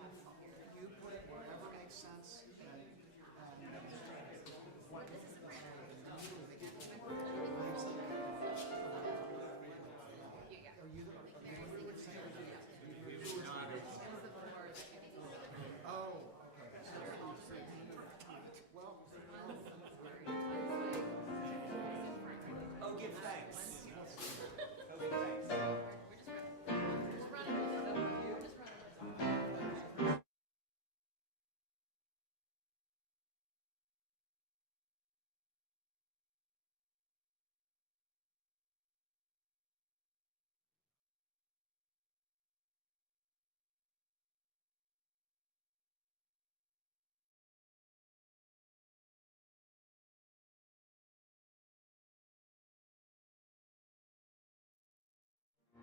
you put it wherever makes sense, and what Oh, give thanks.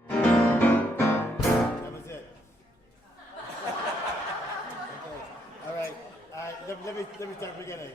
That was it. Okay. All right. Let me start beginning.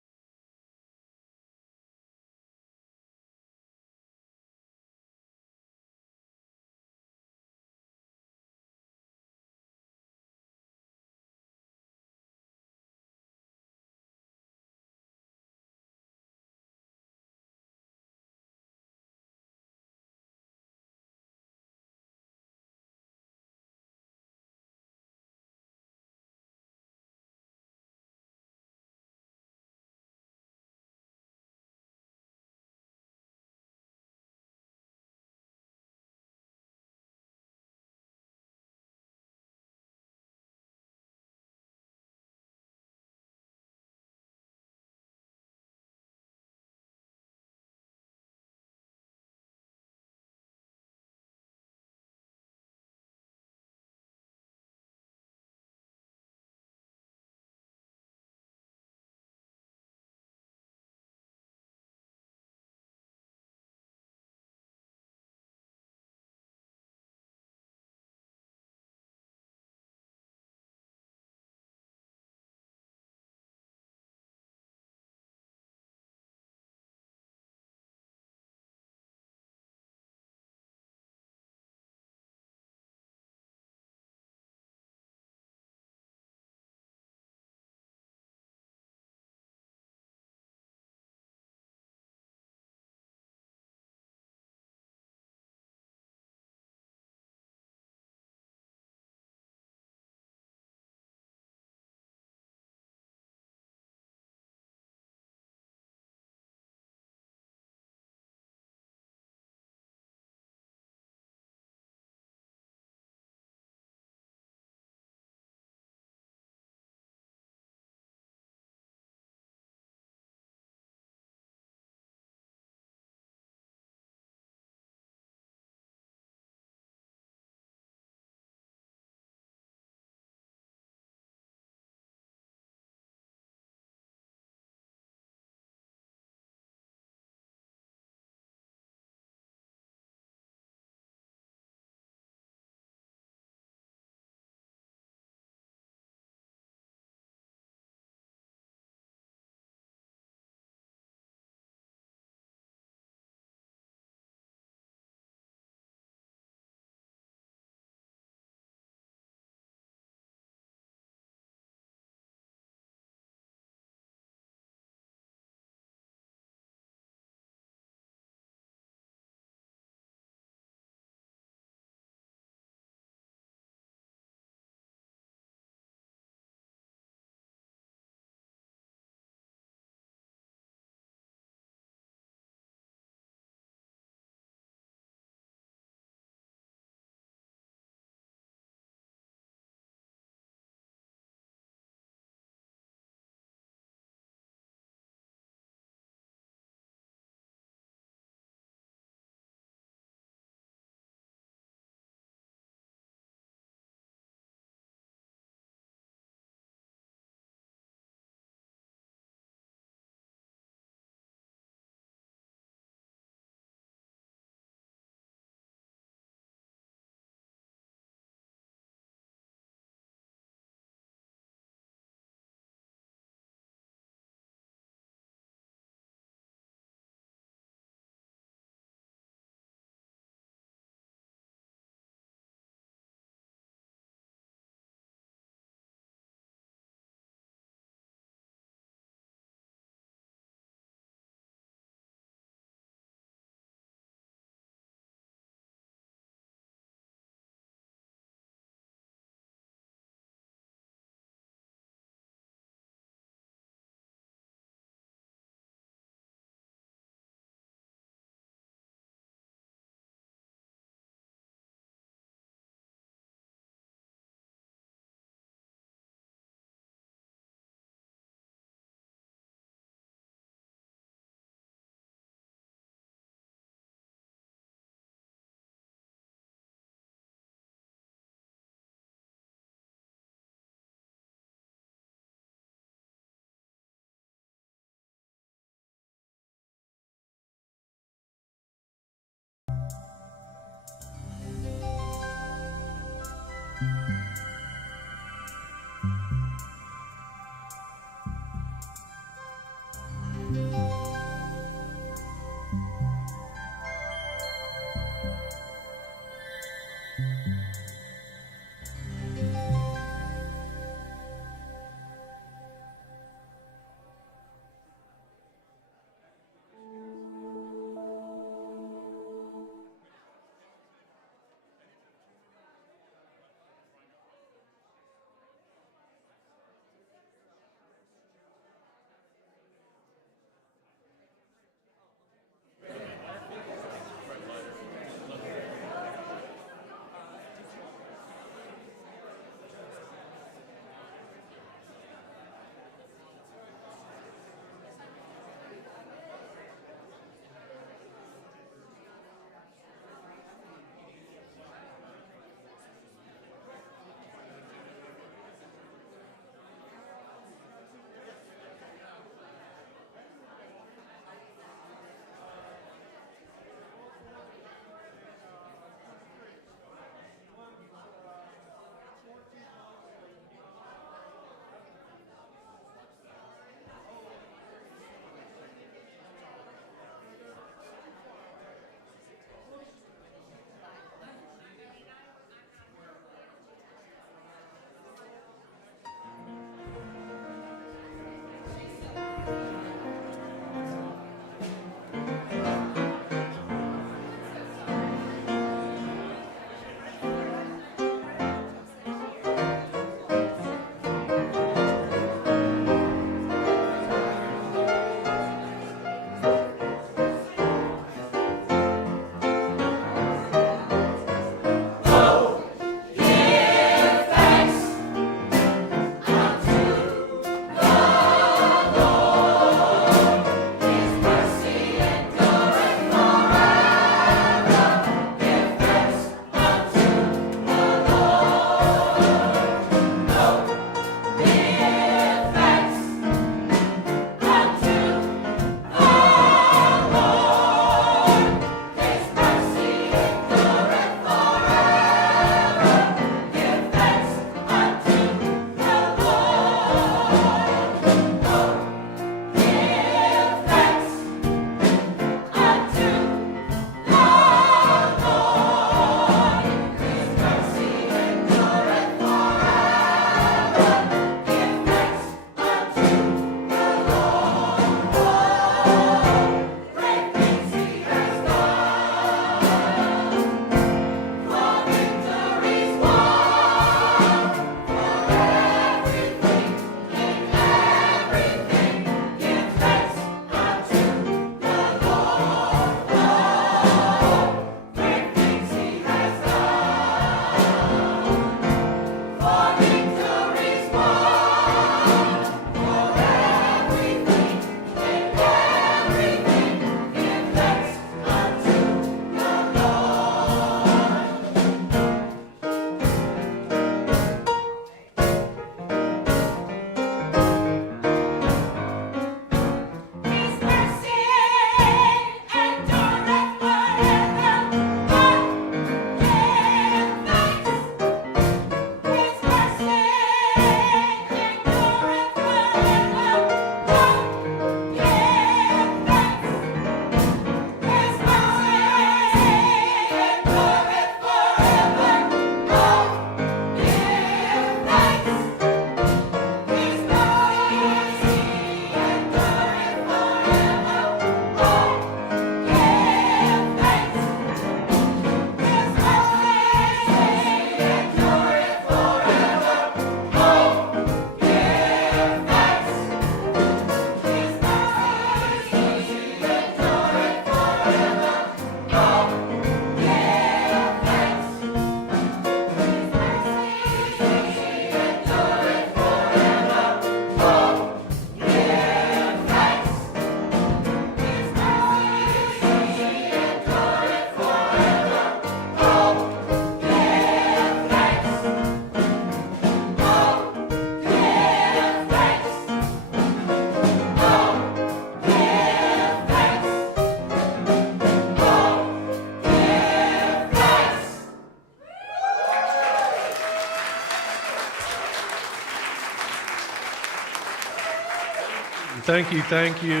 thank you, thank you.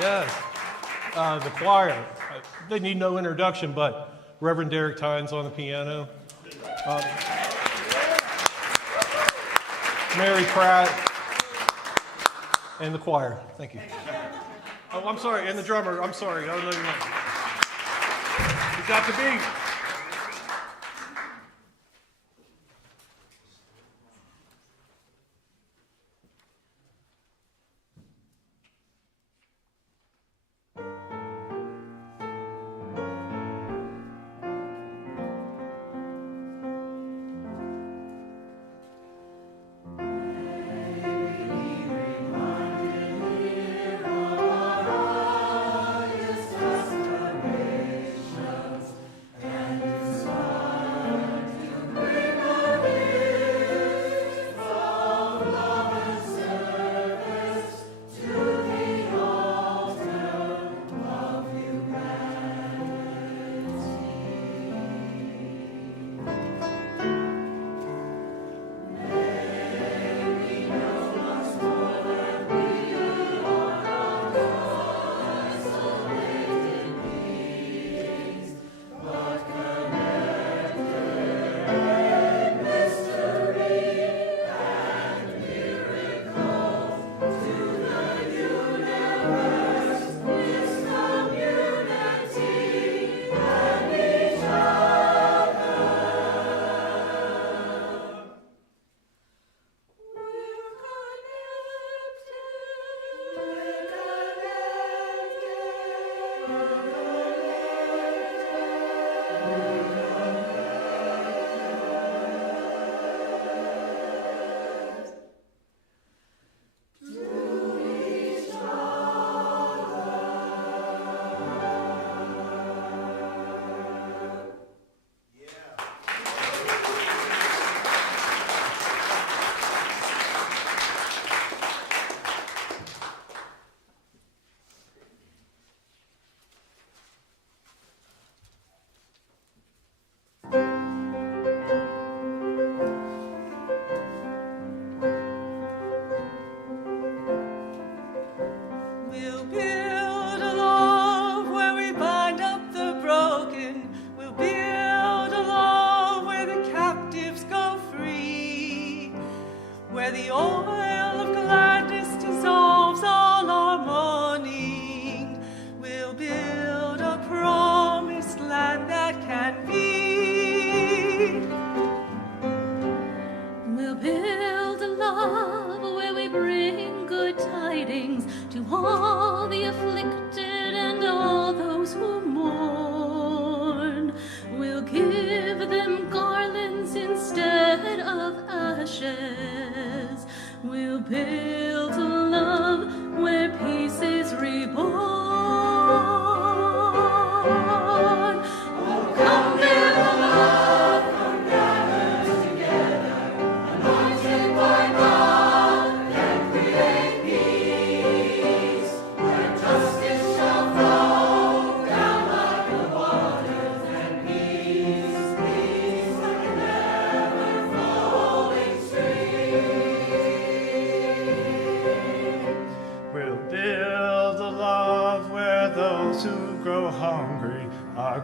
Yes. The choir, they need no introduction, but Reverend Derek Tynes on the piano. Mary Pratt, and the choir. Thank you. Oh, I'm sorry, and the drummer. I'm sorry. Oh, no, you're not. You got the beat.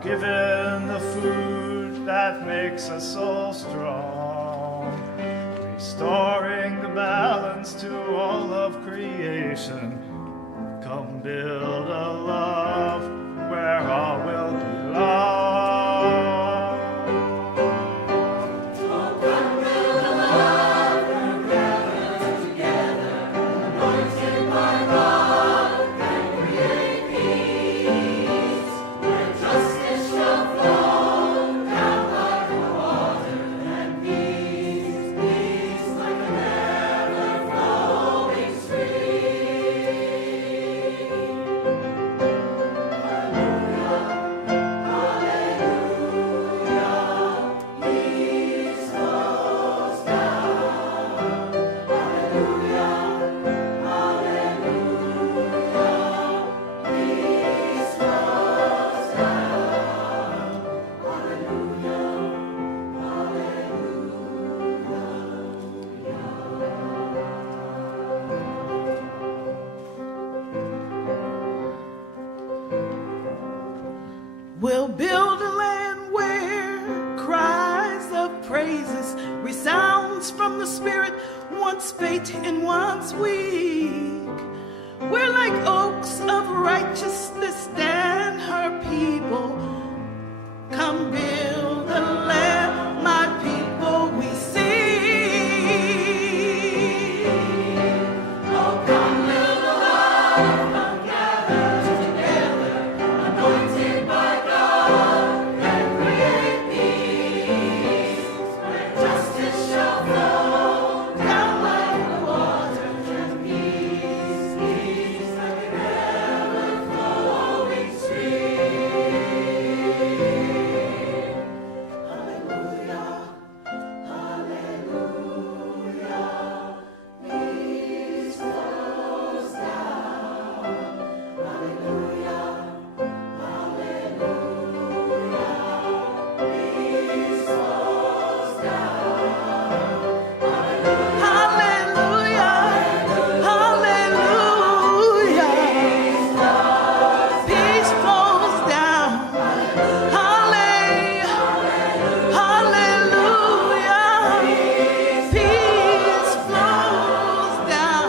Given the food that makes us all strong, restoring the balance to all of creation. Come build a love where all will belong. Oh, come build a love where gathered together, anointed by God, and create peace, where justice shall flow down like the water, and peace, peace like a never-flowing stream. Hallelujah. build a land where cries of praises resounds from the Spirit, once faint and once weak. We're like oaks of righteousness stand her people. Come build a land, my people, we sing. Oh, come build a land, come gather together, anointed by God, and create peace, where justice shall flow down like the waters, and peace like an ever-flowing stream. Hallelujah, hallelujah, peace flows down. Hallelujah, hallelujah, peace flows down. Hallelujah, hallelujah, peace flows down. Hallelujah, peace flows down.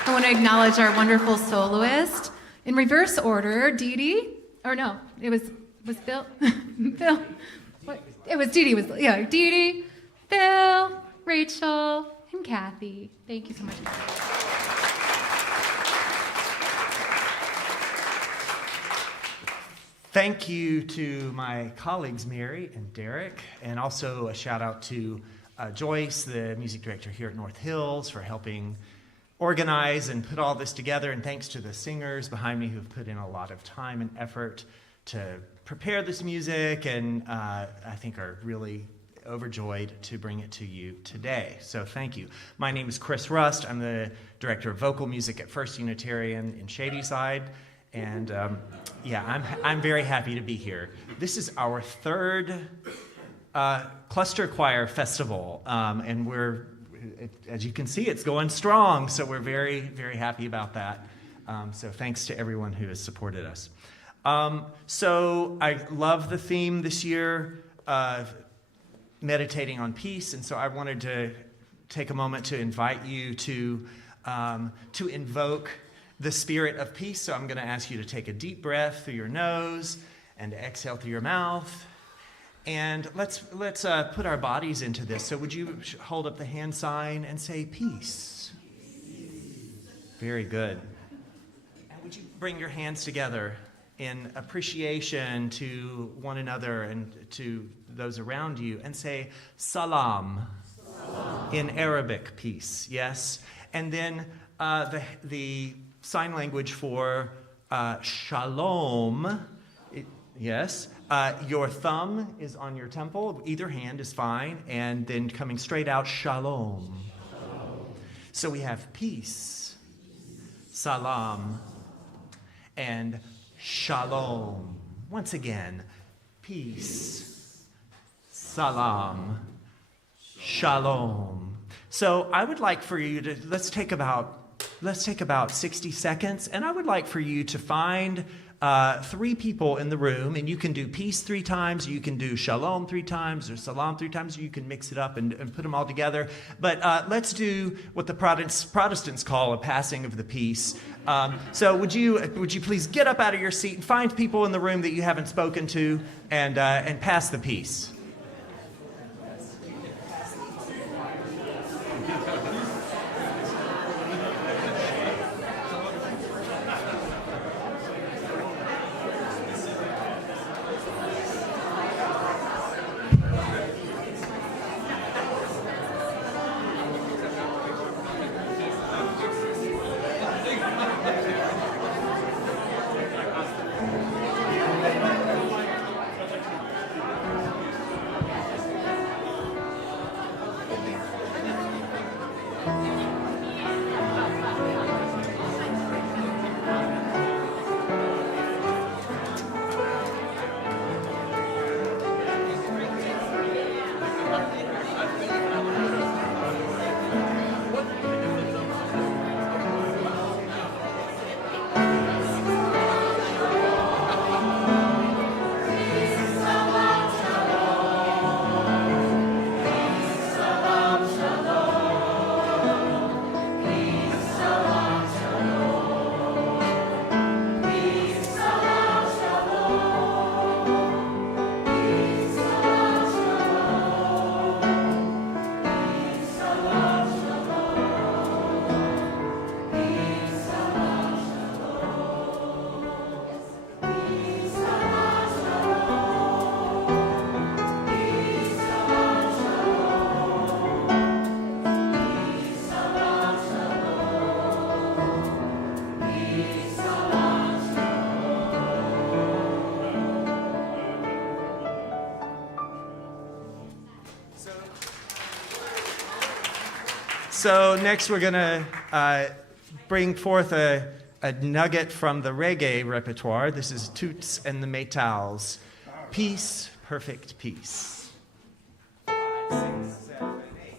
I want to acknowledge our wonderful soloist. In reverse order, Dee Dee, or no, it was Bill, Bill, what? It was Dee Dee, Dee Dee, Bill, Rachel, and Kathy. Thank you so much. Thank you to my colleagues, Mary and Derek, and also a shout out to Joyce, the music director here at North Hills, for helping organize and put all this together, and thanks to the singers behind me who've put in a lot of time and effort to prepare this music, and I think are really overjoyed to bring it to you today. So thank you. My name is Chris Rust. I'm the director of vocal music at First Unitarian in Shadyside, and I'm very happy to be here. This is our third cluster choir festival, and as you can see, it's going strong, so we're very, very happy about that. So thanks to everyone who has supported us. So I love the theme this year, meditating on peace, and so I wanted to take a moment to invite you to invoke the spirit of peace. So I'm going to ask you to take a deep breath through your nose and exhale through your mouth. And let's put our bodies into this. So would you hold up the hand sign and say peace? Very good. And would you bring your hands together in appreciation to one another and to those around you and say salam, in Arabic, peace, yes? And then the sign language for shalom, yes? Your thumb is on your temple, either hand is fine, and then coming straight out, shalom. So we have peace, salam, and shalom. Once again, peace, salam, shalom. So I would like for you to, let's take about 60 seconds, and I would like for you to find 3 people in the room, and you can do peace 3 times, you can do shalom 3 times, or salam 3 times, or you can mix it up and put them all together. But let's do what the Protestants call a passing of the peace. So would you please get up out of your seat and find people in the room that you haven't spoken to and pass the peace. So next we're going to bring forth a nugget from the reggae repertoire. This is Toots and the Maytals. Peace, perfect peace. 5, 6, 7, 8.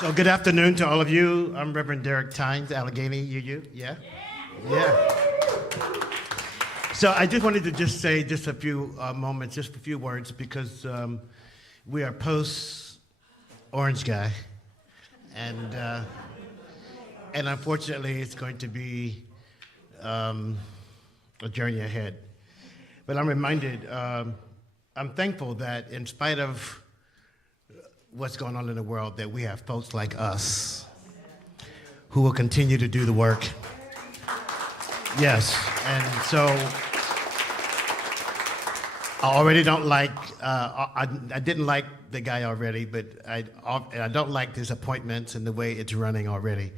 So good afternoon to all of you. I'm Reverend Derek Tynes, Allegheny UU. Yeah? Yeah. So I just wanted to just say just a few moments, just a few words, because we are post-Orange Guy. And unfortunately, it's going to be a journey ahead. But I'm reminded, I'm thankful that in spite of what's going on in the world, that we have folks like us who will continue to do the work. Yes, and so I already don't like, I didn't like the guy already, but I don't like his appointments and the way it's running already.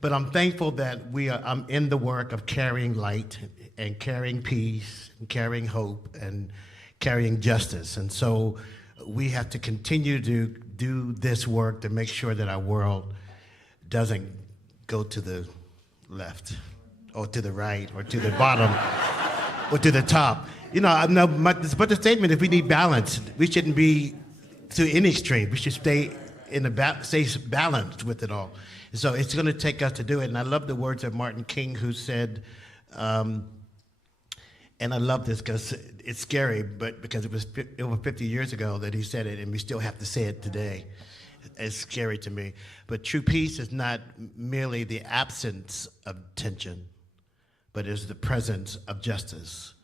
But I'm thankful that I'm in the work of carrying light and carrying peace and carrying hope and carrying justice. And so we have to continue to do this work to make sure that our world doesn't go to the left or to the right or to the bottom or to the top. You know, but the statement, if we need balance, we shouldn't be to any extreme. We should stay stay balanced with it all. So it's going to take us to do it. And I love the words of Martin King, who said, and I love this because it's scary, but because it was over 50 years ago that he said it, and we still have to say it today. It's scary to me. But true peace is not merely the absence of tension, but is the presence of justice.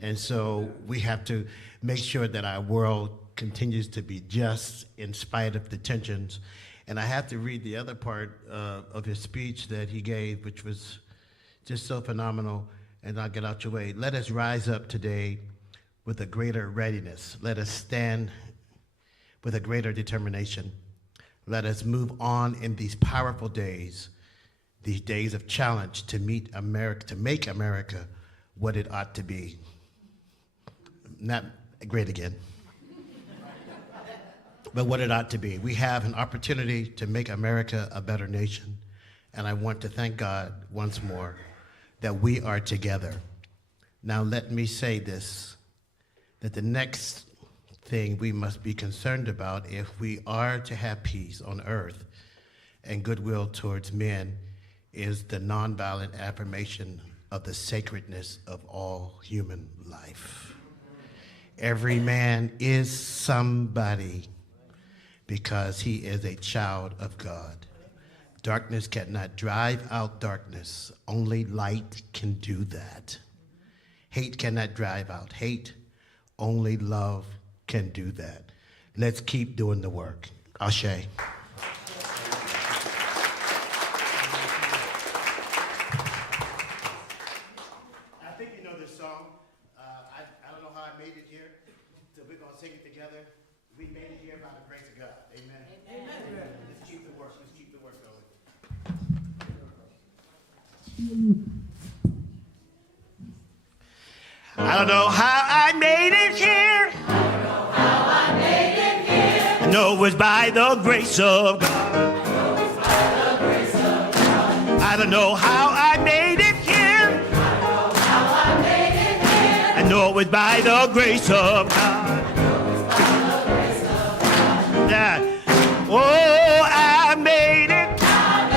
And so we have to make sure that our world continues to be just in spite of the tensions. And I have to read the other part of his speech that he gave, which was just so phenomenal. And I'll get out your way. Let us rise up today with a greater readiness. Let us stand with a greater determination. Let us move on in these powerful days, these days of challenge to meet America, to make America what it ought to be. Not great again, but what it ought to be. We have an opportunity to make America a better nation. And I want to thank God once more that we are together. Now let me say this, that the next thing we must be concerned about if we are to have peace on earth and goodwill towards men is the nonviolent affirmation of the sacredness of all human life. Every man is somebody because he is a child of God. Darkness cannot drive out darkness. Only light can do that. Hate cannot drive out hate. Only love can do that. Let's keep doing the work. Ashe. I think you know this song. I don't know how I made it here, so we're going to sing it together. We made it here by the grace of God. Amen. Amen. Let's keep the work. Let's keep the work going. I don't know how I made it here. I know it was by the grace of God. I don't know how I made it here. I know it was by the grace of God. Yeah. Oh, I made it. By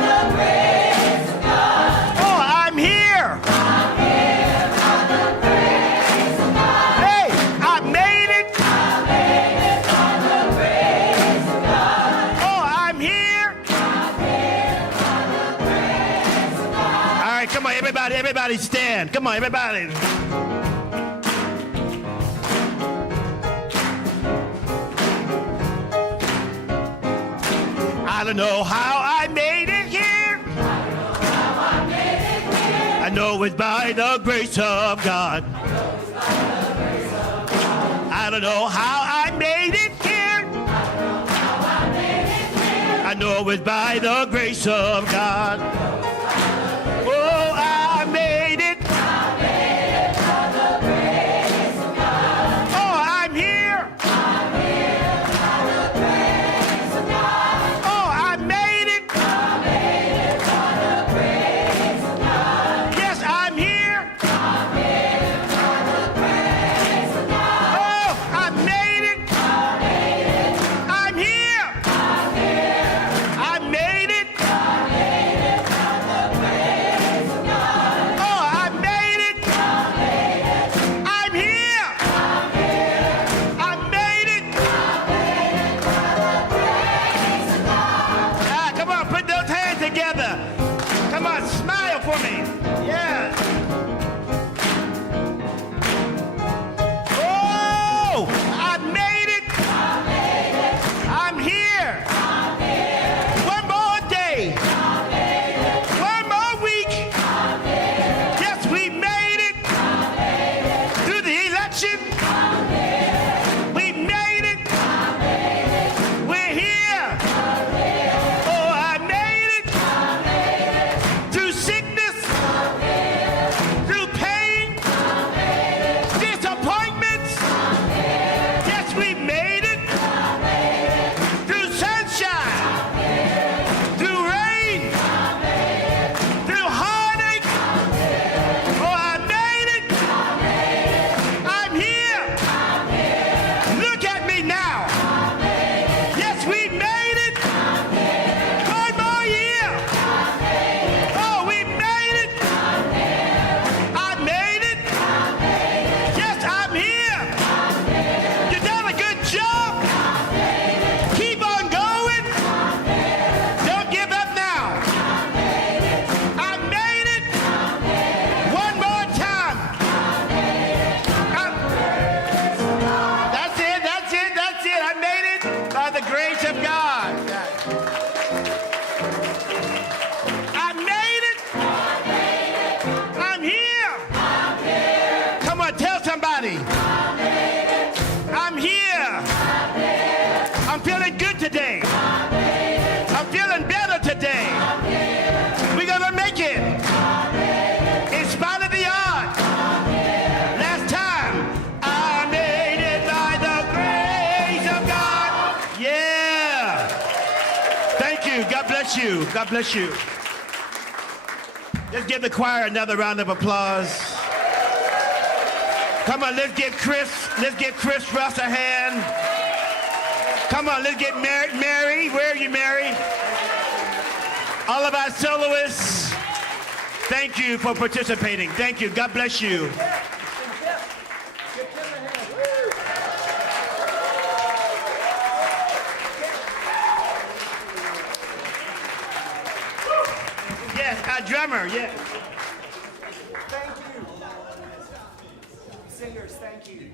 the grace of God. Oh, I'm here. I'm here by the grace of God. Hey, I made it. I made it by the grace of God. Oh, I'm here. I'm here by the grace of God. All right, come on, everybody stand. Come on, everybody. I don't know how I made it here. I know it's by the grace of God. I don't know how I made it here. I know it's by the grace of God. Oh, I made it. Oh, I'm here. Oh, I made it. Yes, I'm here. Oh, I made it. I'm here. together. Come on, smile for me. Yeah. Oh, I made it. I'm here. One more day. One more week. Yes, we made it. Through the election. We made it. We're here. Oh, I made it. Through sickness. Through pain. Disappointments. Yes, we made it. Through sunshine. Through rain. Through heartache. Oh, I made it. I'm here. Look at me now. Yes, we made it. One more year. Oh, we made it. I made it. Yes, I'm here. You done a good job. Keep on going. Don't give up now. I made it. One more time. That's it, that's it, that's it. I made it by the grace of God. I made it. I'm here. Come on, tell somebody. I'm here. I'm feeling good today. I'm feeling better today. We're gonna make it. In spite of the odds. Last time, I made it by the grace of God. Yeah. Thank you. God bless you. God bless you. Let's give the choir another round of applause. Come on, let's give Chris Russ a hand. Come on, let's get Mary. Where are you, Mary? All of our soloists, thank you for participating. Thank you. God bless you. Yes, our drummer, yes. Thank you. Singers, thank you.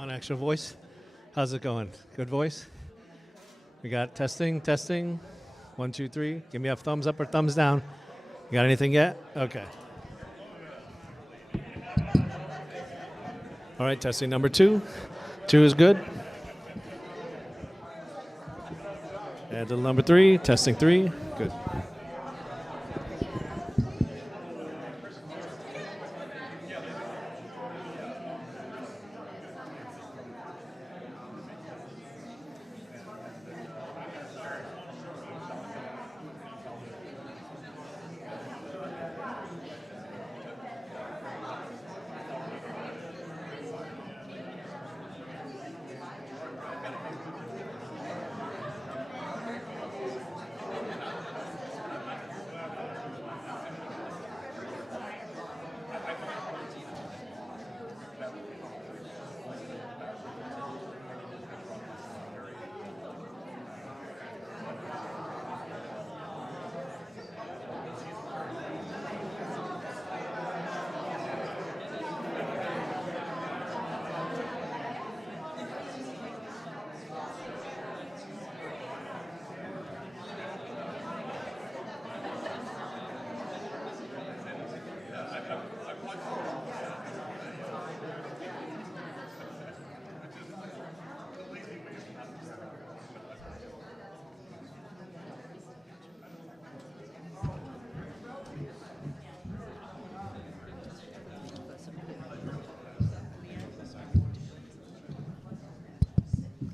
on, extra voice. How's it going? Good voice? We got testing. 1, 2, 3. Give me a thumbs up or thumbs down. You got anything yet? Okay. All right, testing number 2. 2 is good. Add to number 3. Testing 3. Good.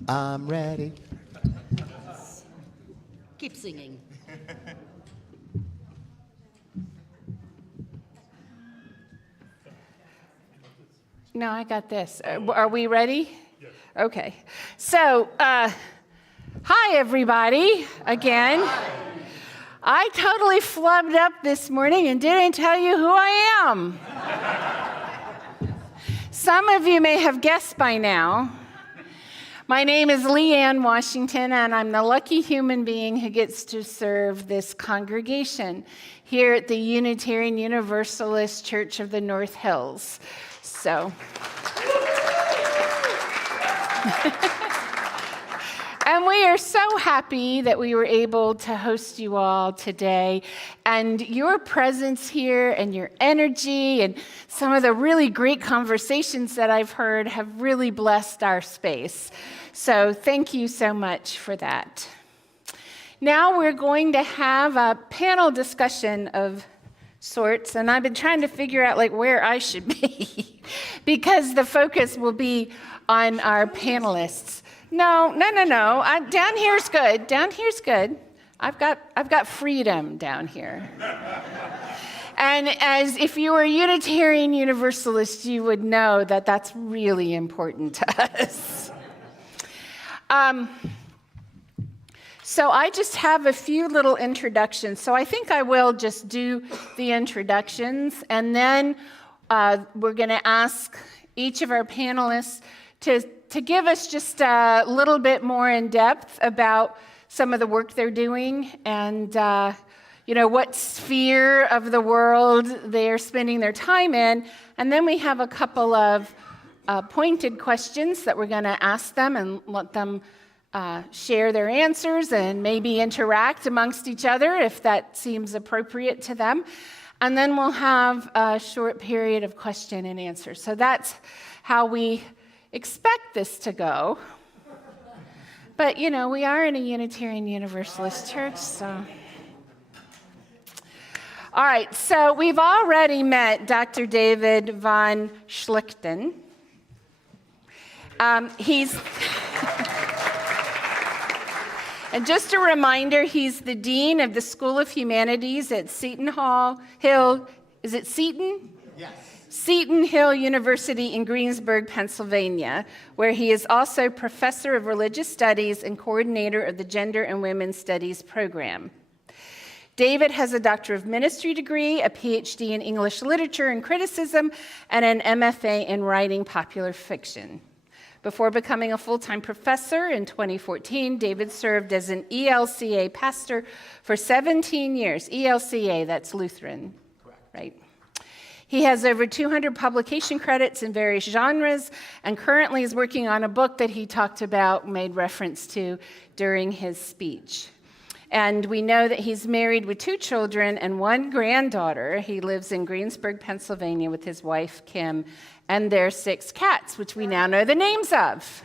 I'm ready. Keep singing. No, I got this. Are we ready? Yes. Okay. So, hi, everybody, again. Hi. I totally flubbed up this morning and didn't tell you who I am. Some of you may have guessed by now. My name is Leanne Washington, and I'm the lucky human being who gets to serve this congregation here at the Unitarian Universalist Church of the North Hills. So, and we are so happy that we were able to host you all today. And your presence here and your energy and some of the really great conversations that I've heard have really blessed our space. So thank you so much for that. Now we're going to have a panel discussion of sorts, and I've been trying to figure out where I should be because the focus will be on our panelists. No. Down here's good. Down here's good. I've got freedom down here. And as if you were a Unitarian Universalist, you would know that that's really important to us. So I just have a few little introductions. So I think I will just do the introductions, and then we're going to ask each of our panelists to give us just a little bit more in depth about some of the work they're doing and what sphere of the world they're spending their time in. And then we have a couple of pointed questions that we're going to ask them and let them share their answers and maybe interact amongst each other if that seems appropriate to them. And then we'll have a short period of question and answer. So that's how we expect this to go. But, we are in a Unitarian Universalist church, so. All right, so we've already met Dr. David von Schlichten. And just a reminder, he's the Dean of the School of Humanities at Seton Hill. Is it Seton? Yes. Seton Hill University in Greensburg, Pennsylvania, where he is also Professor of Religious Studies and coordinator of the Gender and Women's Studies program. David has a Doctor of Ministry degree, a PhD in English Literature and Criticism, and an MFA in Writing Popular Fiction. Before becoming a full-time professor in 2014, David served as an ELCA pastor for 17 years. ELCA, that's Lutheran, right? He has over 200 publication credits in various genres and currently is working on a book that he talked about, made reference to during his speech. And we know that he's married with 2 children and 1 granddaughter. He lives in Greensburg, Pennsylvania with his wife, Kim, and their 6 cats, which we now know the names of.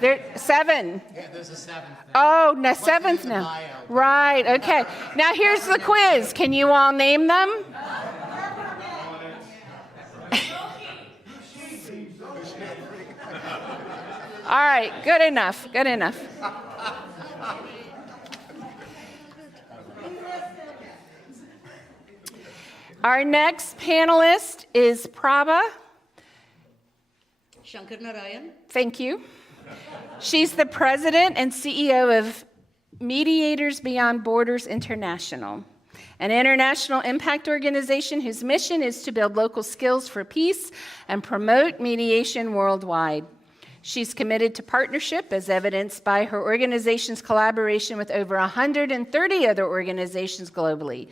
There 7. Yeah, there's a 7th. Oh, no, 7th now. Right, okay. Now here's the quiz. Can you all name them? All right, good enough, good enough. Our next panelist is Prabha. Shankar Narayan. Thank you. She's the president and CEO of Mediators Beyond Borders International, an international impact organization whose mission is to build local skills for peace and promote mediation worldwide. She's committed to partnership, as evidenced by her organization's collaboration with over 130 other organizations globally.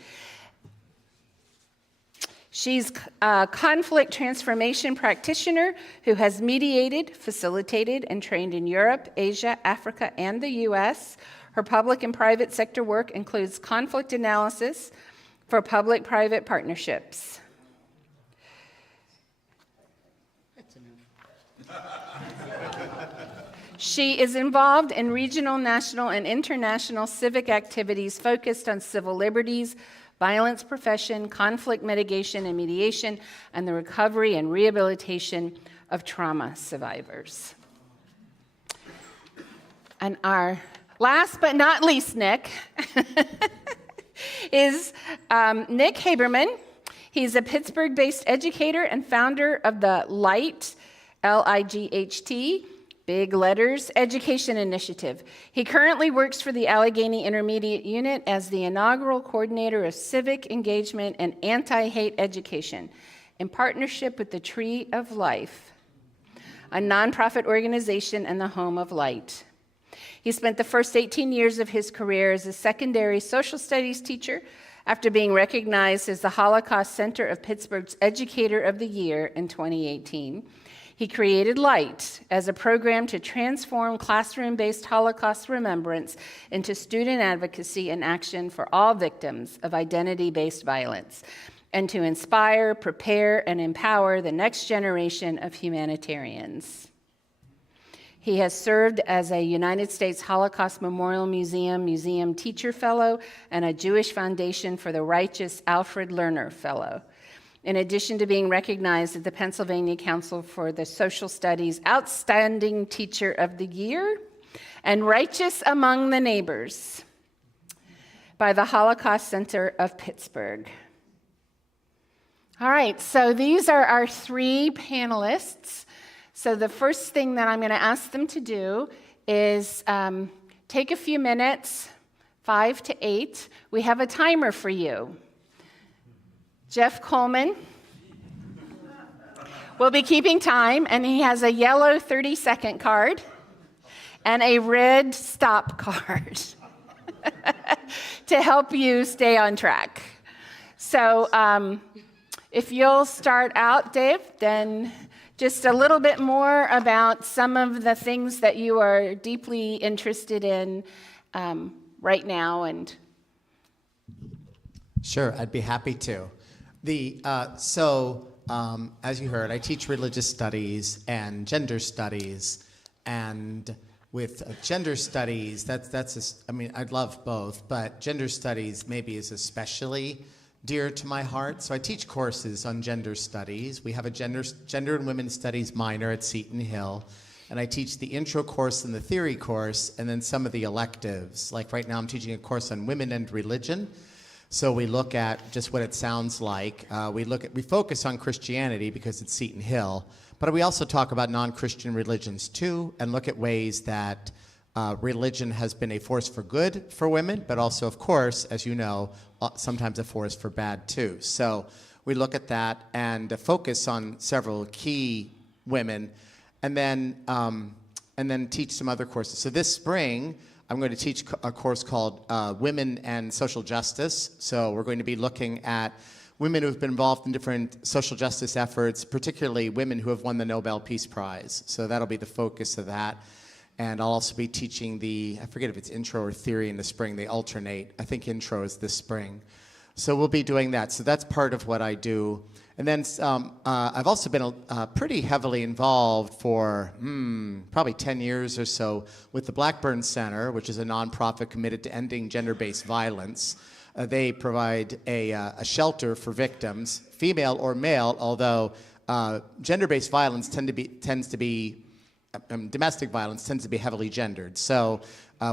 She's a conflict transformation practitioner who has mediated, facilitated, and trained in Europe, Asia, Africa, and the US. Her public and private sector work includes conflict analysis for public-private partnerships. She is involved in regional, national, and international civic activities focused on civil liberties, violence prevention, conflict mitigation and mediation, and the recovery and rehabilitation of trauma survivors. And our last but not least Nick is Nick Haberman. He's a Pittsburgh-based educator and founder of the LIGHT, L-I-G-H-T, Big Letters Education Initiative. He currently works for the Allegheny Intermediate Unit as the inaugural coordinator of civic engagement and anti-hate education in partnership with the Tree of Life, a nonprofit organization and the home of light. He spent the first 18 years of his career as a secondary social studies teacher after being recognized as the Holocaust Center of Pittsburgh's Educator of the Year in 2018. He created LIGHT as a program to transform classroom-based Holocaust remembrance into student advocacy and action for all victims of identity-based violence, and to inspire, prepare, and empower the next generation of humanitarians. He has served as a United States Holocaust Memorial Museum Teacher Fellow and a Jewish Foundation for the Righteous Alfred Lerner Fellow. In addition to being recognized at the Pennsylvania Council for the Social Studies Outstanding Teacher of the Year and Righteous Among the Neighbors by the Holocaust Center of Pittsburgh. All right, so these are our 3 panelists. So the first thing that I'm going to ask them to do is take a few minutes, 5 to 8. We have a timer for you. Jeff Coleman will be keeping time, and he has a yellow 30-second card and a red stop card to help you stay on track. So if you'll start out, Dave, then just a little bit more about some of the things that you are deeply interested in right now. And Sure, I'd be happy to. As you heard, I teach religious studies and gender studies, and with gender studies, I love both, but gender studies maybe is especially dear to my heart. So I teach courses on gender studies. We have a gender and women's studies minor at Seton Hill, and I teach the intro course and the theory course, and then some of the electives. Like right now, I'm teaching a course on women and religion. So we look at just what it sounds like. We focus on Christianity because it's Seton Hill, but we also talk about non-Christian religions too, and look at ways that religion has been a force for good for women, but also, of course, as you know, sometimes a force for bad too. So we look at that and focus on several key women, and then teach some other courses. So this spring, I'm going to teach a course called Women and Social Justice. So we're going to be looking at women who've been involved in different social justice efforts, particularly women who have won the Nobel Peace Prize. So that'll be the focus of that. And I'll also be teaching I forget if it's intro or theory in the spring. They alternate. I think intro is this spring. So we'll be doing that. So that's part of what I do. And then I've also been pretty heavily involved for probably 10 years or so with the Blackburn Center, which is a nonprofit committed to ending gender-based violence. They provide a shelter for victims, female or male, although gender-based violence domestic violence tends to be heavily gendered. So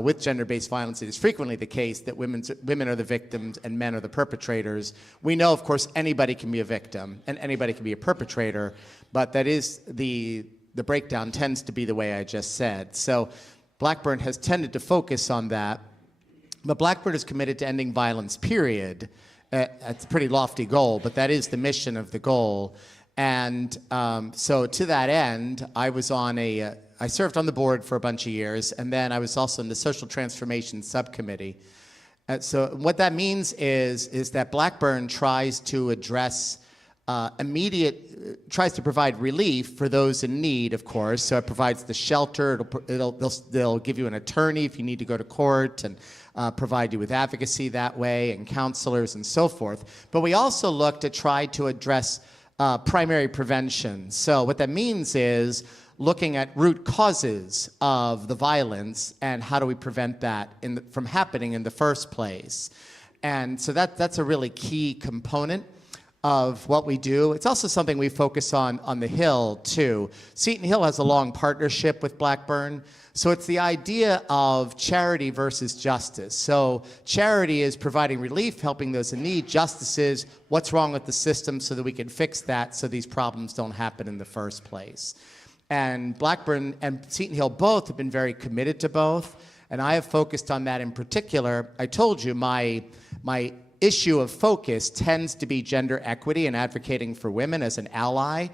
with gender-based violence, it is frequently the case that women are the victims and men are the perpetrators. We know, of course, anybody can be a victim and anybody can be a perpetrator, but that is the breakdown tends to be the way I just said. So Blackburn has tended to focus on that. But Blackburn is committed to ending violence, period. It's a pretty lofty goal, but that is the mission of the goal. And so to that end, I served on the board for a bunch of years, and then I was also in the Social Transformation Subcommittee. So what that means is that Blackburn tries to address tries to provide relief for those in need, of course. So it provides the shelter. They'll give you an attorney if you need to go to court, and provide you with advocacy that way, and counselors and so forth. But we also look to try to address primary prevention. So what that means is looking at root causes of the violence and how do we prevent that from happening in the first place. And so that's a really key component of what we do. It's also something we focus on the Hill, too. Seton Hill has a long partnership with Blackburn. So it's the idea of charity versus justice. So charity is providing relief, helping those in need. Justice is what's wrong with the system so that we can fix that so these problems don't happen in the first place. And Blackburn and Seton Hill both have been very committed to both. And I have focused on that in particular. I told you my issue of focus tends to be gender equity and advocating for women as an ally.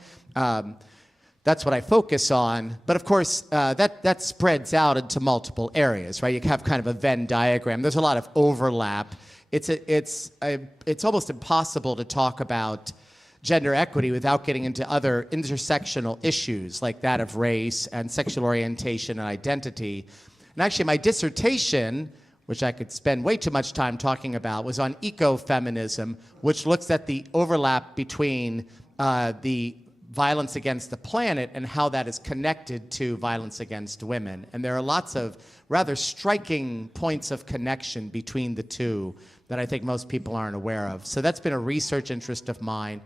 That's what I focus on. But of course, that spreads out into multiple areas, right? You have kind of a Venn diagram. There's a lot of overlap. It's almost impossible to talk about gender equity without getting into other intersectional issues like that of race and sexual orientation and identity. And actually, my dissertation, which I could spend way too much time talking about, was on ecofeminism, which looks at the overlap between the violence against the planet and how that is connected to violence against women. And there are lots of rather striking points of connection between the two that I think most people aren't aware of. So that's been a research interest of mine.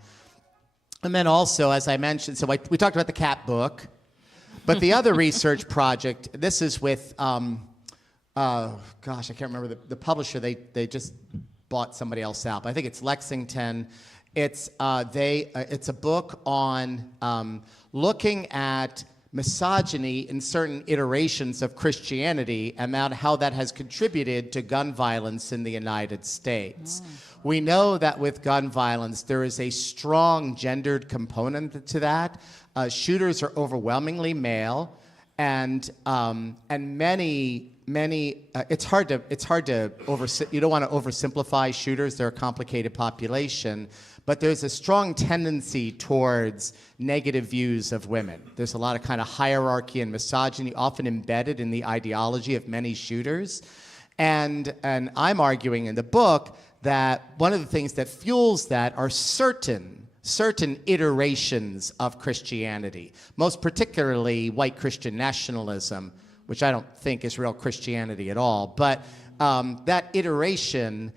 And then also, as I mentioned, so we talked about the cat book, but the other research project, this is with, gosh, I can't remember the publisher. They just bought somebody else out, but I think it's Lexington. It's a book on looking at misogyny in certain iterations of Christianity and how that has contributed to gun violence in the United States. Oh. We know that with gun violence, there is a strong gendered component to that. Shooters are overwhelmingly male, and many. It's hard to you don't want to oversimplify shooters. They're a complicated population, but there's a strong tendency towards negative views of women. There's a lot of kind of hierarchy and misogyny often embedded in the ideology of many shooters. And I'm arguing in the book that one of the things that fuels that are certain iterations of Christianity, most particularly white Christian nationalism, which I don't think is real Christianity at all. But that iteration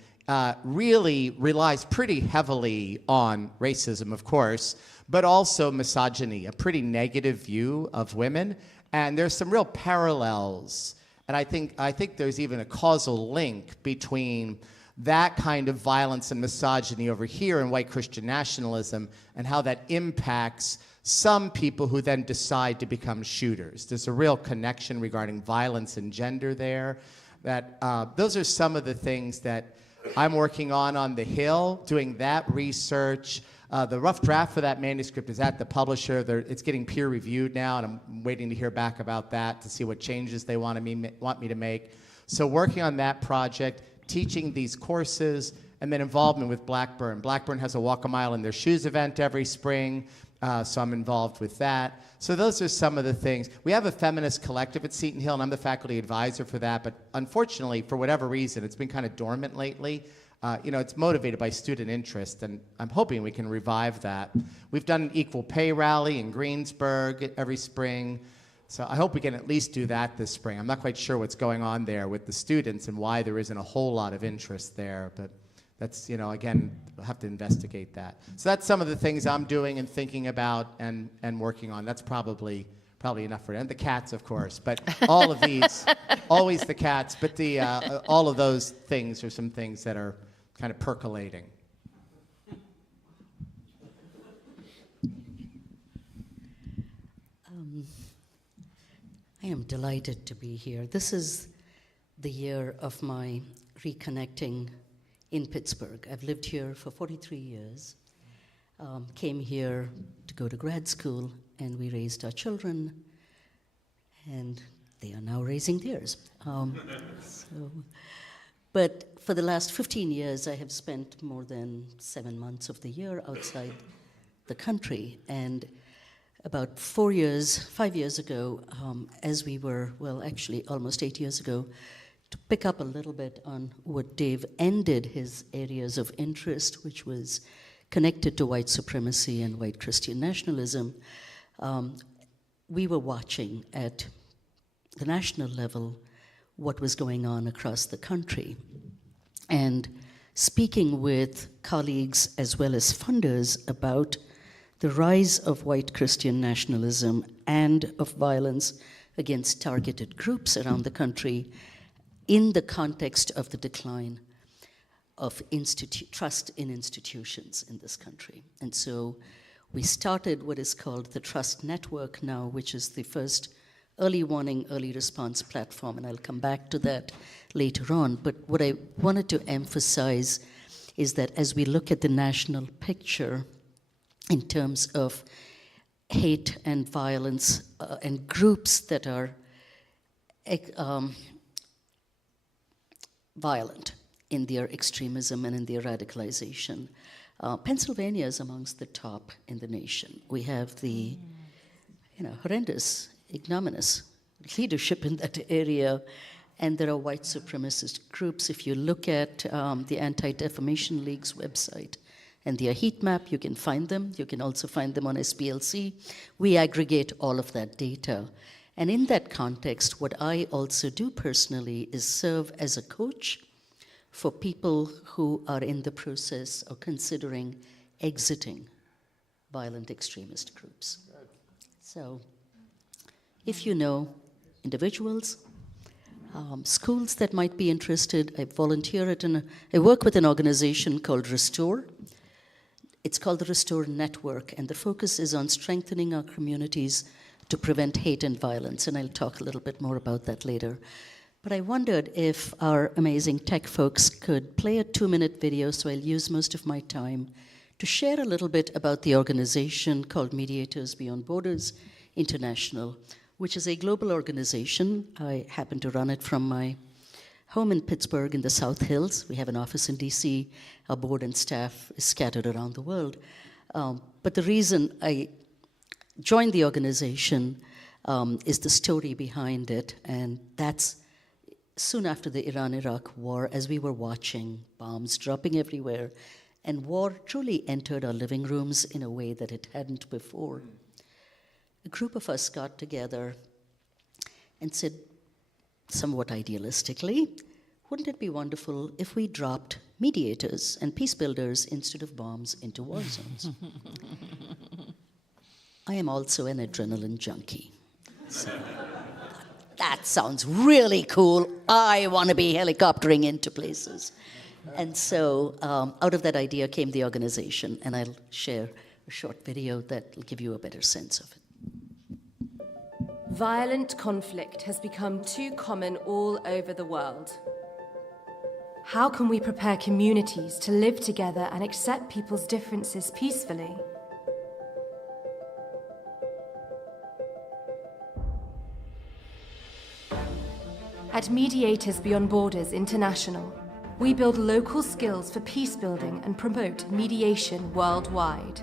really relies pretty heavily on racism, of course, but also misogyny, a pretty negative view of women. And there's some real parallels. And I think there's even a causal link between that kind of violence and misogyny over here in white Christian nationalism and how that impacts some people who then decide to become shooters. There's a real connection regarding violence and gender there. Those are some of the things that I'm working on the Hill, doing that research. The rough draft for that manuscript is at the publisher. It's getting peer reviewed now, and I'm waiting to hear back about that to see what changes they want me to make. So working on that project, teaching these courses, And then involvement with Blackburn. Blackburn has a Walk a Mile in Their Shoes event every spring, so I'm involved with that. So those are some of the things. We have a feminist collective at Seton Hill, and I'm the faculty advisor for that, but unfortunately, for whatever reason, it's been kind of dormant lately. It's motivated by student interest, and I'm hoping we can revive that. We've done an equal pay rally in Greensburg every spring, so I hope we can at least do that this spring. I'm not quite sure what's going on there with the students and why there isn't a whole lot of interest there, but that's, again, we'll have to investigate that. So that's some of the things I'm doing and thinking about and working on. That's probably enough for it. And the cats, of course, but all of these, always the cats, but all of those things are some things that are kind of percolating. I am delighted to be here. This is the year of my reconnecting in Pittsburgh. I've lived here for 43 years, came here to go to grad school, and we raised our children, and they are now raising theirs. But for the last 15 years, I have spent more than 7 months of the year outside the country, and about 5 years ago, as we were, well, actually almost 8 years ago, to pick up a little bit on what Dave ended his areas of interest, which was connected to white supremacy and white Christian nationalism, we were watching at the national level what was going on across the country. And speaking with colleagues as well as funders about the rise of white Christian nationalism and of violence against targeted groups around the country in the context of the decline of trust in institutions in this country. And so we started what is called the Trust Network now, which is the first early warning, early response platform, and I'll come back to that later on. But what I wanted to emphasize is that as we look at the national picture in terms of hate and violence and groups that are violent in their extremism and in their radicalization, Pennsylvania is amongst the top in the nation. We have the horrendous, ignominious leadership in that area, and there are white supremacist groups. If you look at the Anti-Defamation League's website and their heat map, you can find them. You can also find them on SPLC. We aggregate all of that data. And in that context, what I also do personally is serve as a coach for people who are in the process of considering exiting violent extremist groups. So if you know individuals, schools that might be interested, I volunteer I work with an organization called Restore. It's called the Restore Network, and the focus is on strengthening our communities to prevent hate and violence, and I'll talk a little bit more about that later. But I wondered if our amazing tech folks could play a 2-minute video, so I'll use most of my time to share a little bit about the organization called Mediators Beyond Borders International, which is a global organization. I happen to run it from my home in Pittsburgh in the South Hills. We have an office in DC. Our board and staff is scattered around the world. But the reason I joined the organization is the story behind it, and that's soon after the Iran-Iraq war, as we were watching bombs dropping everywhere, and war truly entered our living rooms in a way that it hadn't before. A group of us got together and said, somewhat idealistically, wouldn't it be wonderful if we dropped mediators and peace builders instead of bombs into war zones? I am also an adrenaline junkie. So that sounds really cool. I want to be helicoptering into places. And so out of that idea came the organization, and I'll share a short video that will give you a better sense of it. Violent conflict has become too common all over the world. How can we prepare communities to live together and accept people's differences peacefully? At Mediators Beyond Borders International, We build local skills for peace building and promote mediation worldwide.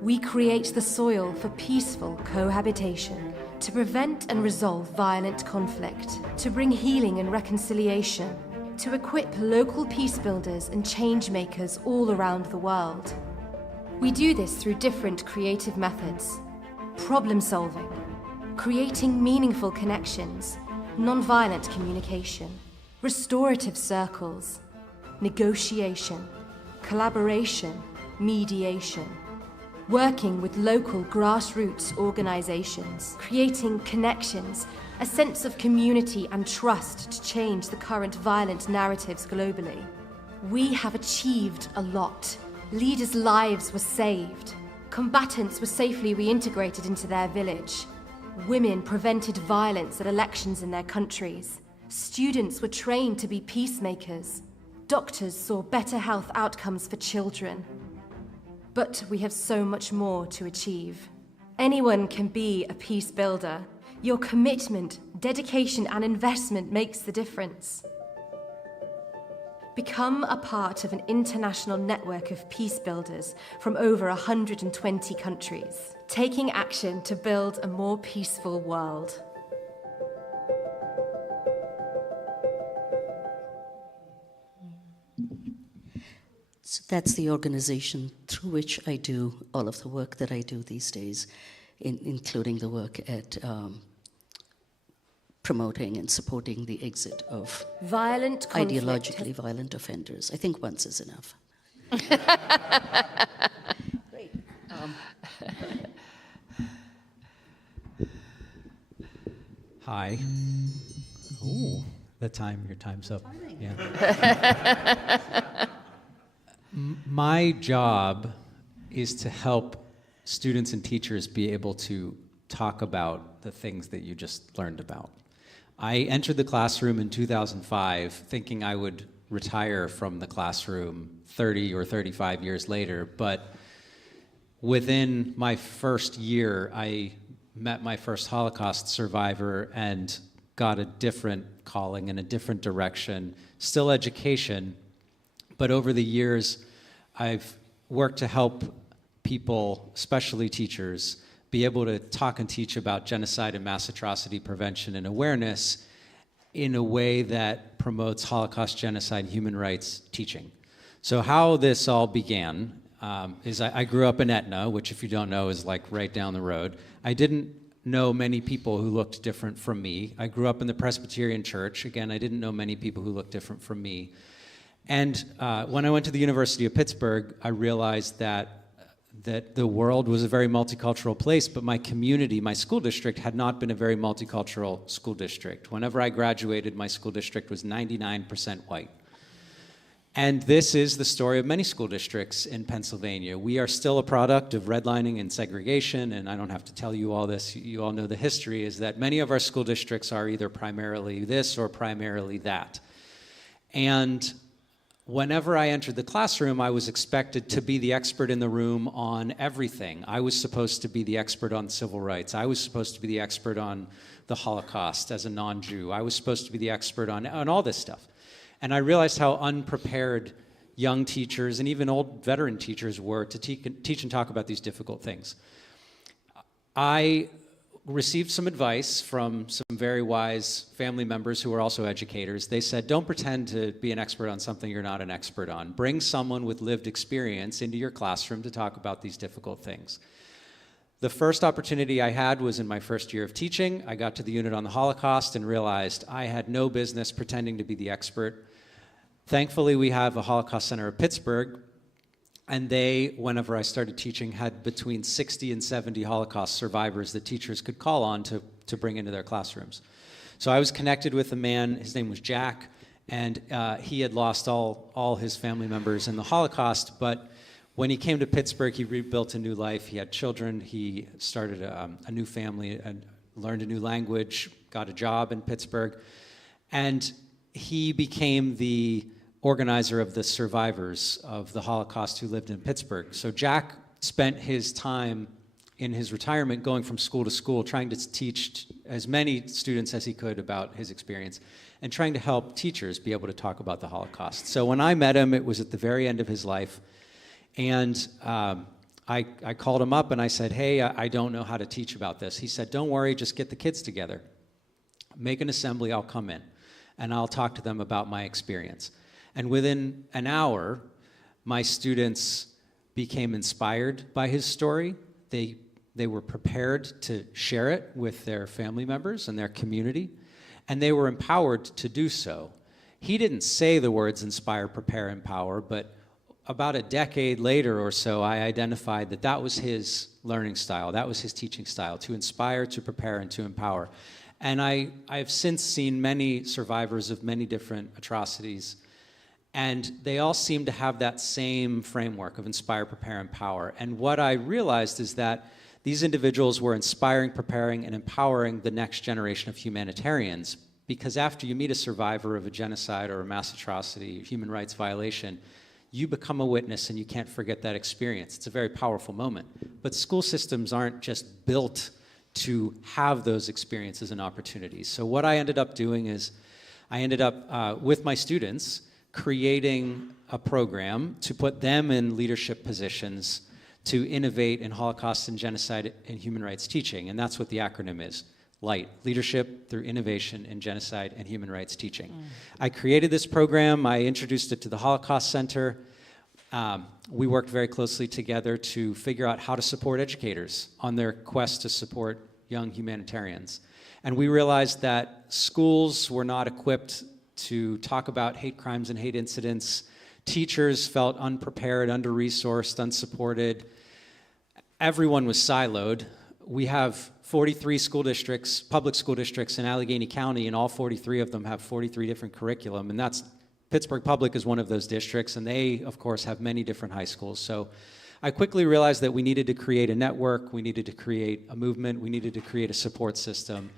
We create the soil for peaceful cohabitation, to prevent and resolve violent conflict, to bring healing and reconciliation, to equip local peace builders and change makers all around the world. We do this through different creative methods: problem solving, creating meaningful connections, nonviolent communication, restorative circles, negotiation, collaboration, mediation, working with local grassroots organizations, creating connections, a sense of community and trust to change the current violent narratives globally. We have achieved a lot. Leaders' lives were saved. Combatants were safely reintegrated into their village. Women prevented violence at elections in their countries. Students were trained to be peacemakers. Doctors saw better health outcomes for children. But we have so much more to achieve. Anyone can be a peace builder. Your commitment, dedication, and investment makes the difference. Become a part of an international network of peace builders from over 120 countries, taking action to build a more peaceful world. So that's the organization through which I do all of the work that I do these days, including the work at promoting and supporting the exit of violent conflict. Ideologically violent offenders. I think once is enough. Great. Hi. Oh, your time's up. Yeah. My job is to help students and teachers be able to talk about the things that you just learned about. I entered the classroom in 2005 thinking I would retire from the classroom 30 or 35 years later, but within my first year, I met my first Holocaust survivor and got a different calling in a different direction, still education, but over the years, I've worked to help people, especially teachers, be able to talk and teach about genocide and mass atrocity prevention and awareness in a way that promotes Holocaust, genocide, human rights teaching. So how this all began is I grew up in Etna, which if you don't know is like right down the road. I didn't know many people who looked different from me. I grew up in the Presbyterian Church. Again, I didn't know many people who looked different from me. And when I went to the University of Pittsburgh, I realized that the world was a very multicultural place, but my community, my school district, had not been a very multicultural school district. Whenever I graduated, my school district was 99% white. And this is the story of many school districts in Pennsylvania. We are still a product of redlining and segregation, and I don't have to tell you all this, you all know the history, is that many of our school districts are either primarily this or primarily that. And whenever I entered the classroom, I was expected to be the expert in the room on everything. I was supposed to be the expert on civil rights. I was supposed to be the expert on the Holocaust as a non-Jew. I was supposed to be the expert on all this stuff. And I realized how unprepared young teachers and even old veteran teachers were to teach and talk about these difficult things. I received some advice from some very wise family members who are also educators. They said, don't pretend to be an expert on something you're not an expert on. Bring someone with lived experience into your classroom to talk about these difficult things. The first opportunity I had was in my first year of teaching. I got to the unit on the Holocaust and realized I had no business pretending to be the expert. Thankfully, we have a Holocaust Center of Pittsburgh, and they, whenever I started teaching, had between 60 and 70 Holocaust survivors that teachers could call on to bring into their classrooms. So I was connected with a man, his name was Jack, and he had lost all his family members in the Holocaust, but when he came to Pittsburgh, he rebuilt a new life. He had children, he started a new family, and learned a new language, got a job in Pittsburgh, and he became the organizer of the survivors of the Holocaust who lived in Pittsburgh. So Jack spent his time in his retirement going from school to school, trying to teach as many students as he could about his experience. and trying to help teachers be able to talk about the Holocaust. So when I met him, it was at the very end of his life, and I called him up and I said, hey, I don't know how to teach about this. He said, don't worry, just get the kids together. Make an assembly, I'll come in, and I'll talk to them about my experience. And within an hour, my students became inspired by his story. They were prepared to share it with their family members and their community, and they were empowered to do so. He didn't say the words inspire, prepare, empower, but about a decade later or so, I identified that that was his learning style, that was his teaching style, to inspire, to prepare, and to empower. And I've since seen many survivors of many different atrocities, and they all seem to have that same framework of inspire, prepare, empower. And what I realized is that these individuals were inspiring, preparing, and empowering the next generation of humanitarians, because after you meet a survivor of a genocide or a mass atrocity, human rights violation, you become a witness and you can't forget that experience. It's a very powerful moment. But school systems aren't just built to have those experiences and opportunities. So what I ended up doing is I ended up, with my students, creating a program to put them in leadership positions to innovate in Holocaust and genocide and human rights teaching. And that's what the acronym is. LIGHT, Leadership Through Innovation in Genocide and Human Rights Teaching. I created this program, I introduced it to the Holocaust Center. We worked very closely together to figure out how to support educators on their quest to support young humanitarians. And we realized that schools were not equipped to talk about hate crimes and hate incidents. Teachers felt unprepared, under-resourced, unsupported. Everyone was siloed. We have 43 school districts, public school districts in Allegheny County, and all 43 of them have 43 different curriculum, and that's Pittsburgh Public is one of those districts, and they, of course, have many different high schools. So I quickly realized that we needed to create a network, we needed to create a movement, we needed to create a support system,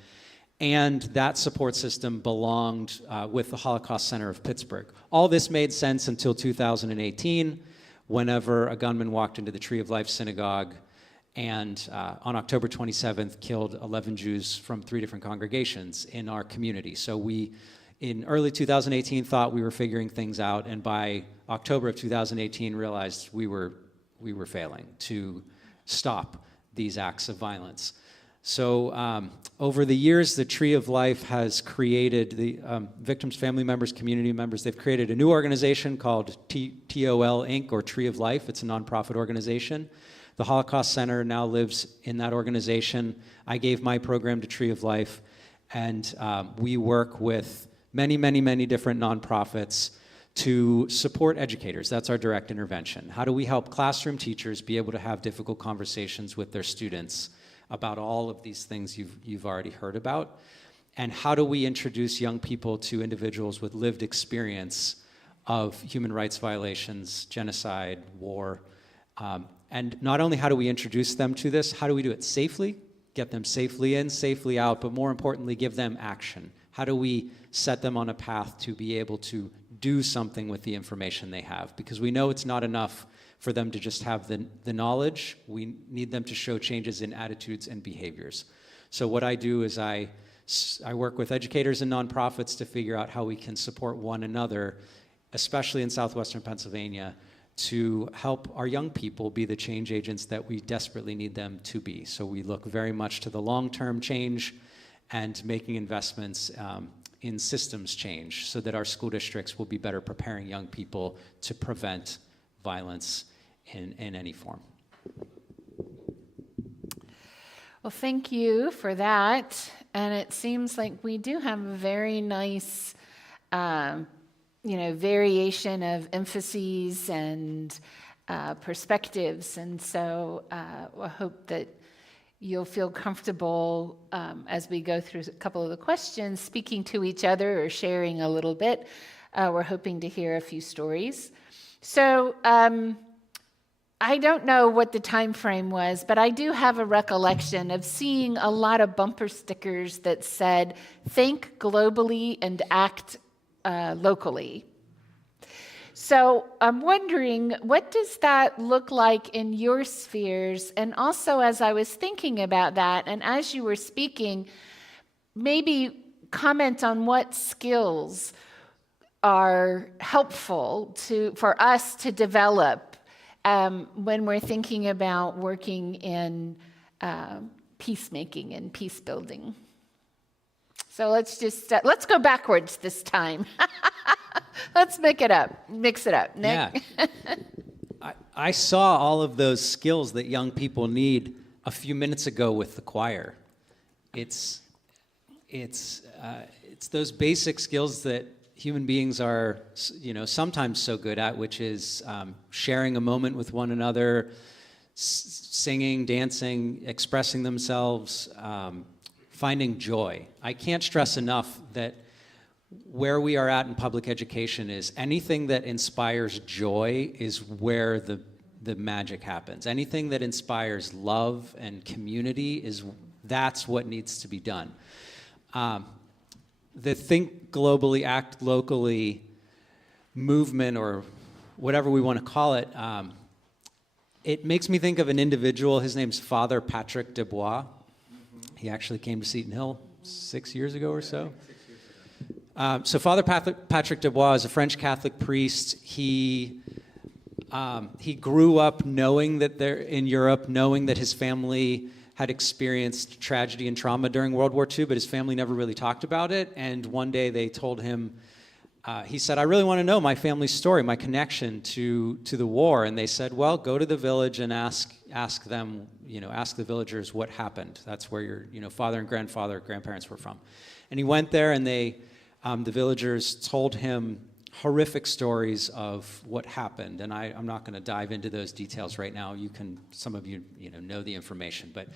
and that support system belonged with the Holocaust Center of Pittsburgh. All this made sense until 2018, whenever a gunman walked into the Tree of Life Synagogue and on October 27th killed 11 Jews from 3 different congregations in our community. So we, in early 2018, thought we were figuring things out, and by October of 2018 realized we were failing to stop these acts of violence. So over the years, the Tree of Life has created, the victims' family members, community members, they've created a new organization called TOL Inc., or Tree of Life. It's a nonprofit organization. The Holocaust Center now lives in that organization. I gave my program to Tree of Life, and we work with many, many, many different nonprofits to support educators. That's our direct intervention. How do we help classroom teachers be able to have difficult conversations with their students about all of these things you've already heard about? And how do we introduce young people to individuals with lived experience of human rights violations, genocide, war? And not only how do we introduce them to this, how do we do it safely, get them safely in, safely out, but more importantly, give them action? How do we set them on a path to be able to do something with the information they have? Because we know it's not enough for them to just have the knowledge. We need them to show changes in attitudes and behaviors. So what I do is I work with educators and nonprofits to figure out how we can support one another, especially in southwestern Pennsylvania, to help our young people be the change agents that we desperately need them to be. So we look very much to the long-term change and making investments in systems change so that our school districts will be better preparing young people to prevent violence in any form. Well, thank you for that. And it seems like we do have a very nice variation of emphases and perspectives. And so I hope that you'll feel comfortable as we go through a couple of the questions, speaking to each other or sharing a little bit. We're hoping to hear a few stories. So I don't know what the time frame was, but I do have a recollection of seeing a lot of bumper stickers that said, "Think globally and act locally." So I'm wondering, what does that look like in your spheres? And also, as I was thinking about that, and as you were speaking, maybe comment on what skills are helpful for us to develop when we're thinking about working in peacemaking and peace building. So let's go backwards this time. Let's mix it up. Nick. Yeah. I saw all of those skills that young people need a few minutes ago with the choir. It's those basic skills that human beings are, sometimes so good at, which is sharing a moment with one another, singing, dancing, expressing themselves, finding joy. I can't stress enough that where we are at in public education is anything that inspires joy is where the magic happens. Anything that inspires love and community that's what needs to be done. The Think Globally, Act Locally movement, or whatever we want to call it, it makes me think of an individual. His name's Father Patrick Dubois. He actually came to Seton Hill 6 years ago or so. So Father Patrick Dubois is a French Catholic priest. He grew up knowing that in Europe, knowing that his family had experienced tragedy and trauma during World War II, but his family never really talked about it. And one day they told him, he said, I really want to know my family's story, my connection to the war. And they said, well, go to the village and ask them, ask the villagers what happened. That's where your father and grandparents were from. And he went there, and the villagers told him horrific stories of what happened. And I'm not going to dive into those details right now. Some of you know the information. But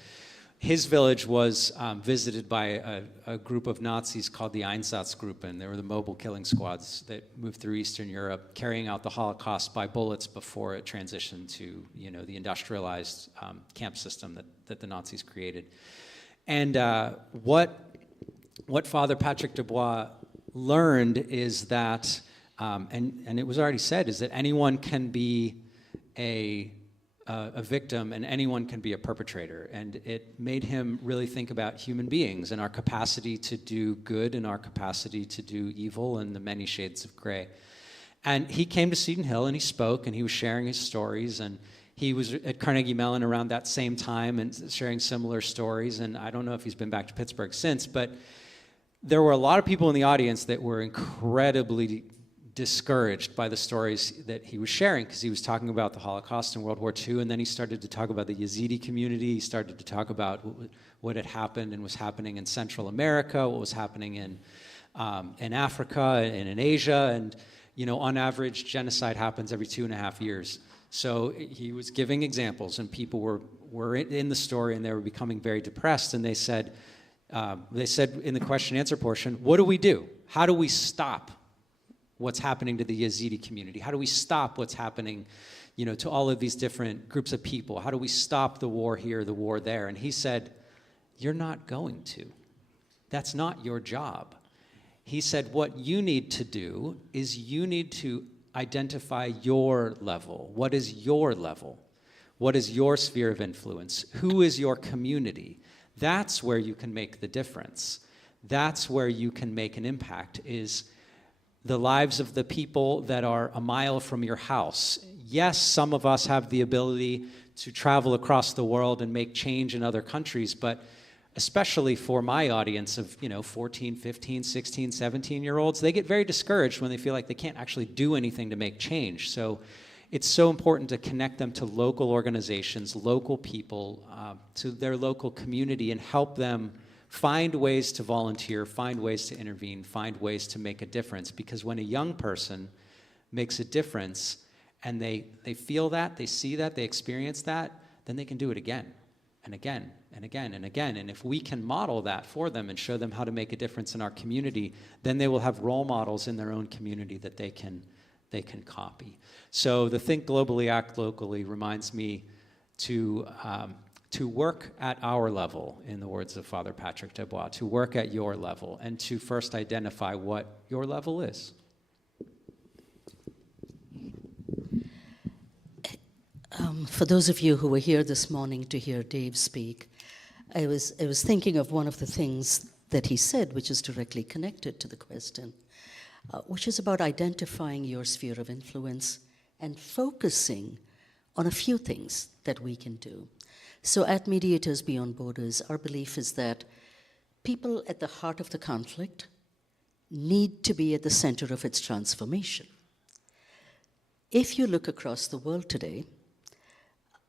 his village was visited by a group of Nazis called the Einsatzgruppen. They were the mobile killing squads that moved through Eastern Europe, carrying out the Holocaust by bullets before it transitioned to the industrialized camp system that the Nazis created. And what Father Patrick Dubois learned is that, and it was already said, is that anyone can be a victim and anyone can be a perpetrator. And it made him really think about human beings and our capacity to do good and our capacity to do evil and the many shades of gray. And he came to Seton Hill and he spoke and he was sharing his stories, and he was at Carnegie Mellon around that same time and sharing similar stories. And I don't know if he's been back to Pittsburgh since, but there were a lot of people in the audience that were incredibly discouraged by the stories that he was sharing, because he was talking about the Holocaust and World War II, and then he started to talk about the Yazidi community. He started to talk about what had happened and was happening in Central America, what was happening in Africa and in Asia, and on average, genocide happens every 2.5 years. So he was giving examples, and people were in the story, and they were becoming very depressed, and they said in the question and answer portion, what do we do? How do we stop what's happening to the Yazidi community? How do we stop what's happening, to all of these different groups of people? How do we stop the war here, the war there? And he said, you're not going to. That's not your job. He said, what you need to do is you need to identify your level. What is your level? What is your sphere of influence? Who is your community? That's where you can make the difference. That's where you can make an impact, is the lives of the people that are a mile from your house. Yes, some of us have the ability to travel across the world and make change in other countries, but especially for my audience of 14, 15, 16, 17-year-olds, they get very discouraged when they feel like they can't actually do anything to make change. So it's so important to connect them to local organizations, local people, to their local community, and help them find ways to volunteer, find ways to intervene, find ways to make a difference. Because when a young person makes a difference and they feel that, they see that, they experience that, then they can do it again and again and again and again. And if we can model that for them and show them how to make a difference in our community, then they will have role models in their own community that they can copy. So the Think Globally, Act Locally reminds me to work at our level, in the words of Father Patrick Dubois, to work at your level, and to first identify what your level is. For those of you who were here this morning to hear Dave speak, I was thinking of one of the things that he said, which is directly connected to the question, which is about identifying your sphere of influence and focusing on a few things that we can do. So at Mediators Beyond Borders, our belief is that people at the heart of the conflict need to be at the center of its transformation. If you look across the world today,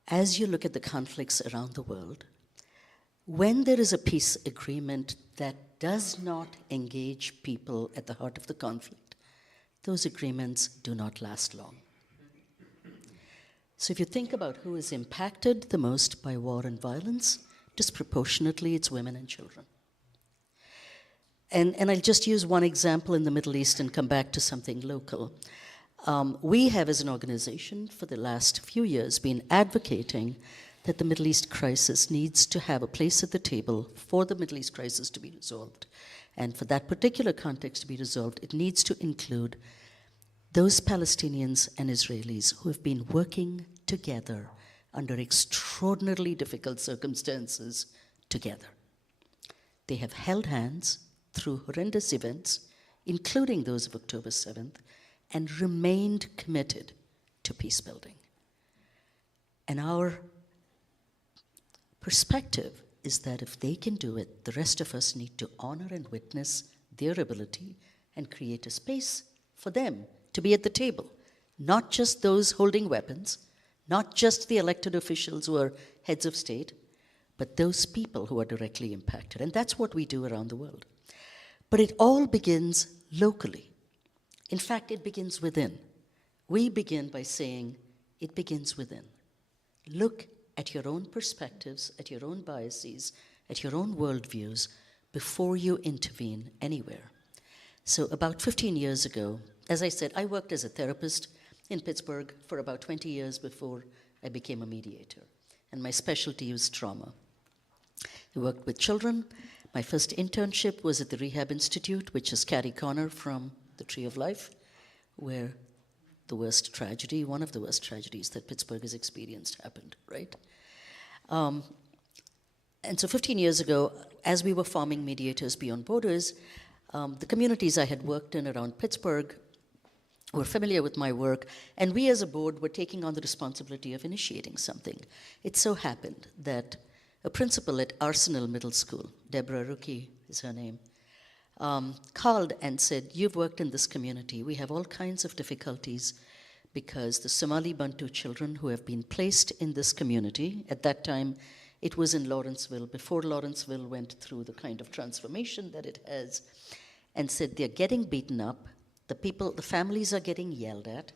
as you look at the conflicts around the world, when there is a peace agreement that does not engage people at the heart of the conflict, those agreements do not last long. So if you think about who is impacted the most by war and violence, disproportionately it's women and children. And I'll just use one example in the Middle East and come back to something local. We have, as an organization, for the last few years, been advocating that the Middle East crisis needs to have a place at the table for the Middle East crisis to be resolved. And for that particular context to be resolved, it needs to include those Palestinians and Israelis who have been working together under extraordinarily difficult circumstances together. They have held hands through horrendous events, including those of October 7th, and remained committed to peace building. And our perspective is that if they can do it, the rest of us need to honor and witness their ability and create a space for them to be at the table. Not just those holding weapons, not just the elected officials who are heads of state, but those people who are directly impacted. And that's what we do around the world. But it all begins locally. In fact, it begins within. We begin by saying, it begins within. Look at your own perspectives, at your own biases, at your own worldviews before you intervene anywhere. So about 15 years ago, as I said, I worked as a therapist in Pittsburgh for about 20 years before I became a mediator. And my specialty was trauma. I worked with children. My first internship was at the Rehab Institute, which is catty corner from the Tree of Life, where the worst tragedy, one of the worst tragedies that Pittsburgh has experienced happened, right? And so 15 years ago, as we were forming Mediators Beyond Borders, the communities I had worked in around Pittsburgh were familiar with my work, and we as a board were taking on the responsibility of initiating something. It so happened that a principal at Arsenal Middle School, Deborah Rookie is her name, called and said, you've worked in this community. We have all kinds of difficulties because the Somali Bantu children who have been placed in this community, at that time it was in Lawrenceville, before Lawrenceville went through the kind of transformation that it has, and said they're getting beaten up, the families are getting yelled at,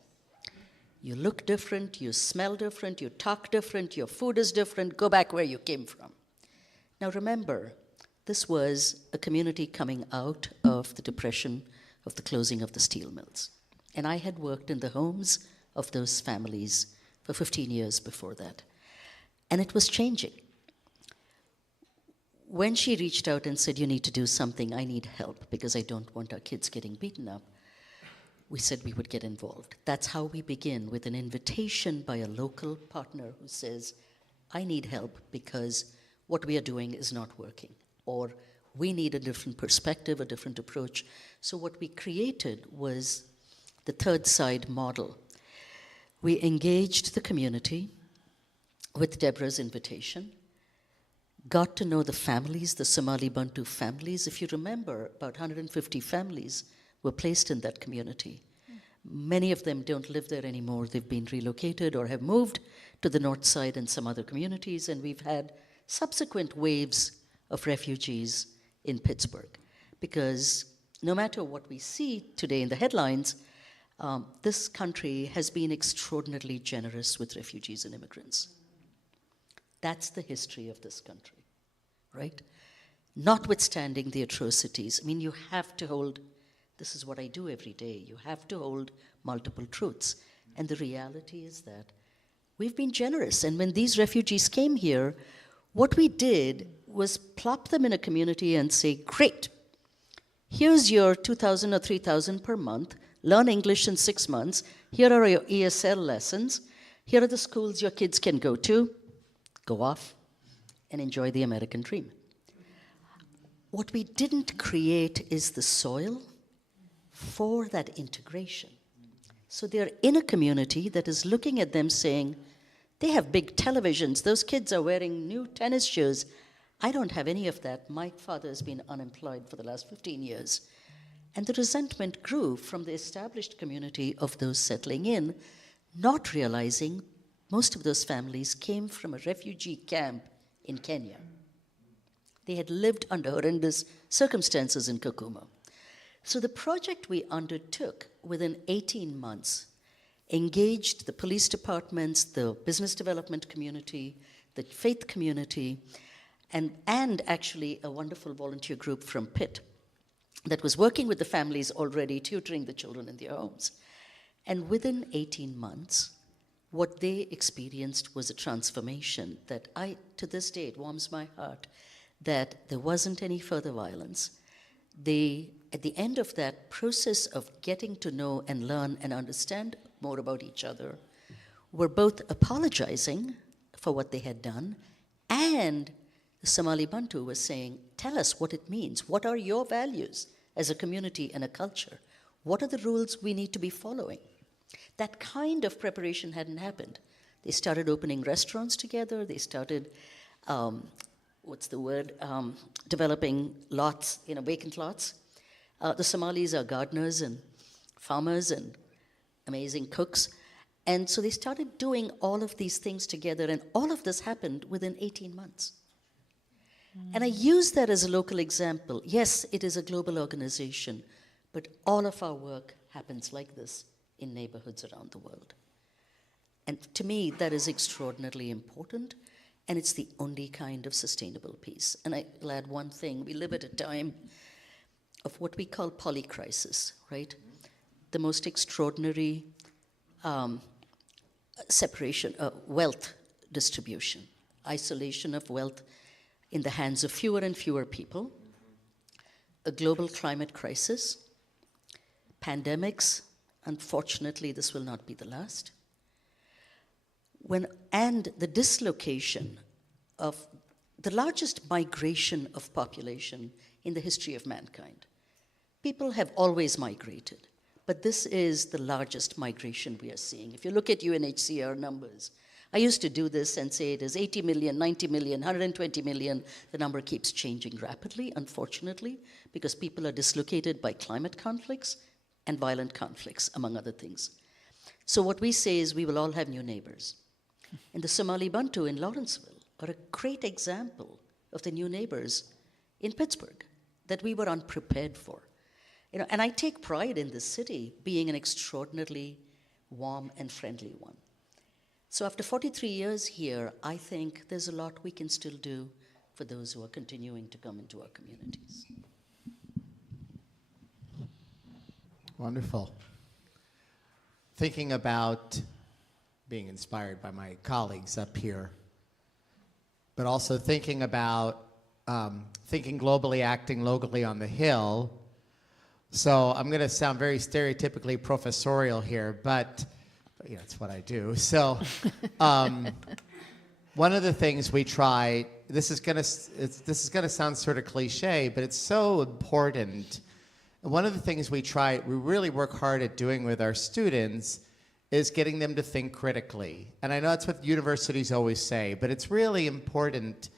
you look different, you smell different, you talk different, your food is different, go back where you came from. Now remember, this was a community coming out of the depression of the closing of the steel mills. And I had worked in the homes of those families for 15 years before that. And it was changing. When she reached out and said, you need to do something, I need help because I don't want our kids getting beaten up, we said we would get involved. That's how we begin, with an invitation by a local partner who says, I need help because what we are doing is not working, or we need a different perspective, a different approach. So what we created was the third side model. We engaged the community with Deborah's invitation, got to know the families, the Somali Bantu families. If you remember, about 150 families were placed in that community. Many of them don't live there anymore. They've been relocated or have moved to the north side and some other communities, and we've had subsequent waves of refugees in Pittsburgh. Because no matter what we see today in the headlines, this country has been extraordinarily generous with refugees and immigrants. That's the history of this country, right? Notwithstanding the atrocities, I mean, you have to hold, this is what I do every day, you have to hold multiple truths. And the reality is that we've been generous. And when these refugees came here, what we did was plop them in a community and say, great, here's your $2,000 or $3,000 per month, learn English in 6 months, here are your ESL lessons, here are the schools your kids can go to, go off and enjoy the American dream. What we didn't create is the soil for that integration. So they're in a community that is looking at them saying, they have big televisions, those kids are wearing new tennis shoes. I don't have any of that. My father has been unemployed for the last 15 years. And the resentment grew from the established community of those settling in, not realizing most of those families came from a refugee camp in Kenya. They had lived under horrendous circumstances in Kakuma. So the project we undertook within 18 months engaged the police departments, the business development community, the faith community, and actually a wonderful volunteer group from Pitt that was working with the families already, tutoring the children in their homes. And within 18 months, what they experienced was a transformation that to this day, it warms my heart, that there wasn't any further violence. They, at the end of that process of getting to know and learn and understand more about each other, were both apologizing for what they had done, and the Somali Bantu was saying, tell us what it means. What are your values as a community and a culture? What are the rules we need to be following? That kind of preparation hadn't happened. They started opening restaurants together. They started, developing lots, vacant lots. The Somalis are gardeners and farmers and amazing cooks. And so they started doing all of these things together, and all of this happened within 18 months. And I use that as a local example. Yes, it is a global organization, but all of our work happens like this in neighborhoods around the world. And to me, that is extraordinarily important, and it's the only kind of sustainable peace. And I'll add one thing. We live at a time of what we call polycrisis, right? The most extraordinary separation, wealth distribution, isolation of wealth in the hands of fewer and fewer people, a global climate crisis, pandemics. Unfortunately, this will not be the last. And the dislocation of the largest migration of population in the history of mankind. People have always migrated, but this is the largest migration we are seeing. If you look at UNHCR numbers, I used to do this and say it is 80 million, 90 million, 120 million. The number keeps changing rapidly, unfortunately, because people are dislocated by climate conflicts and violent conflicts, among other things. So what we say is we will all have new neighbors. And the Somali Bantu in Lawrenceville are a great example of the new neighbors in Pittsburgh that we were unprepared for. And I take pride in this city being an extraordinarily warm and friendly one. So after 43 years here, I think there's a lot we can still do for those who are continuing to come into our communities. Wonderful. Thinking about being inspired by my colleagues up here, but also thinking about thinking globally, acting locally on the Hill. So I'm going to sound very stereotypically professorial here, but it's what I do. So one of the things we try, this is going to sound sort of cliche, but it's so important. One of the things we really work hard at doing with our students is getting them to think critically. And I know that's what universities always say, but it's really important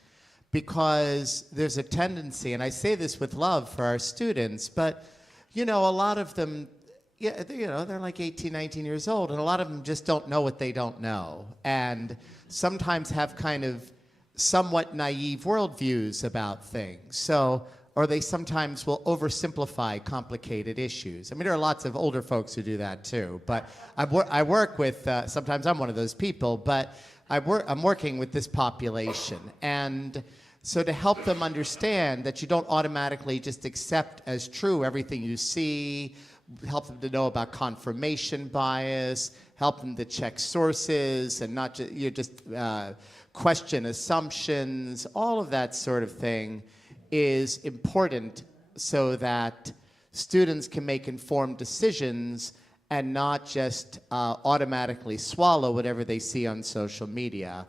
because there's a tendency, and I say this with love for our students, but a lot of them, they're like 18, 19 years old, and a lot of them just don't know what they don't know, and sometimes have kind of somewhat naive worldviews about things. Or they sometimes will oversimplify complicated issues. I mean, there are lots of older folks who do that too, but I work with, sometimes I'm one of those people, but I'm working with this population. And so to help them understand that you don't automatically just accept as true everything you see, help them to know about confirmation bias, help them to check sources and not just question assumptions, all of that sort of thing is important so that students can make informed decisions and not just automatically swallow whatever they see on social media.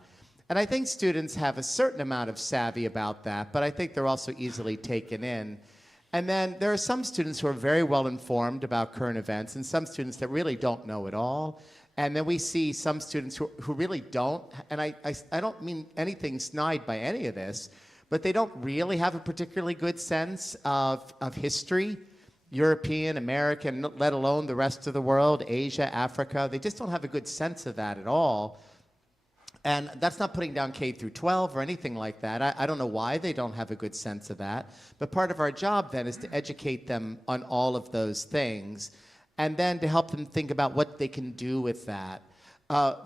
And I think students have a certain amount of savvy about that, but I think they're also easily taken in. And then there are some students who are very well informed about current events and some students that really don't know at all. And then we see some students who really don't, and I don't mean anything snide by any of this, but they don't really have a particularly good sense of history, European, American, let alone the rest of the world, Asia, Africa. They just don't have a good sense of that at all. And that's not putting down K through 12 or anything like that. I don't know why they don't have a good sense of that. But part of our job then is to educate them on all of those things and then to help them think about what they can do with that.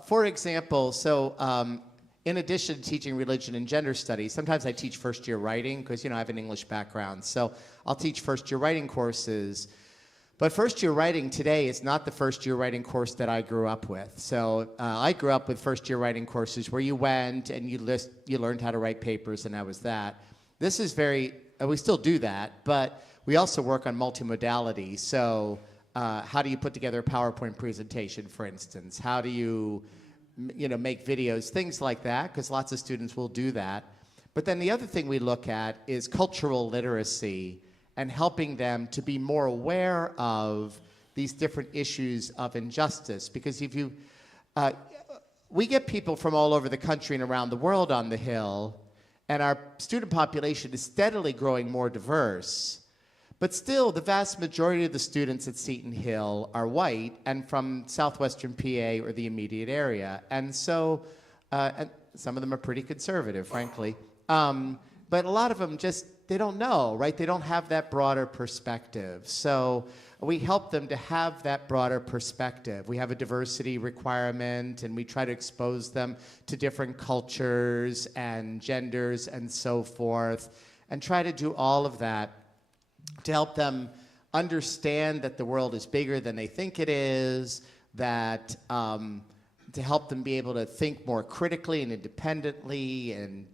For example, in addition to teaching religion and gender studies, sometimes I teach first-year writing because, I have an English background. So I'll teach first-year writing courses. But first-year writing today is not the first-year writing course that I grew up with. So I grew up with first-year writing courses where you went and you learned how to write papers, and that was that. This is we still do that, but we also work on multimodality. So how do you put together a PowerPoint presentation, for instance? How do you make videos, things like that, because lots of students will do that. But then the other thing we look at is cultural literacy and helping them to be more aware of these different issues of injustice. Because we get people from all over the country and around the world on the Hill, and our student population is steadily growing more diverse. But still, the vast majority of the students at Seton Hill are white and from southwestern PA or the immediate area. And so, and some of them are pretty conservative, frankly. But a lot of them they don't know, right? They don't have that broader perspective. So we help them to have that broader perspective. We have a diversity requirement, and we try to expose them to different cultures and genders and so forth, and try to do all of that to help them understand that the world is bigger than they think it is, that to help them be able to think more critically and independently and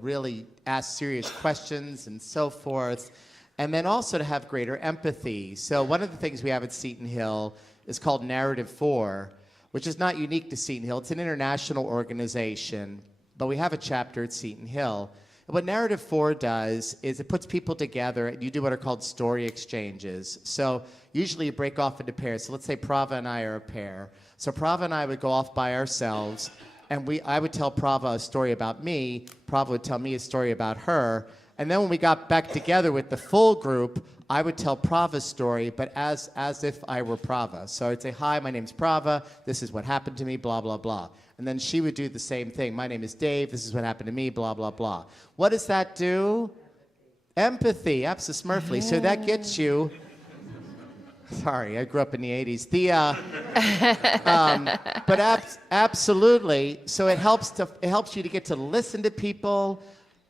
really ask serious questions and so forth, and then also to have greater empathy. So one of the things we have at Seton Hill is called Narrative 4, which is not unique to Seton Hill. It's an international organization, but we have a chapter at Seton Hill. And what Narrative 4 does is it puts people together, and you do what are called story exchanges. So usually you break off into pairs. So let's say Prava and I are a pair. So Prava and I would go off by ourselves, and I would tell Prava a story about me, Prava would tell me a story about her, and then when we got back together with the full group, I would tell Prava's story, but as if I were Prava. So I'd say, hi, my name's Prava, this is what happened to me, blah, blah, blah. And then she would do the same thing. My name is Dave, this is what happened to me, blah, blah, blah. What does that do? Empathy, absolutely. So that gets you... Sorry, I grew up in the 80s. Absolutely. So it helps you to get to listen to people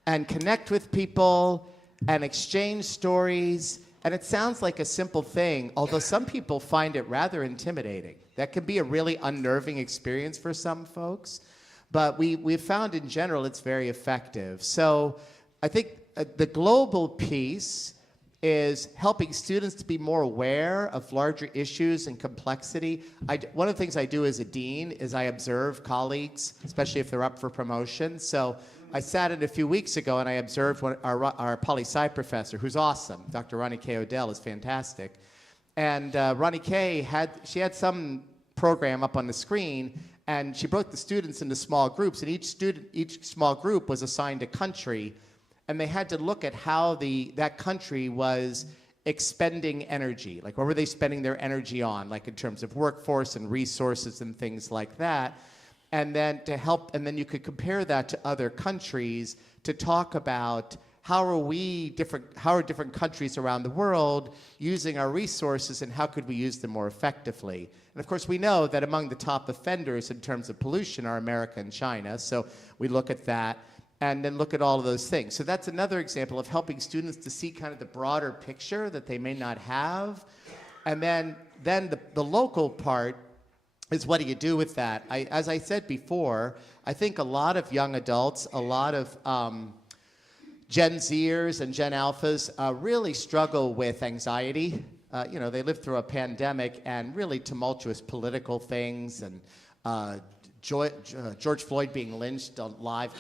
and connect with people and exchange stories. And it sounds like a simple thing, although some people find it rather intimidating. That can be a really unnerving experience for some folks. But we've found in general it's very effective. So I think the global piece is helping students to be more aware of larger issues and complexity. One of the things I do as a dean is I observe colleagues, especially if they're up for promotion. So I sat in a few weeks ago and I observed our poli-sci professor, who's awesome. Dr. Ronnie K. Odell is fantastic. And Ronnie K. had some program up on the screen, and she broke the students into small groups, and each small group was assigned a country. And they had to look at how that country was expending energy. Like, what were they spending their energy on, like in terms of workforce and resources and things like that. And then you could compare that to other countries to talk about how are different countries around the world using our resources, and how could we use them more effectively. And of course, we know that among the top offenders in terms of pollution are America and China. So we look at that, and then look at all of those things. So that's another example of helping students to see kind of the broader picture that they may not have. And then the local part is, what do you do with that? As I said before, I think a lot of young adults, a lot of Gen Zers and Gen Alphas really struggle with anxiety. They lived through a pandemic and really tumultuous political things and George Floyd being lynched on live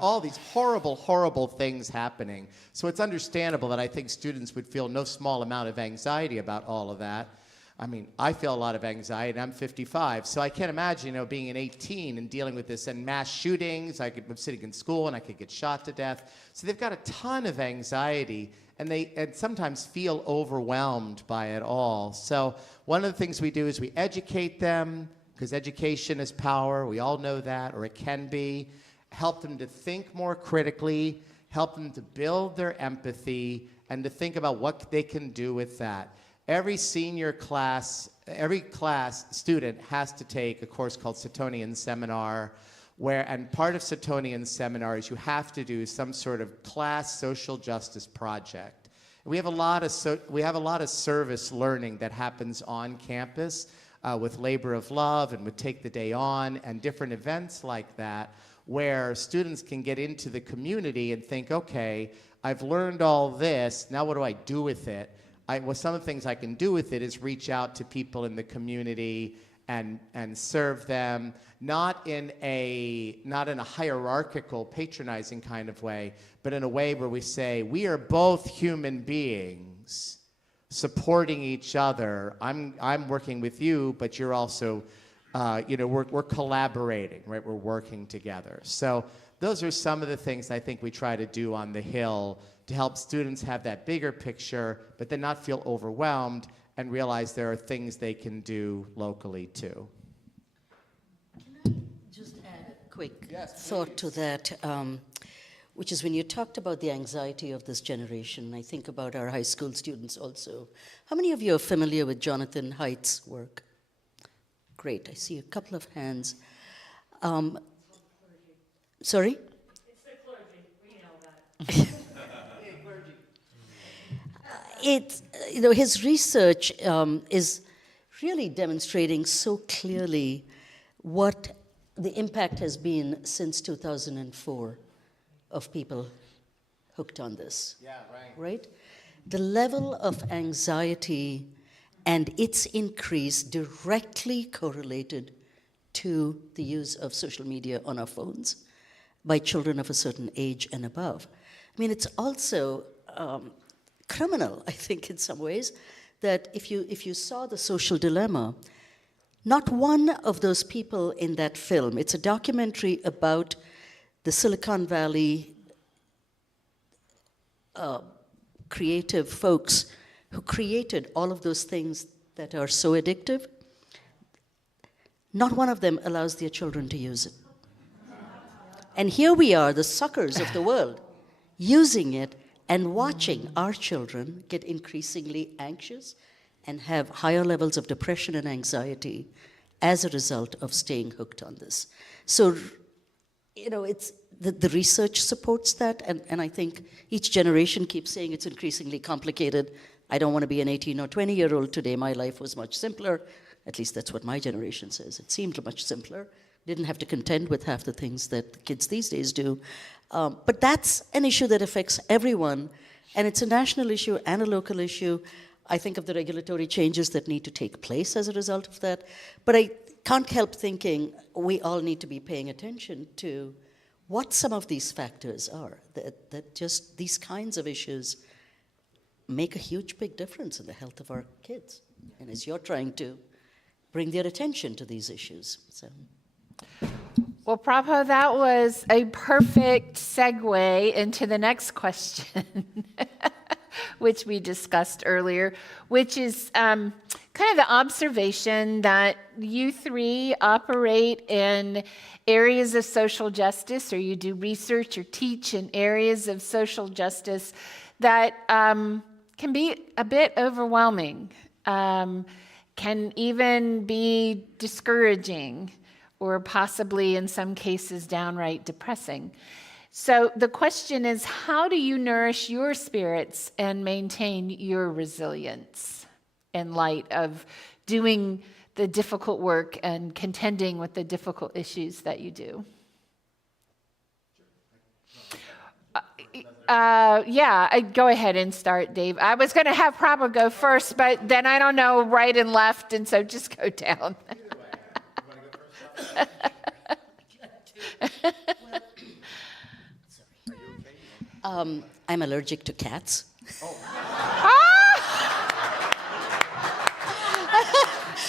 all these horrible, horrible things happening. So it's understandable that I think students would feel no small amount of anxiety about all of that. I mean, I feel a lot of anxiety, and I'm 55, so I can't imagine, being an 18 and dealing with this, and mass shootings. I'm sitting in school, and I could get shot to death. So they've got a ton of anxiety, and they sometimes feel overwhelmed by it all. So one of the things we do is we educate them, because education is power. We all know that, or it can be. Help them to think more critically, help them to build their empathy, and to think about what they can do with that. Every senior class, every class student has to take a course called Suetonian Seminar, and part of Suetonian Seminar is you have to do some sort of class social justice project. We have a lot of service learning that happens on campus with Labor of Love and with Take the Day On and different events like that, where students can get into the community and think, okay, I've learned all this, now what do I do with it? Some of the things I can do with it is reach out to people in the community and serve them, not in a hierarchical, patronizing kind of way, but in a way where we say, we are both human beings supporting each other. I'm working with you, but you're also, we're collaborating, right? We're working together. So those are some of the things I think we try to do on the Hill to help students have that bigger picture, but then not feel overwhelmed and realize there are things they can do locally too. Just add a quick thought to that, which is when you talked about the anxiety of this generation, I think about our high school students also. How many of you are familiar with Jonathan Haidt's work? Great, I see a couple of hands. Sorry? It's the clergy. We know that. His research is really demonstrating so clearly what the impact has been since 2004 of people hooked on this. Yeah, right? The level of anxiety and its increase directly correlated to the use of social media on our phones by children of a certain age and above. I mean, it's also criminal, I think, in some ways, that if you saw The Social Dilemma, not one of those people in that film, it's a documentary about the Silicon Valley creative folks who created all of those things that are so addictive, not one of them allows their children to use it. And here we are, the suckers of the world, using it and watching our children get increasingly anxious and have higher levels of depression and anxiety as a result of staying hooked on this. So, it's the research supports that, and I think each generation keeps saying it's increasingly complicated. I don't want to be an 18 or 20-year-old today. My life was much simpler. At least that's what my generation says. It seemed much simpler. Didn't have to contend with half the things that the kids these days do. But that's an issue that affects everyone, and it's a national issue and a local issue. I think of the regulatory changes that need to take place as a result of that. But I can't help thinking we all need to be paying attention to what some of these factors are, that just these kinds of issues make a huge, big difference in the health of our kids. And as you're trying to bring their attention to these issues. So. Well, Prabhu, that was a perfect segue into the next question, which we discussed earlier, which is kind of the observation that you three operate in areas of social justice, or you do research or teach in areas of social justice that can be a bit overwhelming, can even be discouraging, or possibly in some cases downright depressing. So the question is, how do you nourish your spirits and maintain your resilience in light of doing the difficult work and contending with the difficult issues that you do? Go ahead and start, Dave. I was going to have Prabhu go first, but then I don't know right and left, and so just go down. I'm allergic to cats. Wow.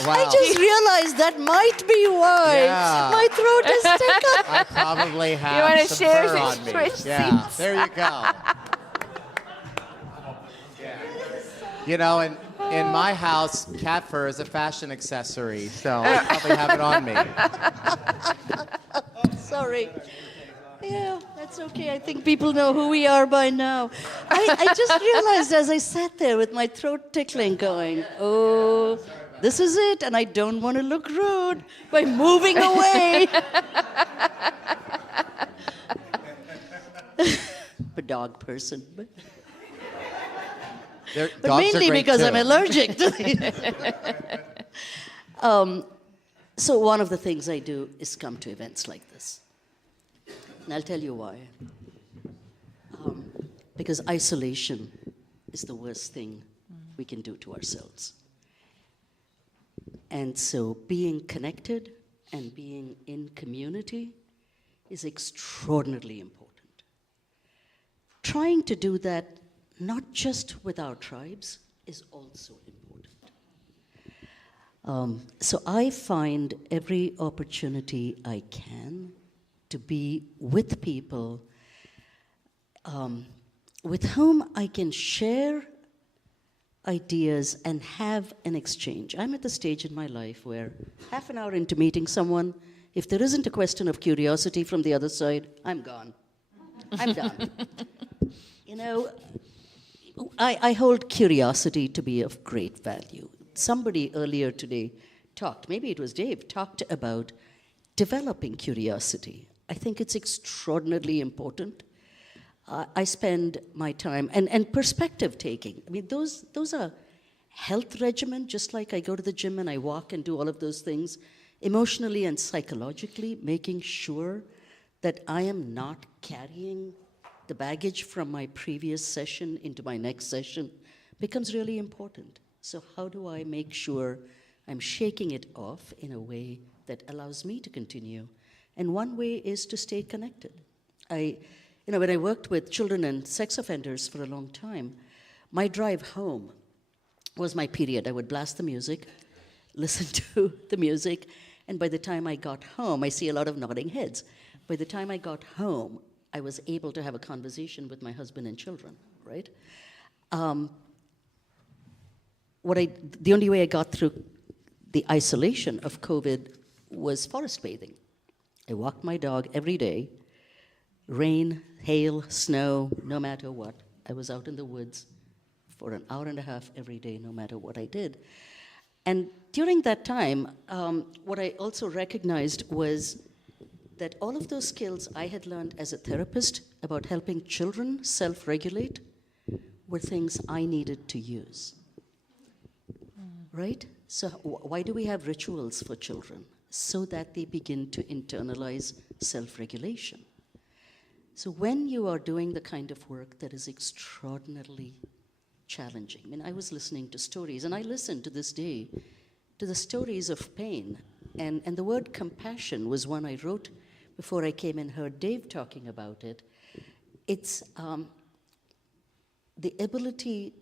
I just realized that might be why my throat is tickled. I probably have You wanna some share fur these on me. choice Yeah, seats? there you go. You know, in my house, cat fur is a fashion accessory, so I probably have it on me. Sorry. Yeah, that's okay. I think people know who we are by now. I just realized as I sat there with my throat tickling going, oh, this is it, and I don't want to look rude by moving away. I'm a dog person. But mainly because I'm allergic to these. So one of the things I do is come to events like this. And I'll tell you why. Because isolation is the worst thing we can do to ourselves. And so being connected and being in community is extraordinarily important. Trying to do that not just with our tribes is also important. So I find every opportunity I can to be with people with whom I can share ideas and have an exchange. I'm at the stage in my life where half an hour into meeting someone, if there isn't a question of curiosity from the other side, I'm gone. I'm done. You know, I hold curiosity to be of great value. Somebody earlier today talked, maybe it was Dave, talked about developing curiosity. I think it's extraordinarily important. I spend my time, and perspective taking. I mean, those are health regimen, just like I go to the gym and I walk and do all of those things, emotionally and psychologically, making sure that I am not carrying the baggage from my previous session into my next session becomes really important. So how do I make sure I'm shaking it off in a way that allows me to continue? And one way is to stay connected. When I worked with children and sex offenders for a long time, my drive home was my period. I would blast the music, listen to the music, and by the time I got home, I see a lot of nodding heads. By the time I got home, I was able to have a conversation with my husband and children, right? The only way I got through the isolation of COVID was forest bathing. I walked my dog every day, rain, hail, snow, no matter what. I was out in the woods for an hour and a half every day, no matter what I did. And during that time, what I also recognized was that all of those skills I had learned as a therapist about helping children self-regulate were things I needed to use, right? So why do we have rituals for children? So that they begin to internalize self-regulation. So when you are doing the kind of work that is extraordinarily challenging, I mean, I was listening to stories, and I listen to this day to the stories of pain, and the word compassion was one I wrote before I came and heard Dave talking about it. It's the ability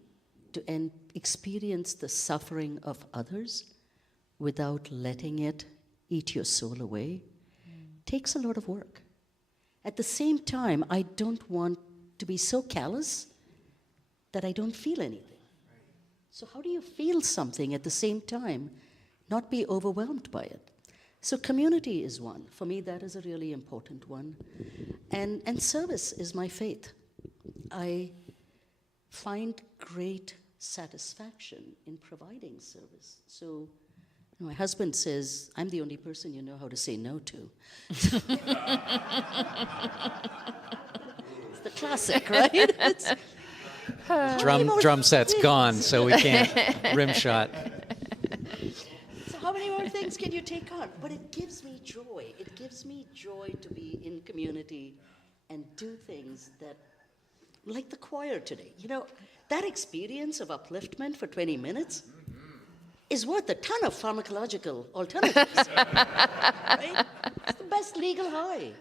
to experience the suffering of others without letting it eat your soul away takes a lot of work. At the same time, I don't want to be so callous that I don't feel anything. So how do you feel something at the same time, not be overwhelmed by it? So community is one. For me, that is a really important one. And service is my faith. I find great satisfaction in providing service. So my husband says, I'm the only person you know how to say no to. It's the classic, right? Drum set's gone, so we can't rim shot. So how many more things can you take on? But it gives me joy. It gives me joy to be in community and do things that, like the choir today. You know, that experience of upliftment for 20 minutes is worth a ton of pharmacological alternatives. Right? It's the best legal high.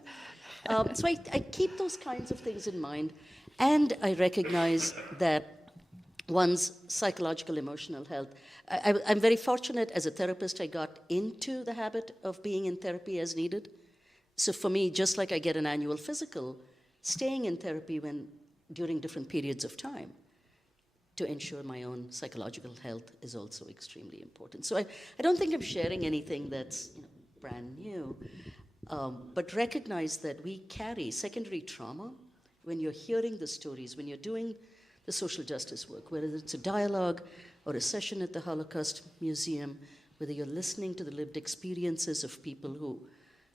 So I keep those kinds of things in mind, and I recognize that one's psychological, emotional health. I'm very fortunate as a therapist, I got into the habit of being in therapy as needed. So for me, just like I get an annual physical, staying in therapy during different periods of time to ensure my own psychological health is also extremely important. So I don't think I'm sharing anything that's brand new, but recognize that we carry secondary trauma when you're hearing the stories, when you're doing the social justice work, whether it's a dialogue or a session at the Holocaust Museum, whether you're listening to the lived experiences of people who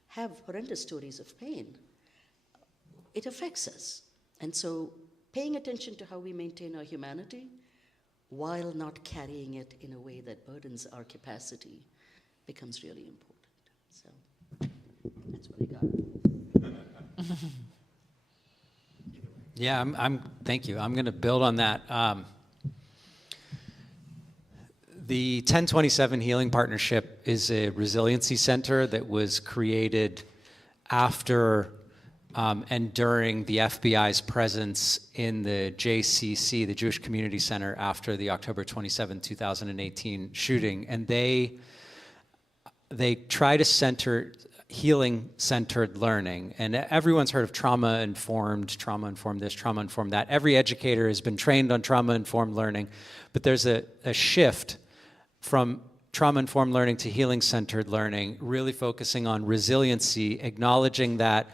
have horrendous stories of pain, it affects us. And so paying attention to how we maintain our humanity while not carrying it in a way that burdens our capacity becomes really important. So that's what I got. Yeah, thank you. I'm going to build on that. The 1027 Healing Partnership is a resiliency center that was created after and during the FBI's presence in the JCC, the Jewish Community Center, after the October 27, 2018 shooting. And they try to center healing-centered learning. And everyone's heard of trauma-informed this, trauma-informed that. Every educator has been trained on trauma-informed learning. But there's a shift from trauma-informed learning to healing-centered learning, really focusing on resiliency, acknowledging that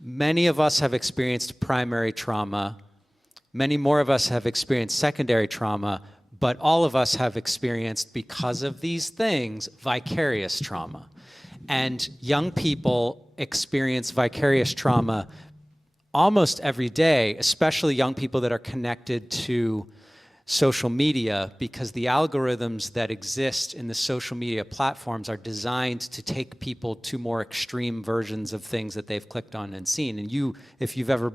many of us have experienced primary trauma, many more of us have experienced secondary trauma, but all of us have experienced, because of these things, vicarious trauma. And young people experience vicarious trauma almost every day, especially young people that are connected to social media, because the algorithms that exist in the social media platforms are designed to take people to more extreme versions of things that they've clicked on and seen. And if you've ever,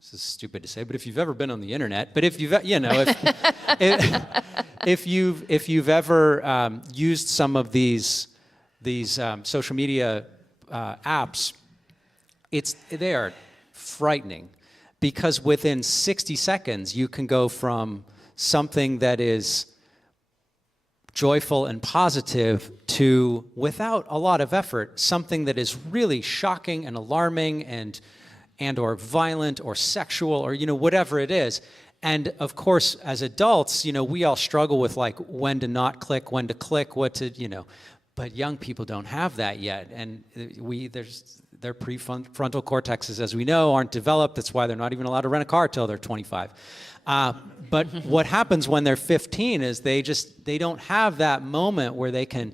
this is stupid to say, but if you've ever been on the internet, but if you've, if you've ever used some of these social media apps, they are frightening, because within 60 seconds you can go from something that is joyful and positive to, without a lot of effort, something that is really shocking and alarming and or violent or sexual or whatever it is. And of course, as adults, we all struggle with like when to not click, when to click, what to, but young people don't have that yet. And their prefrontal cortexes, as we know, aren't developed. That's why they're not even allowed to rent a car till they're 25. But what happens when they're 15 is they don't have that moment where they can,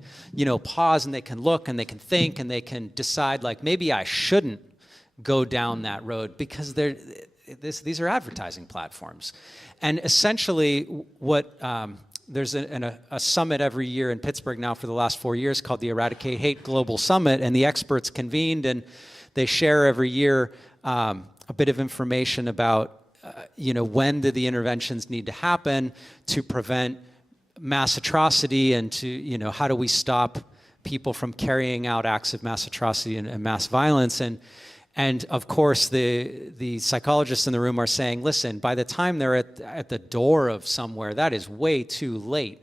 pause and they can look and they can think and they can decide, like, maybe I shouldn't go down that road, because these are advertising platforms. And essentially what there's a summit every year in Pittsburgh now for the last 4 years called the Eradicate Hate Global Summit, and the experts convened and they share every year a bit of information about when do the interventions need to happen to prevent mass atrocity, and to how do we stop people from carrying out acts of mass atrocity and mass violence. And of course, the psychologists in the room are saying, listen, by the time they're at the door of somewhere, that is way too late.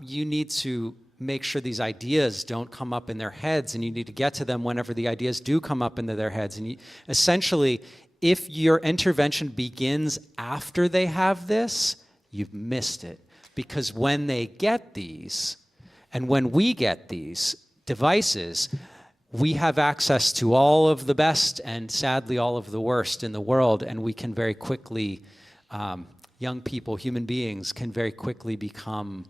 You need to make sure these ideas don't come up in their heads, and you need to get to them whenever the ideas do come up into their heads. And essentially, if your intervention begins after they have this, you've missed it. Because when they get these, and when we get these devices, we have access to all of the best and sadly all of the worst in the world, and we can very quickly, young people, human beings, can very quickly become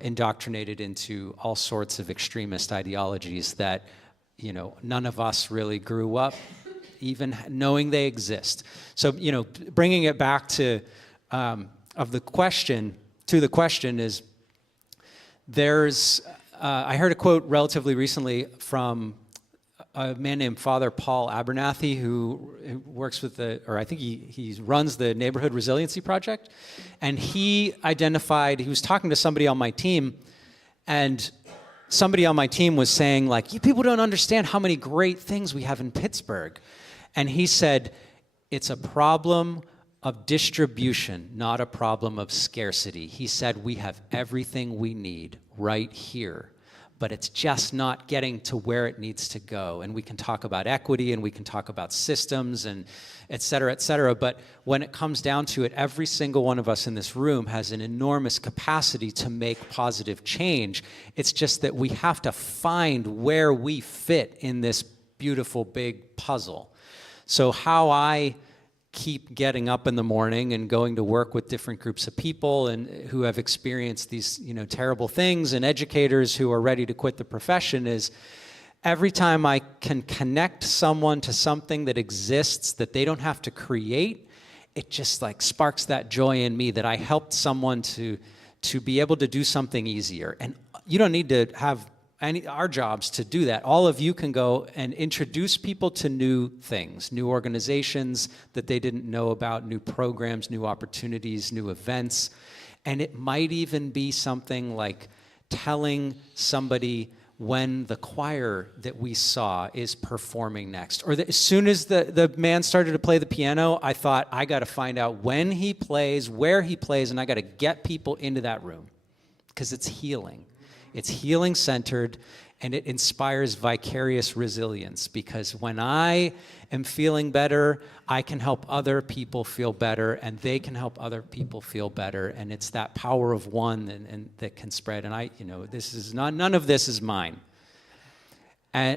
indoctrinated into all sorts of extremist ideologies that none of us really grew up even knowing they exist. So bringing it back to the question is, there's I heard a quote relatively recently from a man named Father Paul Abernathy, who works with I think he runs the Neighborhood Resiliency Project, and he was talking to somebody on my team, and somebody on my team was saying, like, you people don't understand how many great things we have in Pittsburgh. And he said, it's a problem of distribution, not a problem of scarcity. He said, we have everything we need right here, but it's just not getting to where it needs to go. And we can talk about equity and we can talk about systems and et cetera, but when it comes down to it, every single one of us in this room has an enormous capacity to make positive change. It's just that we have to find where we fit in this beautiful big puzzle. So how I keep getting up in the morning and going to work with different groups of people and who have experienced these, terrible things, and educators who are ready to quit the profession, is every time I can connect someone to something that exists that they don't have to create, it just like sparks that joy in me that I helped someone to be able to do something easier. And you don't need to have our jobs to do that. All of you can go and introduce people to new things, new organizations that they didn't know about, new programs, new opportunities, new events. And it might even be something like telling somebody when the choir that we saw is performing next. Or as soon as the man started to play the piano, I thought, I got to find out when he plays, where he plays, and I got to get people into that room because it's healing. It's healing-centered, and it inspires vicarious resilience, because when I am feeling better, I can help other people feel better, and they can help other people feel better, and it's that power of one and that can spread. And this is none of this is mine. And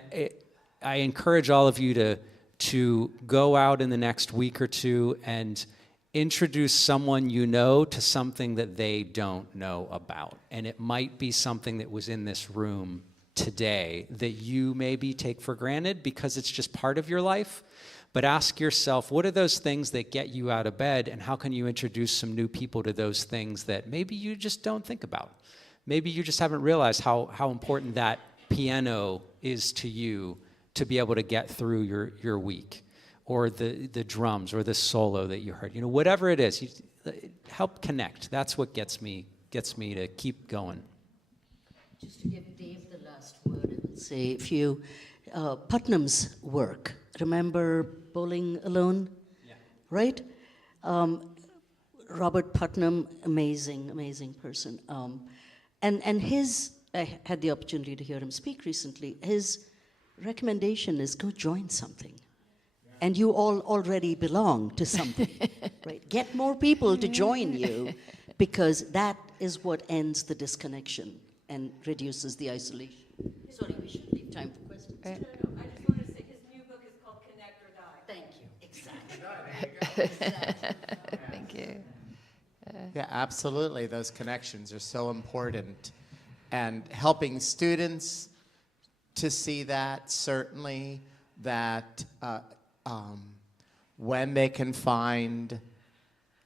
I encourage all of you to go out in the next week or two and introduce someone you know to something that they don't know about. And it might be something that was in this room today that you maybe take for granted because it's just part of your life. But ask yourself, what are those things that get you out of bed, and how can you introduce some new people to those things that maybe you just don't think about? Maybe you just haven't realized how important that piano is to you to be able to get through your week. Or the drums, or the solo that you heard. Whatever it is, help connect. That's what gets me to keep going. Just to give Dave the last word, I will say, if you, Putnam's work, remember Bowling Alone? Yeah. Right? Robert Putnam, amazing person. And I had the opportunity to hear him speak recently. His recommendation is go join something. And you all already belong to something, right? Get more people to join you, because that is what ends the disconnection and reduces the isolation. Sorry, we should leave time for questions. No, I just wanted to say his new book is called Connect or Die. Thank you. Exactly. Thank you. Yeah, absolutely. Those connections are so important. And helping students to see that, certainly, that when they can find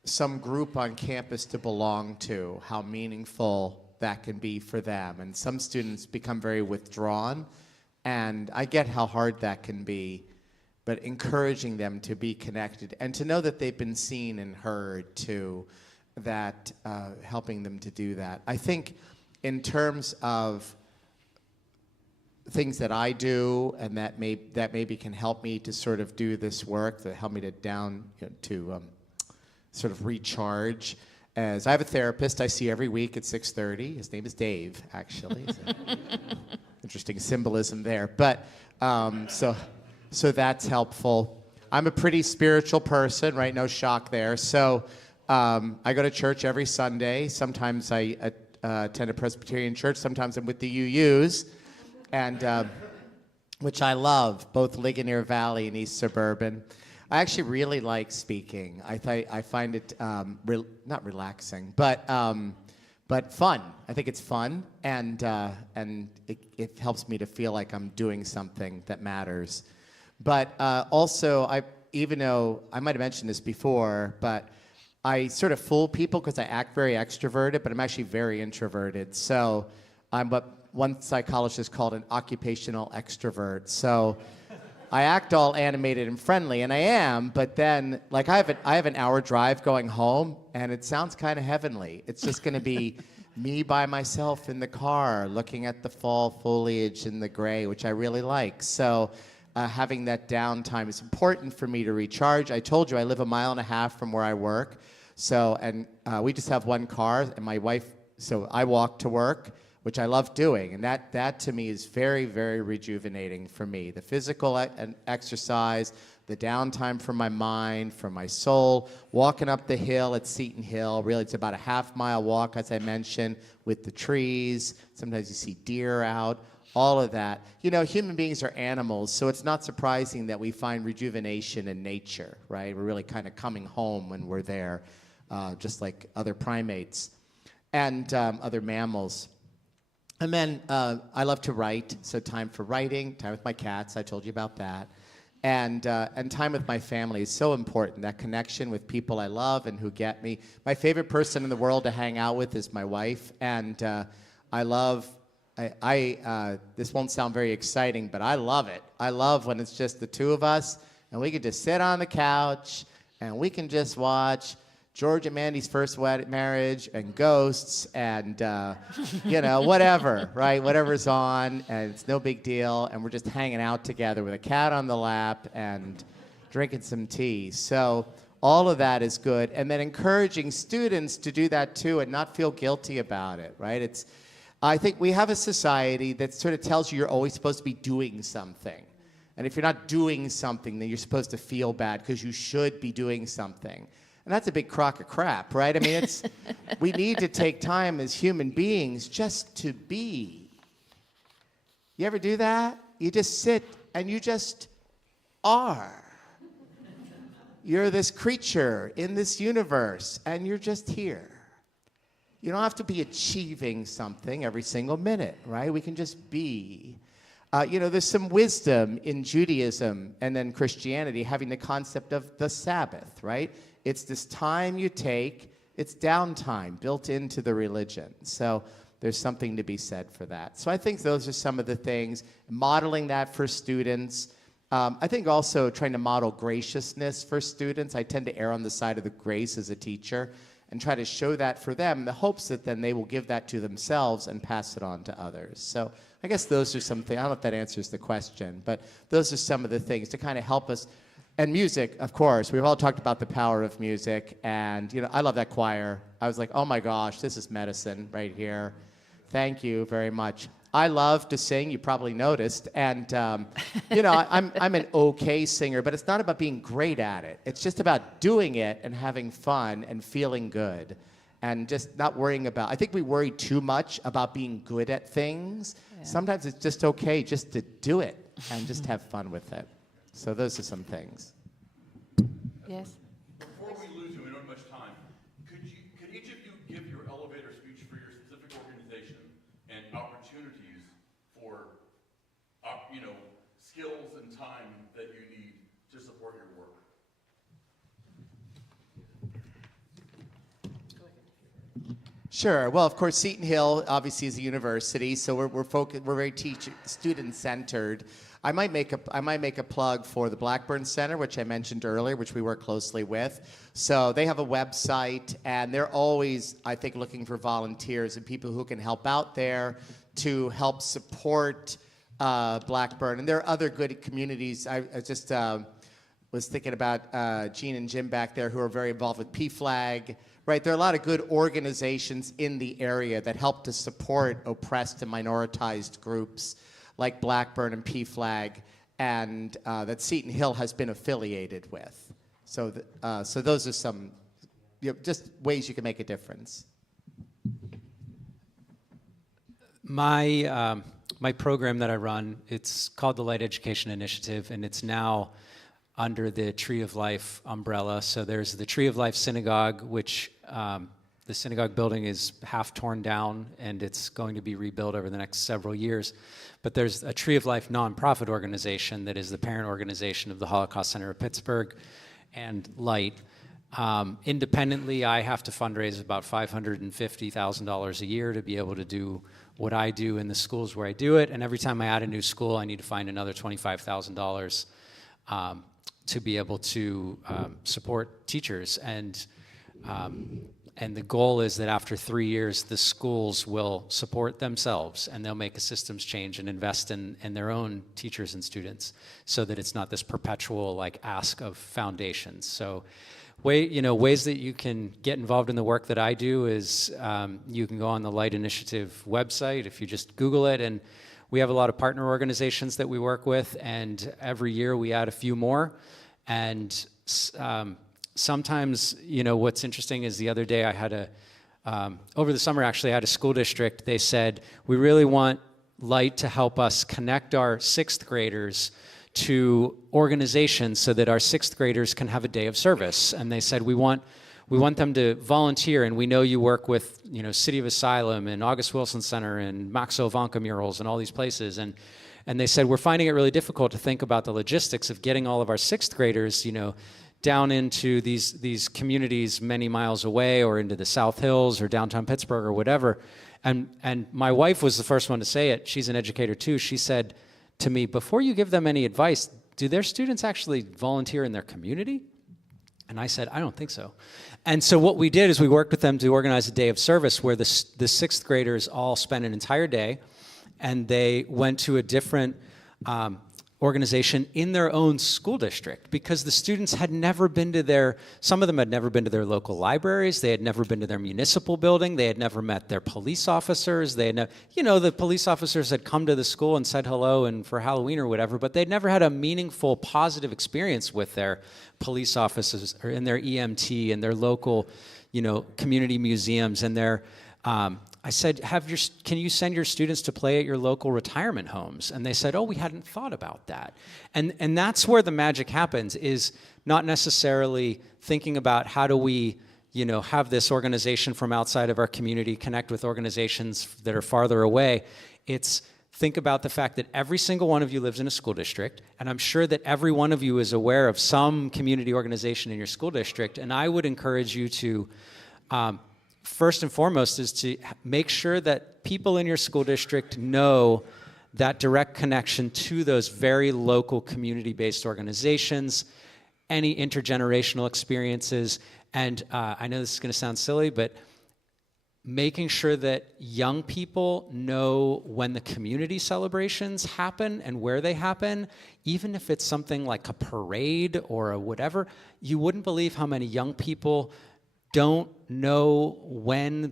some group on campus to belong to, how meaningful that can be for them. And some students become very withdrawn, and I get how hard that can be, but encouraging them to be connected and to know that they've been seen and heard too, that helping them to do that. I think in terms of things that I do and that maybe can help me to sort of do this work, that help me to sort of recharge. As I have a therapist I see every week at 6:30. His name is Dave, actually. Interesting symbolism there, but so that's helpful. I'm a pretty spiritual person, right? No shock there. So I go to church every Sunday. Sometimes I attend a Presbyterian church. Sometimes I'm with the UUs. And which I love, both Ligonier Valley and East Suburban. I actually really like speaking. I find it not relaxing, but fun. I think it's fun, and it helps me to feel like I'm doing something that matters. But also, even though I might have mentioned this before, but I sort of fool people because I act very extroverted, but I'm actually very introverted. So I'm what one psychologist called an occupational extrovert. So I act all animated and friendly, and I am, but then, like, I have an hour drive going home, and it sounds kind of heavenly. It's just going to be me by myself in the car looking at the fall foliage and the gray, which I really like. So having that downtime is important for me to recharge. I told you I live 1.5 miles from where I work. So, and we just have one car, and my wife, so I walk to work, which I love doing. And that to me is very, very rejuvenating for me. The physical exercise, the downtime for my mind, for my soul, walking up the hill at Seton Hill. Really, it's about a 1/2 mile walk, as I mentioned, with the trees. Sometimes you see deer out, all of that. You know, human beings are animals, so it's not surprising that we find rejuvenation in nature, right? We're really kind of coming home when we're there, just like other primates and other mammals. And then I love to write, so time for writing, time with my cats, I told you about that. And time with my family is so important, that connection with people I love and who get me. My favorite person in the world to hang out with is my wife, and I love, this won't sound very exciting, but I love it. I love when it's just the two of us, and we can just sit on the couch, and we can just watch George and Mandy's First Marriage and Ghosts and, you know, whatever, right? Whatever's on, and it's no big deal. And we're just hanging out together with a cat on the lap and drinking some tea. So all of that is good. And then encouraging students to do that too and not feel guilty about it, right? I think we have a society that sort of tells you you're always supposed to be doing something. And if you're not doing something, then you're supposed to feel bad because you should be doing something. And that's a big crock of crap, right? I mean, we need to take time as human beings just to be. You ever do that? You just sit and you just are. You're this creature in this universe, and you're just here. You don't have to be achieving something every single minute, right? We can just be. You know, there's some wisdom in Judaism and then Christianity having the concept of the Sabbath, right? It's this time you take, it's downtime built into the religion. So there's something to be said for that. So I think those are some of the things, modeling that for students. I think also trying to model graciousness for students. I tend to err on the side of the grace as a teacher and try to show that for them in the hopes that then they will give that to themselves and pass it on to others. So I guess those are some things. I don't know if that answers the question, but those are some of the things to kind of help us. And music, of course. We've all talked about the power of music, and you know, I love that choir. I was like, oh my gosh, this is medicine right here. Thank you very much. I love to sing, you probably noticed, and you know, I'm an okay singer, but it's not about being great at it. It's just about doing it and having fun and feeling good, and just not worrying about. I think we worry too much about being good at things. Yeah. Sometimes it's just okay just to do it and just have fun with it. So those are some things. Yes. Before we lose you, we don't have much time. Could each of you give your elevator speech for your specific organization and opportunities for, you know, skills and time that you need to support your work? Sure. Well, of course, Seton Hill obviously is a university, so we're very student-centered. I might make a plug for the Blackburn Center, which I mentioned earlier, which we work closely with. So they have a website, and they're always, I think, looking for volunteers and people who can help out there to help support Blackburn. And there are other good communities. I just was thinking about Gene and Jim back there who are very involved with PFLAG. Right, there are a lot of good organizations in the area that help to support oppressed and minoritized groups like Blackburn and PFLAG, and that Seton Hill has been affiliated with. So, so those are some, you know, just ways you can make a difference. My program that I run, it's called the Light Education Initiative, and it's now under the Tree of Life umbrella. So there's the Tree of Life Synagogue, which the synagogue building is half torn down, and it's going to be rebuilt over the next several years. But there's a Tree of Life nonprofit organization that is the parent organization of the Holocaust Center of Pittsburgh and Light. Independently, I have to fundraise about $550,000 a year to be able to do what I do in the schools where I do it. And every time I add a new school, I need to find another $25,000 to be able to support teachers. And And the goal is that after 3 years, the schools will support themselves and they'll make a systems change and invest in their own teachers and students so that it's not this perpetual like ask of foundations. So ways that you can get involved in the work that I do is you can go on the Light Initiative website if you just Google it, and we have a lot of partner organizations that we work with, and every year we add a few more. And sometimes, what's interesting is the other day I had over the summer actually, I had a school district. They said, we really want Light to help us connect our 6th graders to organizations so that our 6th graders can have a day of service. And they said, we want them to volunteer, and we know you work with, City of Asylum and August Wilson Center and Maxo Ivanka murals and all these places. And they said, we're finding it really difficult to think about the logistics of getting all of our 6th graders, down into these communities many miles away or into the South Hills or downtown Pittsburgh or whatever. And my wife was the first one to say it. She's an educator too. She said to me, before you give them any advice, do their students actually volunteer in their community? And I said, I don't think so. And so what we did is we worked with them to organize a day of service where the 6th graders all spent an entire day, and they went to a different organization in their own school district, because the students had never been to some of them had never been to their local libraries, they had never been to their municipal building, they had never met their police officers, they had the police officers had come to the school and said hello and for Halloween or whatever, but they'd never had a meaningful, positive experience with their police officers or in their EMT and their local, community museums and their I said, can you send your students to play at your local retirement homes? And they said, oh, we hadn't thought about that. And that's where the magic happens, is not necessarily thinking about how do we, have this organization from outside of our community connect with organizations that are farther away. It's think about the fact that every single one of you lives in a school district, and I'm sure that every one of you is aware of some community organization in your school district, and I would encourage you to first and foremost is to make sure that people in your school district know that direct connection to those very local community-based organizations, any intergenerational experiences, and I know this is going to sound silly, but making sure that young people know when the community celebrations happen and where they happen, even if it's something like a parade or a whatever. You wouldn't believe how many young people don't know when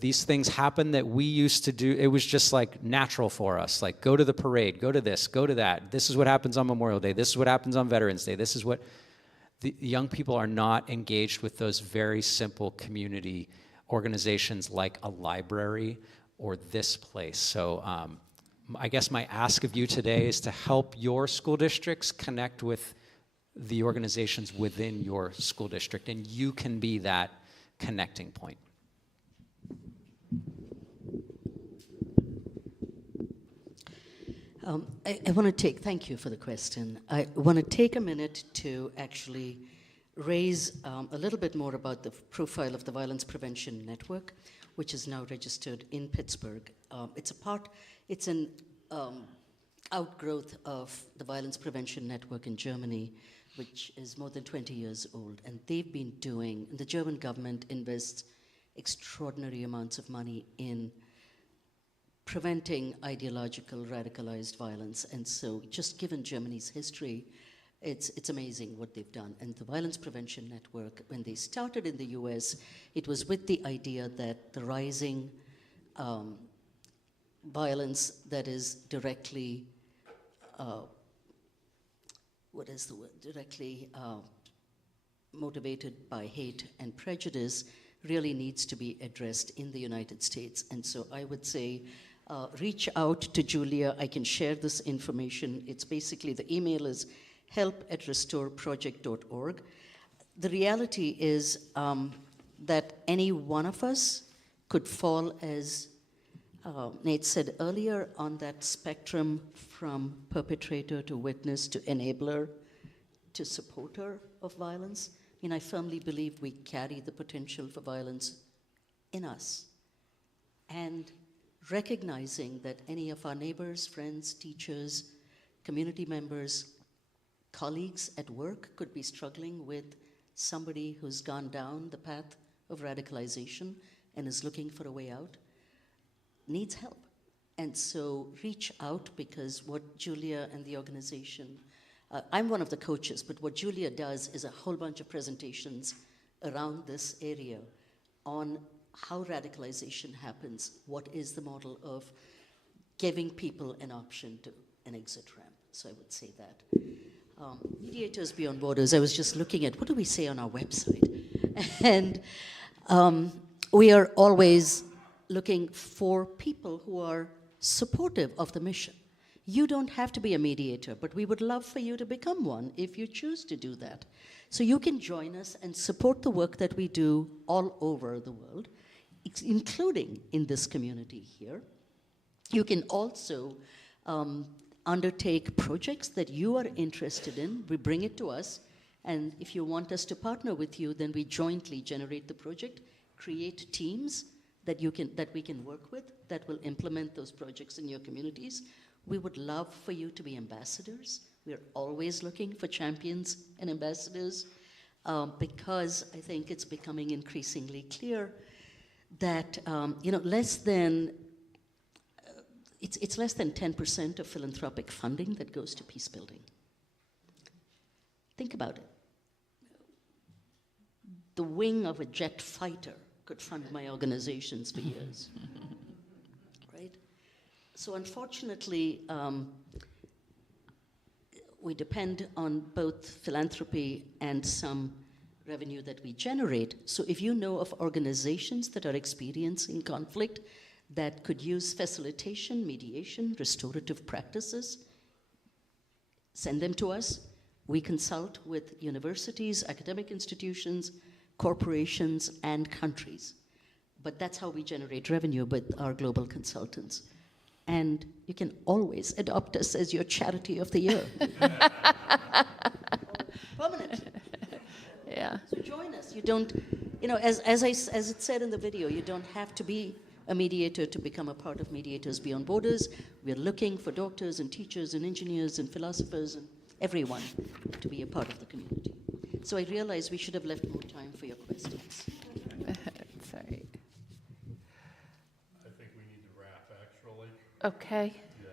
these things happen that we used to do. It was just like natural for us, like go to the parade, go to this, go to that. This is what happens on Memorial Day. This is what happens on Veterans Day. This is what the young people are not engaged with, those very simple community organizations like a library or this place. So I guess my ask of you today is to help your school districts connect with the organizations within your school district, and you can be that connecting point. I want to thank you for the question. I want to take a minute to actually raise a little bit more about the profile of the Violence Prevention Network, which is now registered in Pittsburgh. It's an outgrowth of the Violence Prevention Network in Germany, which is more than 20 years old. And they've been the German government invests extraordinary amounts of money in preventing ideological radicalized violence. And so just given Germany's history, it's amazing what they've done. And the Violence Prevention Network, when they started in the US, it was with the idea that the rising violence that is directly directly motivated by hate and prejudice really needs to be addressed in the United States. And so I would say, reach out to Julia. I can share this information. It's basically, the email is help@restoreproject.org. The reality is that any one of us could fall, as Nate said earlier, on that spectrum from perpetrator to witness to enabler to supporter of violence. I firmly believe we carry the potential for violence in us. And recognizing that any of our neighbors, friends, teachers, community members, colleagues at work could be struggling with somebody who's gone down the path of radicalization and is looking for a way out needs help. And so reach out, because what Julia and the organization, I'm one of the coaches, but what Julia does is a whole bunch of presentations around this area on how radicalization happens, what is the model of giving people an option to an exit ramp. So I would say that. Mediators Beyond Borders, I was just looking at what do we say on our website? And we are always looking for people who are supportive of the mission. You don't have to be a mediator, but we would love for you to become one if you choose to do that. So you can join us and support the work that we do all over the world, including in this community here. You can also undertake projects that you are interested in. We bring it to us, and if you want us to partner with you, then we jointly generate the project, create teams that we can work with that will implement those projects in your communities. We would love for you to be ambassadors. We're always looking for champions and ambassadors because I think it's becoming increasingly clear that it's less than 10% of philanthropic funding that goes to peace building. Think about it. The wing of a jet fighter could fund my organizations for years, right? So unfortunately, we depend on both philanthropy and some revenue that we generate. So if you know of organizations that are experiencing conflict that could use facilitation, mediation, restorative practices, send them to us. We consult with universities, academic institutions, corporations, and countries. But that's how we generate revenue with our global consultants. And you can always adopt us as your charity of the year. Permanent. Yeah. So join us. You don't, as it said in the video, you don't have to be a mediator to become a part of Mediators Beyond Borders. We're looking for doctors and teachers and engineers and philosophers and everyone to be a part of the community. So I realized we should have left more time for your questions. Sorry. I think we need to wrap, actually. Okay. Yeah.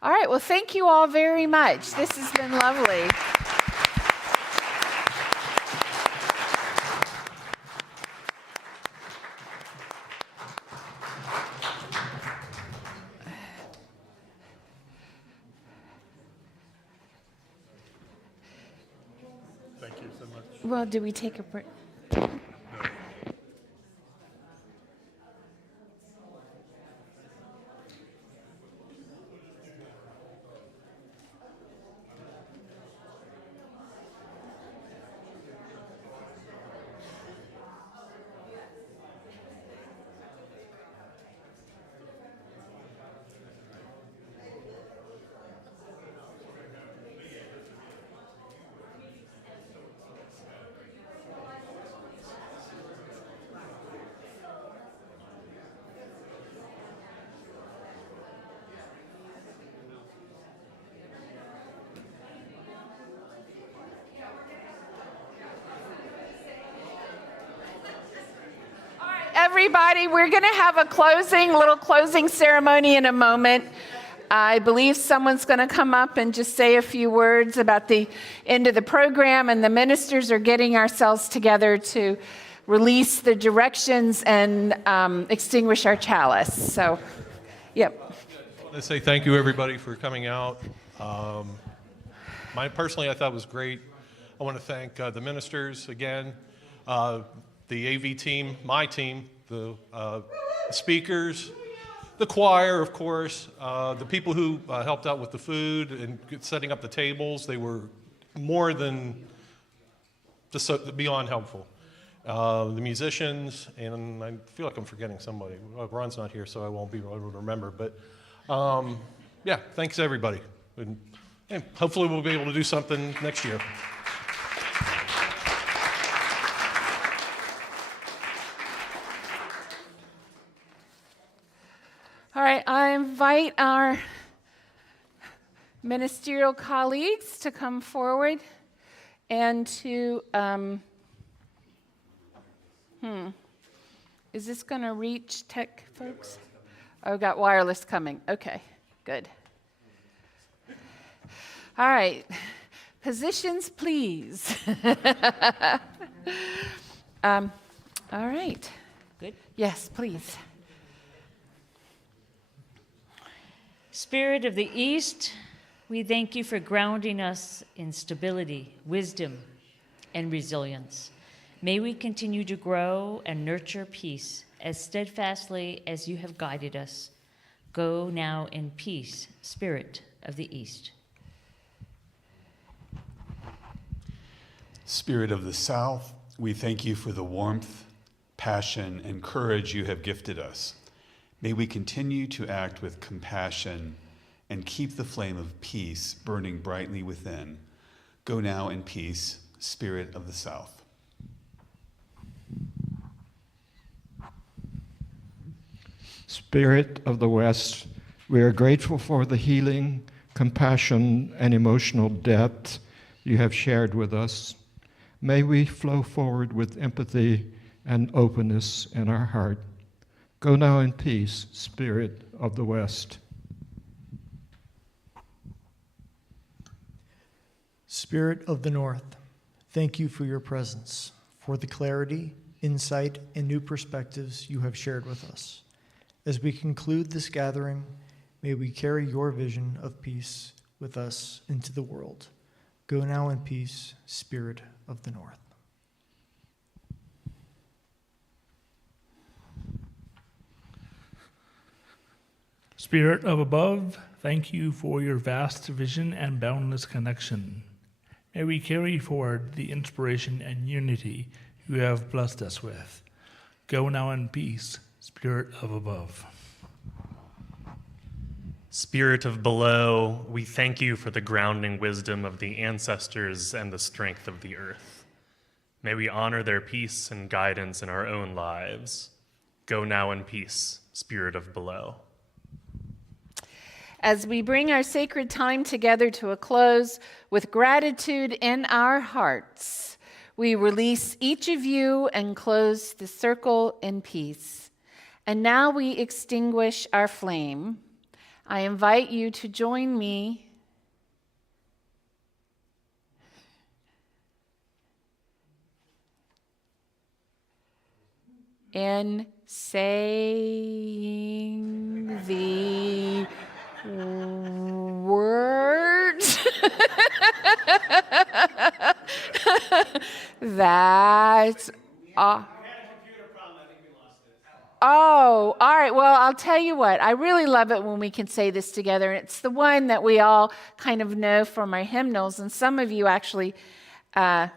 All right. Well, thank you all very much. This has been lovely. Thank you so much. Well, do we take a break? Everybody, we're going to have a little closing ceremony in a moment. I believe someone's going to come up and just say a few words about the end of the program, and the ministers are getting ourselves together to release the directions and extinguish our chalice. So, yep. I want to say thank you, everybody, for coming out. Personally, I thought it was great. I want to thank the ministers again, the AV team, my team, the speakers, the choir, of course, the people who helped out with the food and setting up the tables. They were more than just beyond helpful. The musicians, and I feel like I'm forgetting somebody. Ron's not here, so I won't be able to remember. But yeah, thanks everybody. And hopefully we'll be able to do something next year. All right, I invite our ministerial colleagues to come forward and to Is this going to reach tech folks? Oh, got wireless coming. Okay, good. All right. Positions, please. All right. Good. Yes, please. Spirit of the East, we thank you for grounding us in stability, wisdom, and resilience. May we continue to grow and nurture peace as steadfastly as you have guided us. Go now in peace, Spirit of the East. Spirit of the South, we thank you for the warmth, passion, and courage you have gifted us. May we continue to act with compassion and keep the flame of peace burning brightly within. Go now in peace, Spirit of the South. Spirit of the West, we are grateful for the healing, compassion, and emotional depth you have shared with us. May we flow forward with empathy and openness in our heart. Go now in peace, Spirit of the West. Spirit of the North, thank you for your presence, for the clarity, insight, and new perspectives you have shared with us. As we conclude this gathering, may we carry your vision of peace with us into the world. Go now in peace, Spirit of the North. Spirit of above, thank you for your vast vision and boundless connection. May we carry forward the inspiration and unity you have blessed us with. Go now in peace, Spirit of above. Spirit of below, we thank you for the grounding wisdom of the ancestors and the strength of the earth. May we honor their peace and guidance in our own lives. Go now in peace, Spirit of below. As we bring our sacred time together to a close with gratitude in our hearts, we release each of you and close the circle in peace. And now we extinguish our flame. I invite you to join me in saying the words that oh, all right. Well, I'll tell you what. I really love it when we can say this together. And it's the one that we all kind of know from our hymnals. And some of you actually, but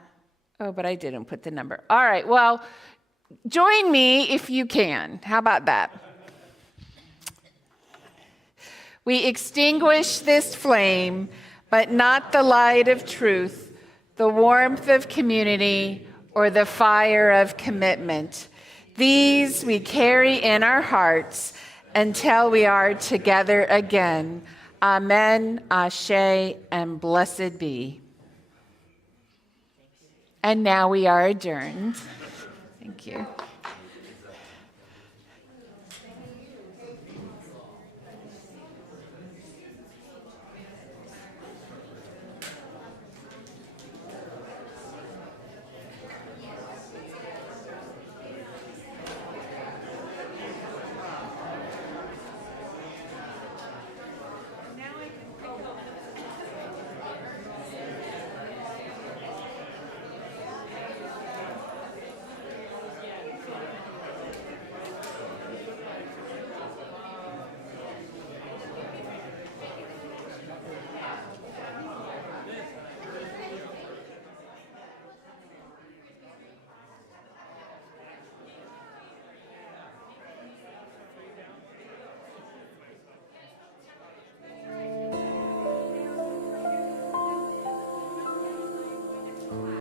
I didn't put the number. All right. Well, join me if you can. How about that? We extinguish this flame, but not the light of truth, the warmth of community, or the fire of commitment. These we carry in our hearts until we are together again. Amen, Ashe, and blessed be. And now we are adjourned. Thank you.